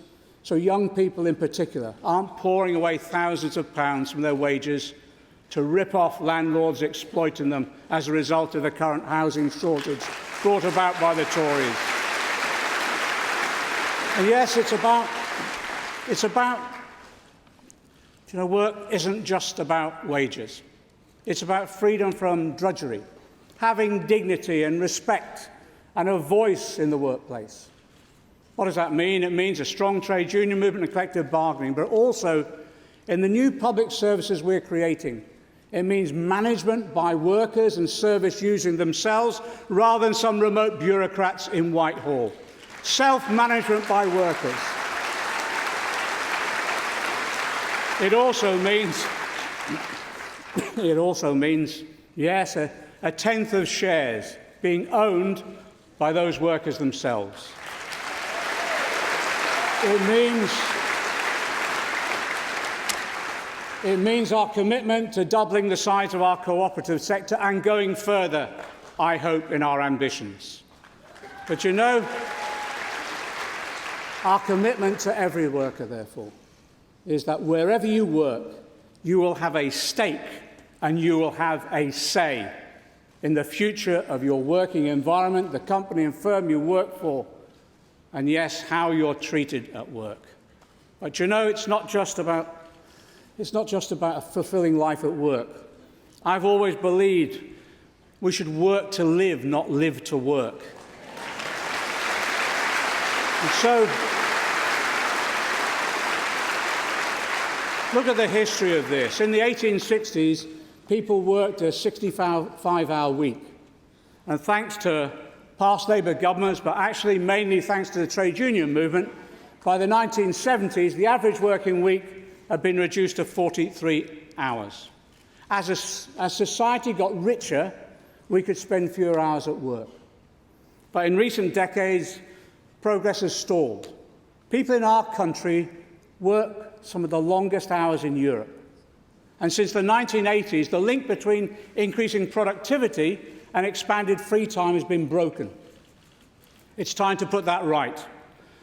so young people in particular aren't pouring away thousands of pounds from their wages to rip off landlords exploiting them as a result of the current housing shortage brought about by the Tories. And yes, work isn't just about wages. It's about freedom from drudgery, having dignity and respect and a voice in the workplace. What does that mean? It means a strong trade union movement and collective bargaining, but also in the new public services we're creating, it means management by workers and service using themselves rather than some remote bureaucrats in Whitehall. Self-management by workers. It also means, yes, a tenth of shares being owned by those workers themselves. It means our commitment to doubling the size of our cooperative sector and going further, I hope, in our ambitions. But our commitment to every worker, therefore, is that wherever you work, you will have a stake and you will have a say in the future of your working environment, the company and firm you work for, and yes, how you're treated at work. But it's not just about a fulfilling life at work. I've always believed we should work to live, not live to work. And so, look at the history of this. In the 1860s, people worked a 65-hour week. And thanks to past Labour governments, but actually mainly thanks to the trade union movement, by the 1970s, the average working week have been reduced to 43 hours. As society got richer, we could spend fewer hours at work. But in recent decades, progress has stalled. People in our country work some of the longest hours in Europe. And since the 1980s, the link between increasing productivity and expanded free time has been broken. It's time to put that right.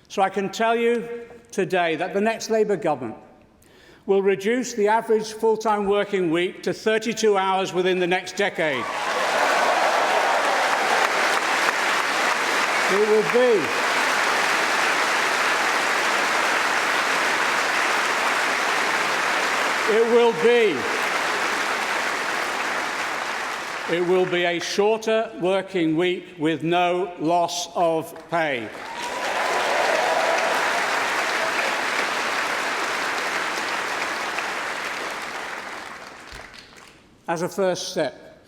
So I can tell you today that the next Labour government will reduce the average full-time working week to 32 hours within the next decade. It will be It will be a shorter working week with no loss of pay. As a first step,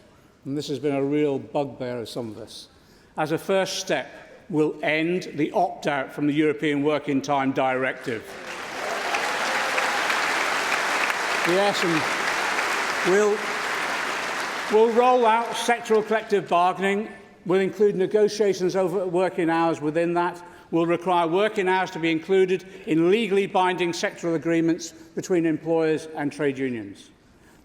and this has been a real bugbear of some of us, as a first step, we'll end the opt-out from the European Working Time Directive. Yes, and we'll roll out sectoral collective bargaining. We'll include negotiations over working hours within that. We'll require working hours to be included in legally binding sectoral agreements between employers and trade unions.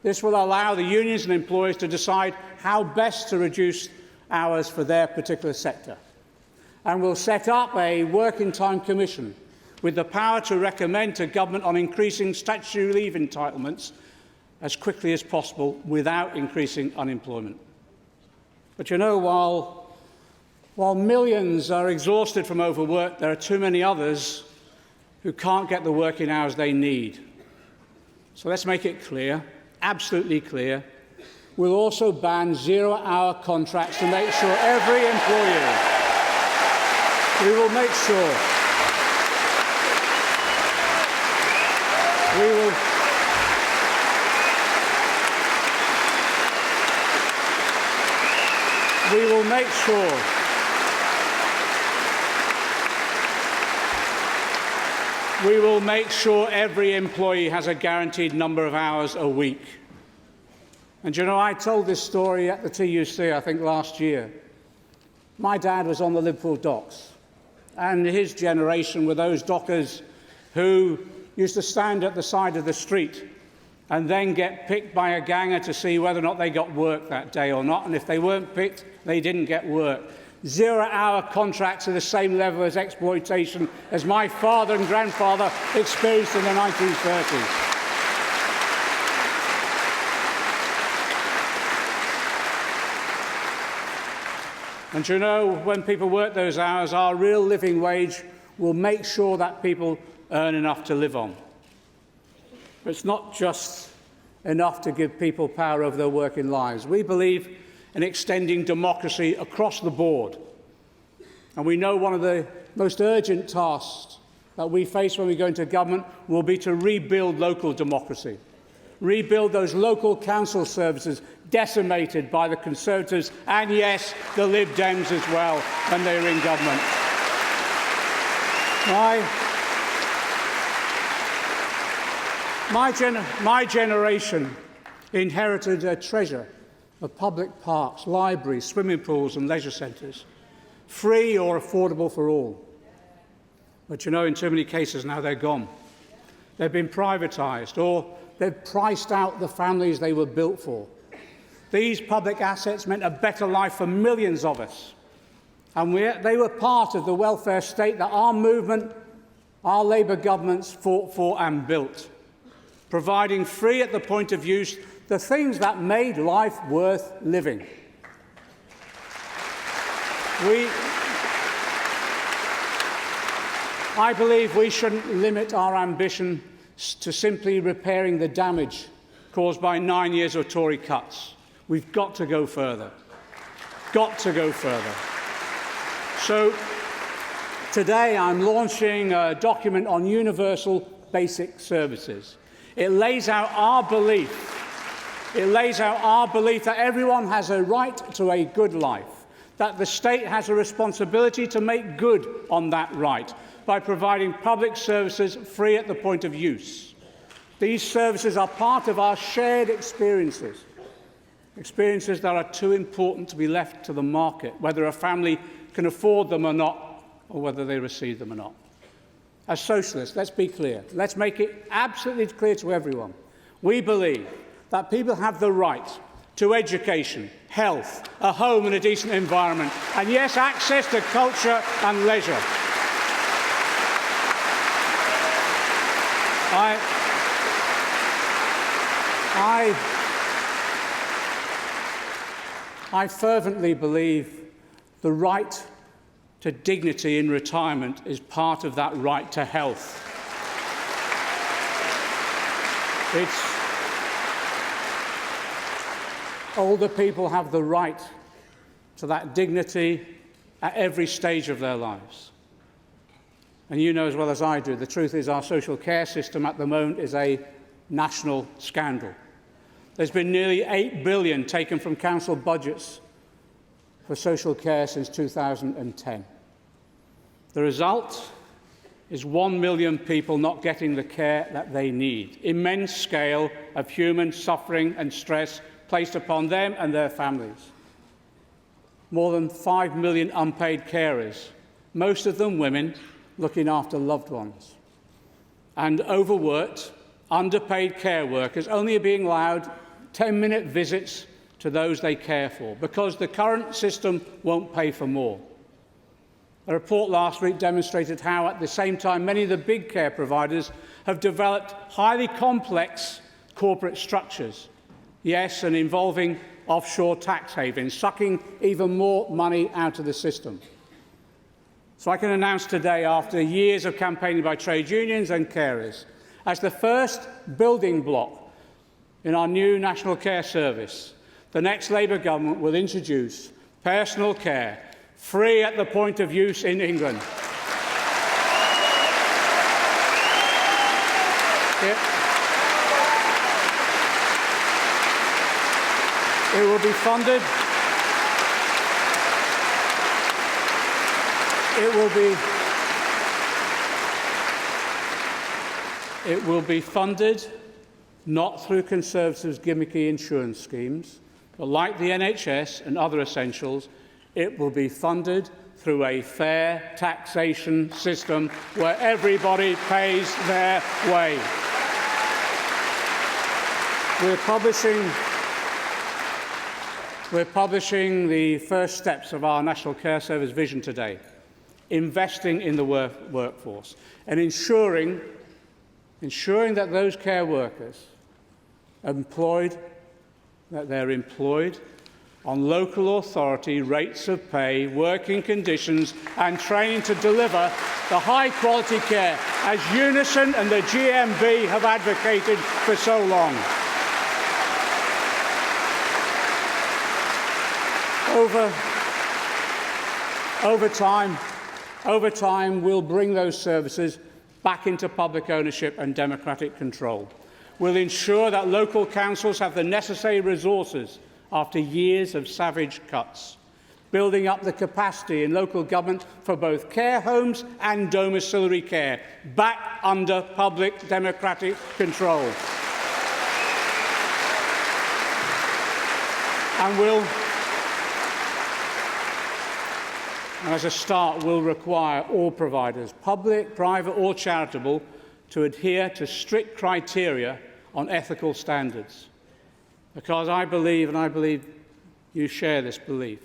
This will allow the unions and employers to decide how best to reduce hours for their particular sector. And we'll set up a working time commission with the power to recommend to government on increasing statutory leave entitlements as quickly as possible without increasing unemployment. But you know, while millions are exhausted from overwork, there are too many others who can't get the working hours they need. So let's make it clear, absolutely clear. We'll also ban zero-hour contracts to make sure every employee, we will make sure we will make sure every employee has a guaranteed number of hours a week. And you know, I told this story at the TUC, I think last year. My dad was on the Liverpool docks, and his generation were those dockers who used to stand at the side of the street and then get picked by a ganger to see whether or not they got work that day or not. And if they weren't picked, they didn't get work. Zero-hour contracts are the same level as exploitation as my father and grandfather experienced in the 1930s. And you know, when people work those hours, our real living wage will make sure that people earn enough to live on. But it's not just enough to give people power over their working lives. We believe in extending democracy across the board. And we know one of the most urgent tasks that we face when we go into government will be to rebuild local democracy. Rebuild those local council services decimated by the Conservatives and, yes, the Lib Dems as well when they were in government. My generation inherited a treasure of public parks, libraries, swimming pools and leisure centres, free or affordable for all. But you know, in too many cases now they're gone. They've been privatised or they've priced out the families they were built for. These public assets meant a better life for millions of us. And they were part of the welfare state that our movement, our Labour governments fought for and built, providing free at the point of use the things that made life worth living. I believe we shouldn't limit our ambition to simply repairing the damage caused by 9 years of Tory cuts. We've got to go further. Got to go further. So today I'm launching a document on universal basic services. It lays out our belief. It lays out our belief that everyone has a right to a good life, that the state has a responsibility to make good on that right by providing public services free at the point of use. These services are part of our shared experiences, experiences that are too important to be left to the market, whether a family can afford them or not, or whether they receive them or not. As socialists, let's be clear. Let's make it absolutely clear to everyone. We believe that people have the right to education, health, a home and a decent environment, and yes, access to culture and leisure. I fervently believe the right to dignity in retirement is part of that right to health. Older people have the right to that dignity at every stage of their lives. And you know as well as I do, the truth is our social care system at the moment is a national scandal. There's been nearly £8 billion taken from council budgets for social care since 2010. The result is 1 million people not getting the care that they need. Immense scale of human suffering and stress placed upon them and their families. More than 5 million unpaid carers, most of them women, looking after loved ones. And overworked, underpaid care workers only being allowed 10-minute visits to those they care for because the current system won't pay for more. A report last week demonstrated how, at the same time, many of the big care providers have developed highly complex corporate structures, yes, and involving offshore tax havens, sucking even more money out of the system. So I can announce today, after years of campaigning by trade unions and carers, as the first building block in our new National Care Service, the next Labour government will introduce personal care, free at the point of use in England. It will be funded. It will be funded not through Conservatives' gimmicky insurance schemes, but like the NHS and other essentials, it will be funded through a fair taxation system where everybody pays their way. We're publishing the first steps of our National Care Service vision today, investing in the workforce and ensuring that those care workers they're employed on local authority rates of pay, working conditions and training to deliver the high-quality care as Unison and the GMB have advocated for so long. Over time, we'll bring those services back into public ownership and democratic control. We'll ensure that local councils have the necessary resources after years of savage cuts, building up the capacity in local government for both care homes and domiciliary care, back under public democratic control. And as a start, we'll require all providers, public, private or charitable, to adhere to strict criteria on ethical standards. Because I believe, and I believe you share this belief,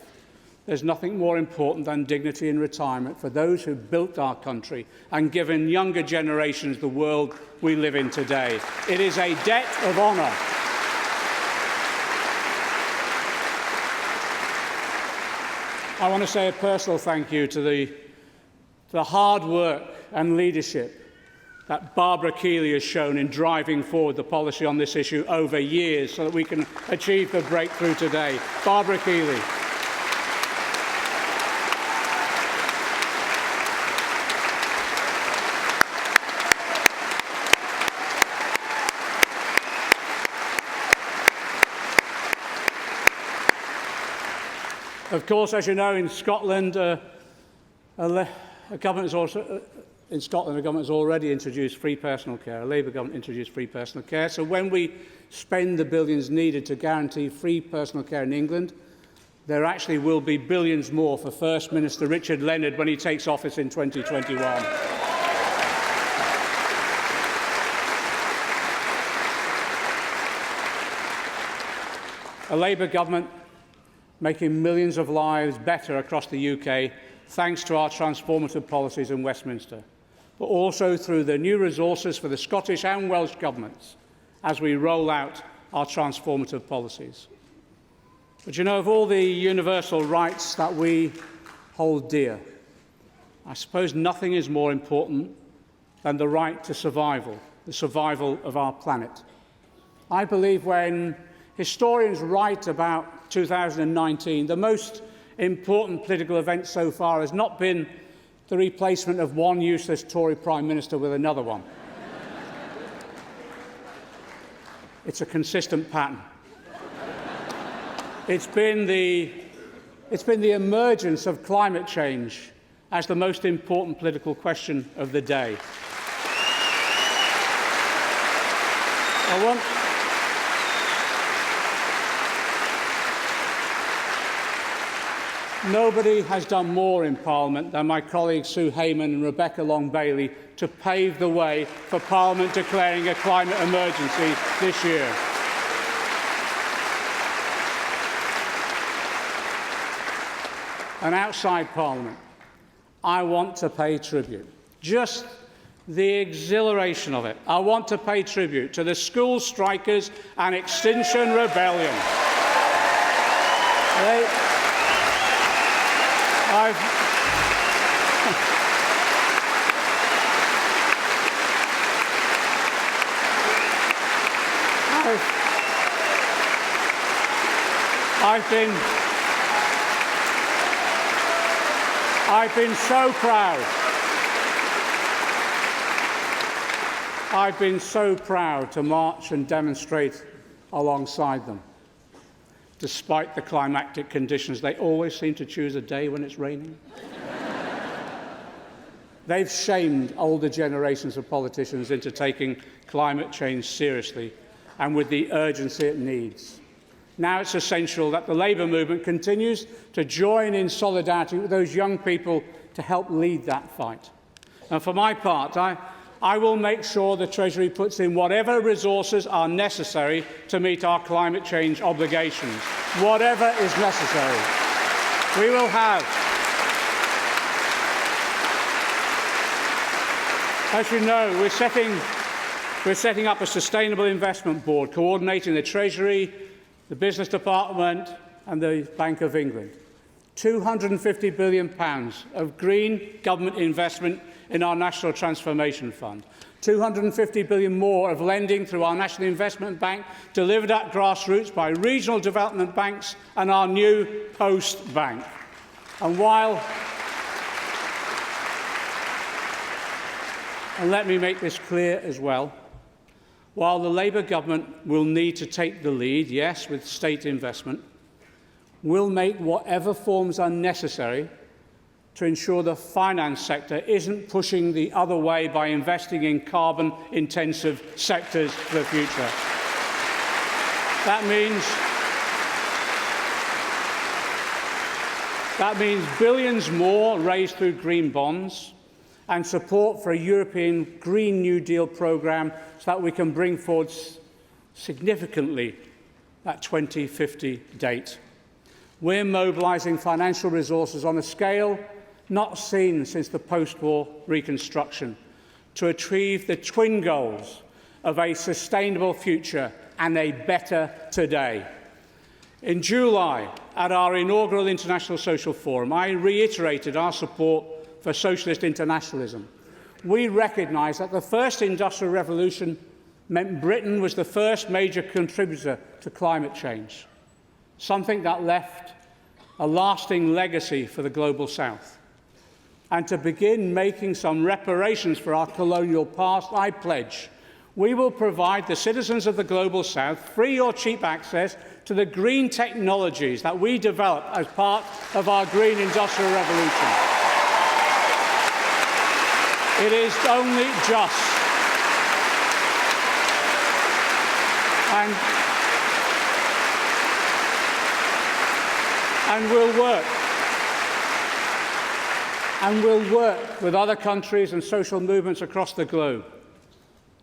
there's nothing more important than dignity in retirement for those who built our country and given younger generations the world we live in today. It is a debt of honour. I want to say a personal thank you to the hard work and leadership that Barbara Keeley has shown in driving forward the policy on this issue over years so that we can achieve the breakthrough today. Barbara Keeley. Of course, as you know, in Scotland, a government has also in Scotland, the government has already introduced free personal care. A Labour government introduced free personal care. So when we spend the billions needed to guarantee free personal care in England, there actually will be billions more for First Minister Richard Leonard when he takes office in 2021. A Labour government making millions of lives better across the UK thanks to our transformative policies in Westminster, but also through the new resources for the Scottish and Welsh governments as we roll out our transformative policies. But you know, of all the universal rights that we hold dear, I suppose nothing is more important than the right to survival, the survival of our planet. I believe when historians write about 2019, the most important political event so far has not been the replacement of one useless Tory Prime Minister with another one. It's a consistent pattern. It's been the emergence of climate change as the most important political question of the day. Nobody has done more in Parliament than my colleagues Sue Hayman and Rebecca Long-Bailey to pave the way for Parliament declaring a climate emergency this year. And outside Parliament, I want to pay tribute. Just the exhilaration of it. I want to pay tribute to the school strikers and Extinction Rebellion. I've been so proud. I've been so proud to march and demonstrate alongside them. Despite the climactic conditions, they always seem to choose a day when it's raining. They've shamed older generations of politicians into taking climate change seriously and with the urgency it needs. Now it's essential that the Labour movement continues to join in solidarity with those young people to help lead that fight. And for my part, I will make sure the Treasury puts in whatever resources are necessary to meet our climate change obligations. Whatever is necessary. We will have, as you know, we're setting up a sustainable investment board coordinating the Treasury, the Business Department and the Bank of England. £250 billion of green government investment in our National Transformation Fund. £250 billion more of lending through our National Investment Bank, delivered at grassroots by regional development banks and our new Post Bank. And let me make this clear as well, while the Labour government will need to take the lead, yes, with state investment, we'll make whatever forms are necessary to ensure the finance sector isn't pushing the other way by investing in carbon-intensive sectors for the future. That means billions more raised through green bonds and support for a European Green New Deal programme so that we can bring forward significantly that 2050 date. We're mobilising financial resources on a scale not seen since the post-war reconstruction to achieve the twin goals of a sustainable future and a better today. In July, at our inaugural International Social Forum, I reiterated our support for socialist internationalism. We recognise that the first industrial revolution meant Britain was the first major contributor to climate change, something that left a lasting legacy for the global south. And to begin making some reparations for our colonial past, I pledge we will provide the citizens of the global south free or cheap access to the green technologies that we develop as part of our green industrial revolution. It is only just. And we'll work with other countries and social movements across the globe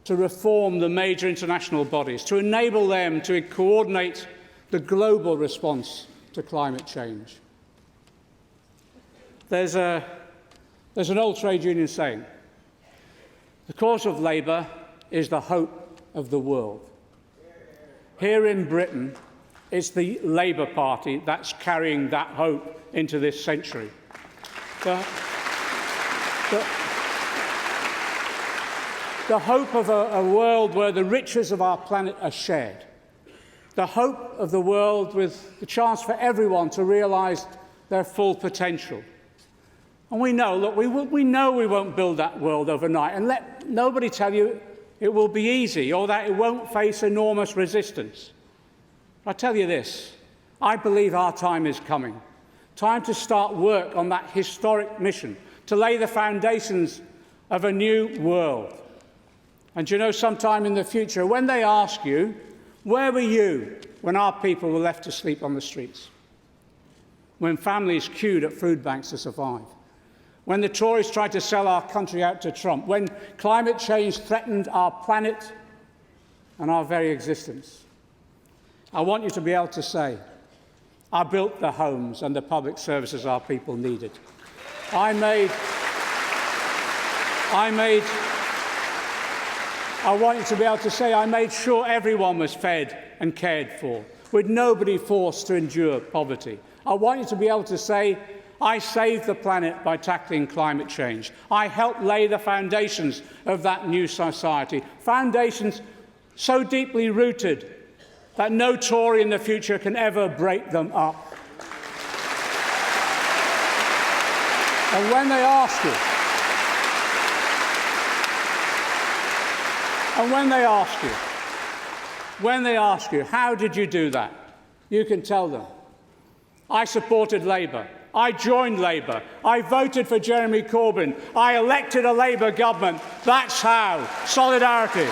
to reform the major international bodies, to enable them to coordinate the global response to climate change. There's an old trade union saying, the cause of labour is the hope of the world. Here in Britain, it's the Labour Party that's carrying that hope into this century. The hope of a world where the riches of our planet are shared. The hope of the world with the chance for everyone to realise their full potential. And we know, look, we know we won't build that world overnight, and let nobody tell you it will be easy or that it won't face enormous resistance. I tell you this, I believe our time is coming. Time to start work on that historic mission, to lay the foundations of a new world. And you know, sometime in the future, when they ask you, where were you when our people were left to sleep on the streets? When families queued at food banks to survive? When the Tories tried to sell our country out to Trump? When climate change threatened our planet and our very existence? I want you to be able to say, I built the homes and the public services our people needed. I want you to be able to say, I made sure everyone was fed and cared for, with nobody forced to endure poverty. I want you to be able to say, I saved the planet by tackling climate change. I helped lay the foundations of that new society, foundations so deeply rooted that no Tory in the future can ever break them up. And when they ask you, how did you do that? You can tell them, I supported Labour. I joined Labour. I voted for Jeremy Corbyn. I elected a Labour government. That's how. Solidarity.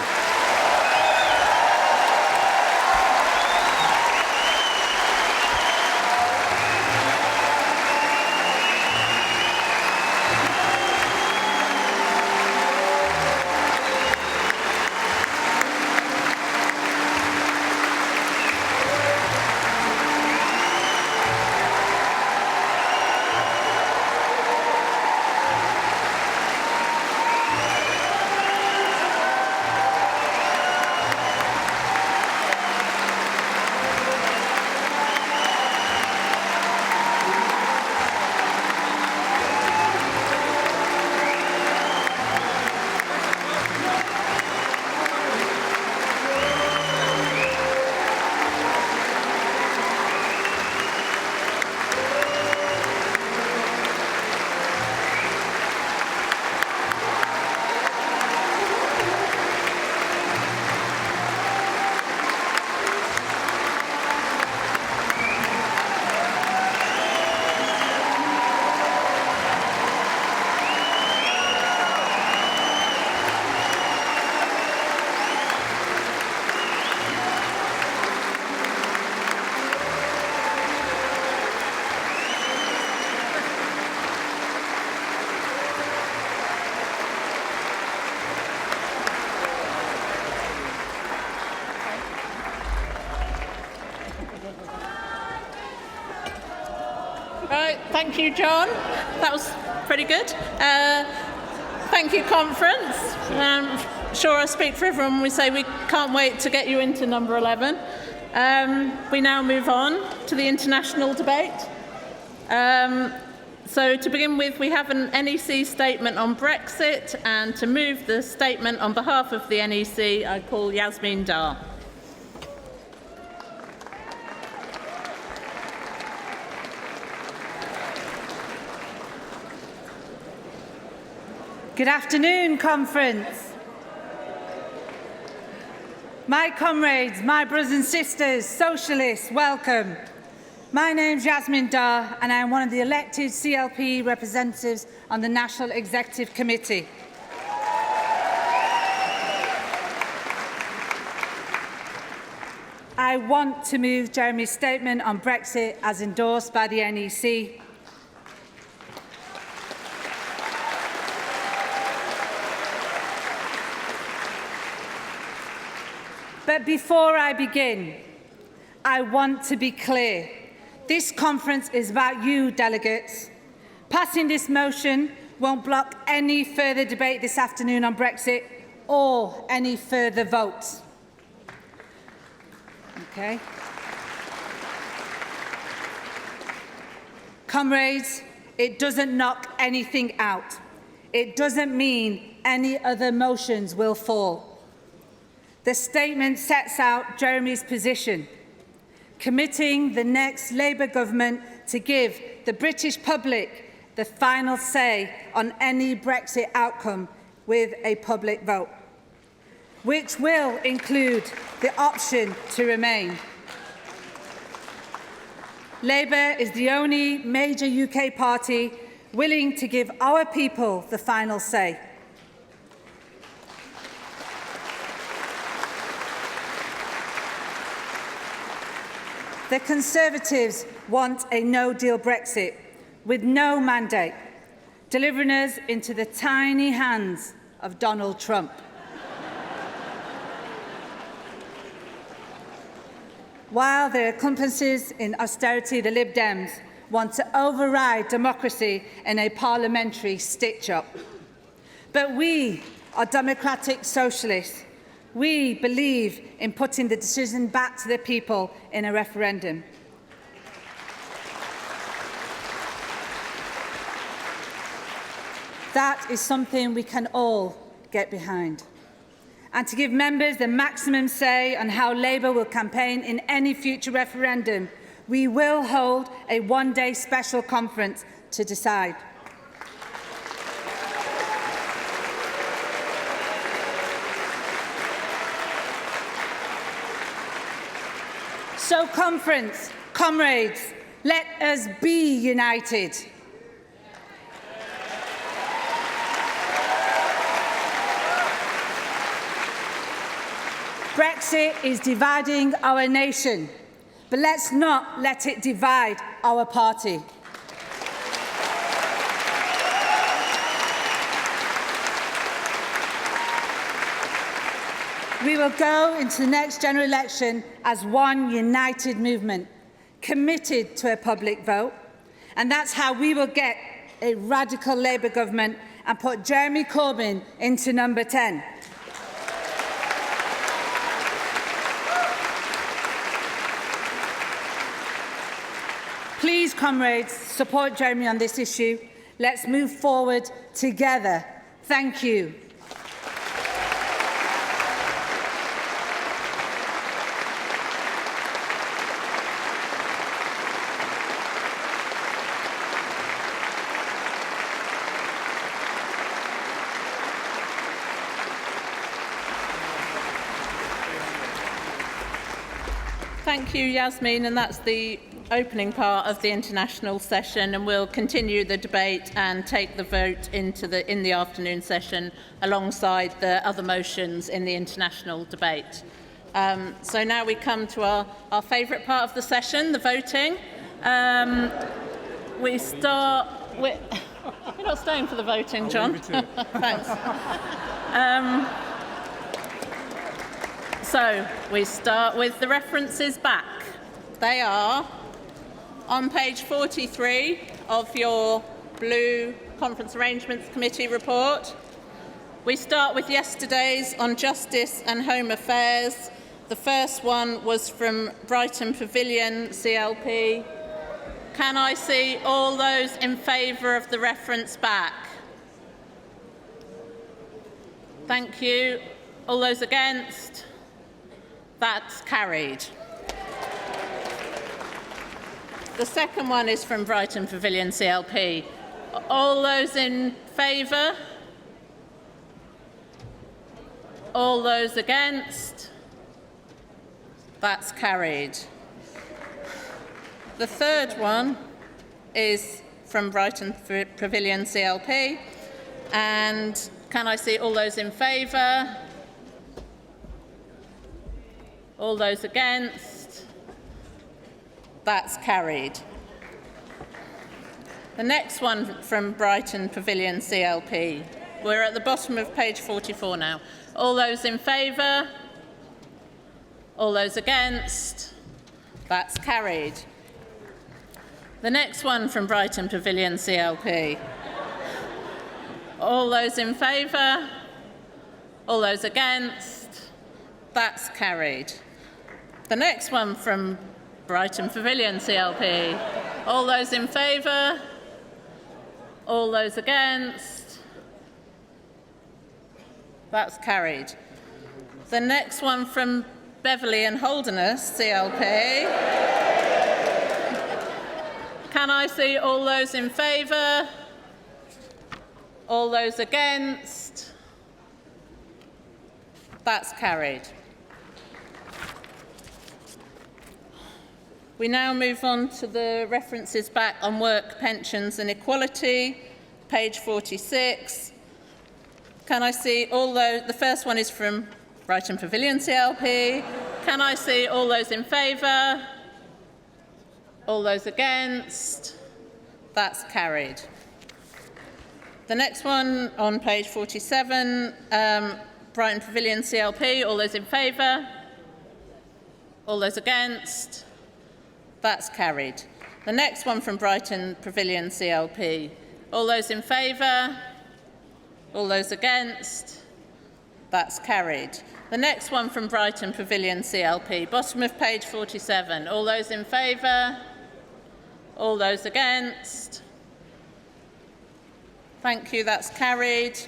Thank you, John. That was pretty good. Thank you, conference. I'm sure I speak for everyone when we say we can't wait to get you into number 11. We now move on to the international debate. So to begin with, we have an NEC statement on Brexit, and to move the statement on behalf of the NEC, I call Yasmin Dar. Good afternoon, conference. My comrades, my brothers and sisters, socialists, welcome. My name's Yasmin Dar, and I am one of the elected CLP representatives on the National Executive Committee. I want to move Jeremy's statement on Brexit as endorsed by the NEC. But before I begin, I want to be clear. This conference is about you, delegates. Passing this motion won't block any further debate this afternoon on Brexit or any further votes. Okay. Comrades, it doesn't knock anything out. It doesn't mean any other motions will fall. The statement sets out Jeremy's position, committing the next Labour government to give the British public the final say on any Brexit outcome with a public vote, which will include the option to remain. Labour is the only major UK party willing to give our people the final say. The Conservatives want a no-deal Brexit with no mandate, delivering us into the tiny hands of Donald Trump. While their accomplices in austerity, the Lib Dems want to override democracy in a parliamentary stitch-up. But we are democratic socialists. We believe in putting the decision back to the people in a referendum. That is something we can all get behind. And to give members the maximum say on how Labour will campaign in any future referendum, we will hold a one-day special conference to decide. So, conference, comrades, let us be united. Brexit is dividing our nation, but let's not let it divide our party. We will go into the next general election as one united movement, committed to a public vote, and that's how we will get a radical Labour government and put Jeremy Corbyn into number 10. Please, comrades, support Jeremy on this issue. Let's move forward together. Thank you. Thank you, Yasmin, and that's the opening part of the international session, and we'll continue the debate and take the vote in the afternoon session alongside the other motions in the international debate. So now we come to our favourite part of the session, the voting. We start with... You're not staying for the voting, John? Thanks. So we start with the references back. They are on page 43 of your blue Conference Arrangements Committee report. We start with yesterday's on Justice and Home Affairs. The first one was from Brighton Pavilion CLP. Can I see all those in favour of the reference back? Thank you. All those against? That's carried. The second one is from Brighton Pavilion CLP. All those in favour? All those against? That's carried. The third one is from Brighton Pavilion CLP. And can I see all those in favour? All those against? That's carried. The next one from Brighton Pavilion CLP. We're at the bottom of page 44 now. All those in favour? All those against? That's carried. The next one from Brighton Pavilion CLP. All those in favour? All those against? That's carried. The next one from Brighton Pavilion CLP. All those in favour? All those against? That's carried. The next one from Beverley and Holderness CLP. Can I see all those in favour? All those against? That's carried. We now move on to the references back on work, pensions and equality, page 46. Can I see all those? The first one is from Brighton Pavilion CLP. Can I see all those in favour? All those against? That's carried. The next one on page 47, Brighton Pavilion CLP. All those in favour? All those against? That's carried. The next one from Brighton Pavilion CLP. All those in favour? All those against? That's carried. The next one from Brighton Pavilion CLP. Bottom of page 47. All those in favour? All those against? Thank you, that's carried.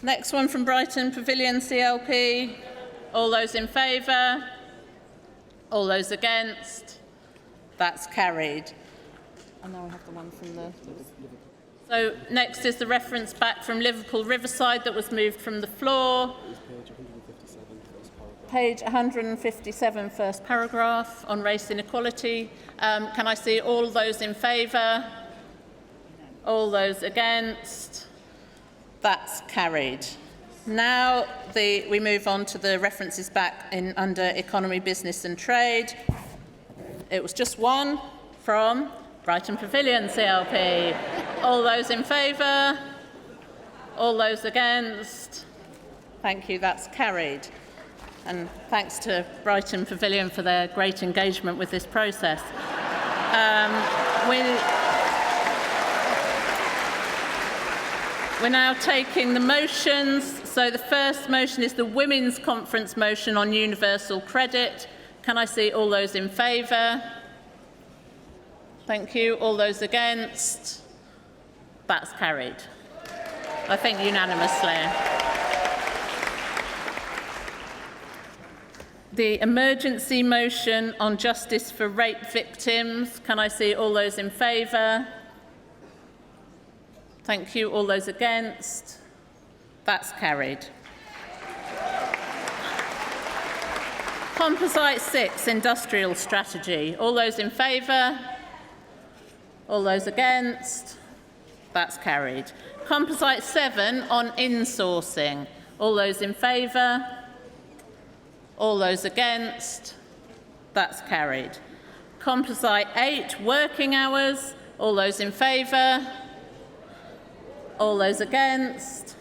Next one from Brighton Pavilion CLP. All those in favour? All those against? That's carried. And now we have the one from the... So next is the reference back from Liverpool Riverside that was moved from the floor. Page 157, first paragraph, on race inequality. Can I see all those in favour? All those against? That's carried. Now we move on to the references back under Economy, Business and Trade. It was just one from Brighton Pavilion CLP. All those in favour? All those against? Thank you, that's carried. And thanks to Brighton Pavilion for their great engagement with this process. We're now taking the motions. So the first motion is the Women's Conference motion on universal credit. Can I see all those in favour? Thank you. All those against? That's carried. I think unanimously. The emergency motion on justice for rape victims. Can I see all those in favour? Thank you. All those against? That's carried. Composite 6, industrial strategy. All those in favour? All those against? That's carried. Composite 7 on insourcing. All those in favour? All those against? That's carried. Composite 8, working hours. All those in favour? All those against?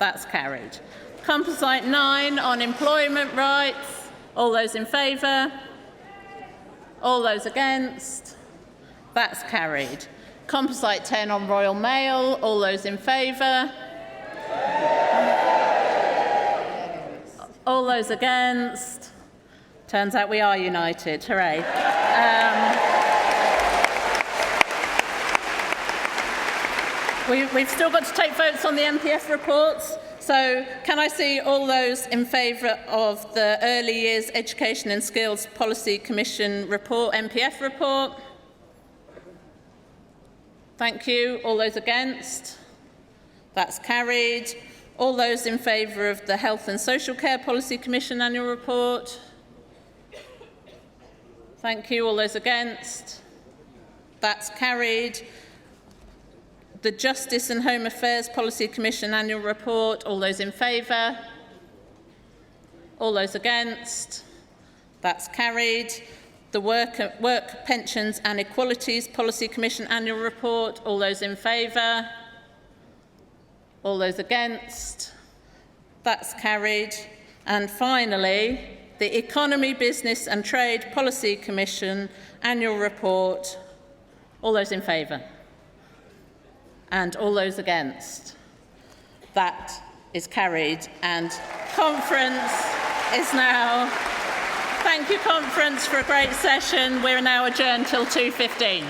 That's carried. Composite 9 on employment rights. All those in favour? All those against? That's carried. Composite 10 on Royal Mail. All those in favour? All those against? Turns out we are united. Hooray. We've still got to take votes on the MPF reports. So can I see all those in favour of the Early Years Education and Skills Policy Commission report, MPF report? Thank you. All those against? That's carried. All those in favour of the Health and Social Care Policy Commission annual report? Thank you. All those against? That's carried. The Justice and Home Affairs Policy Commission annual report. All those in favour? All those against? That's carried. The Work, Pensions and Equalities Policy Commission Annual Report. All those in favour? All those against? That's carried. And finally, the Economy, Business and Trade Policy Commission Annual Report. All those in favour? And all those against? That is carried, and conference is now... Thank you, conference, for a great session. We're now adjourned till 2:15.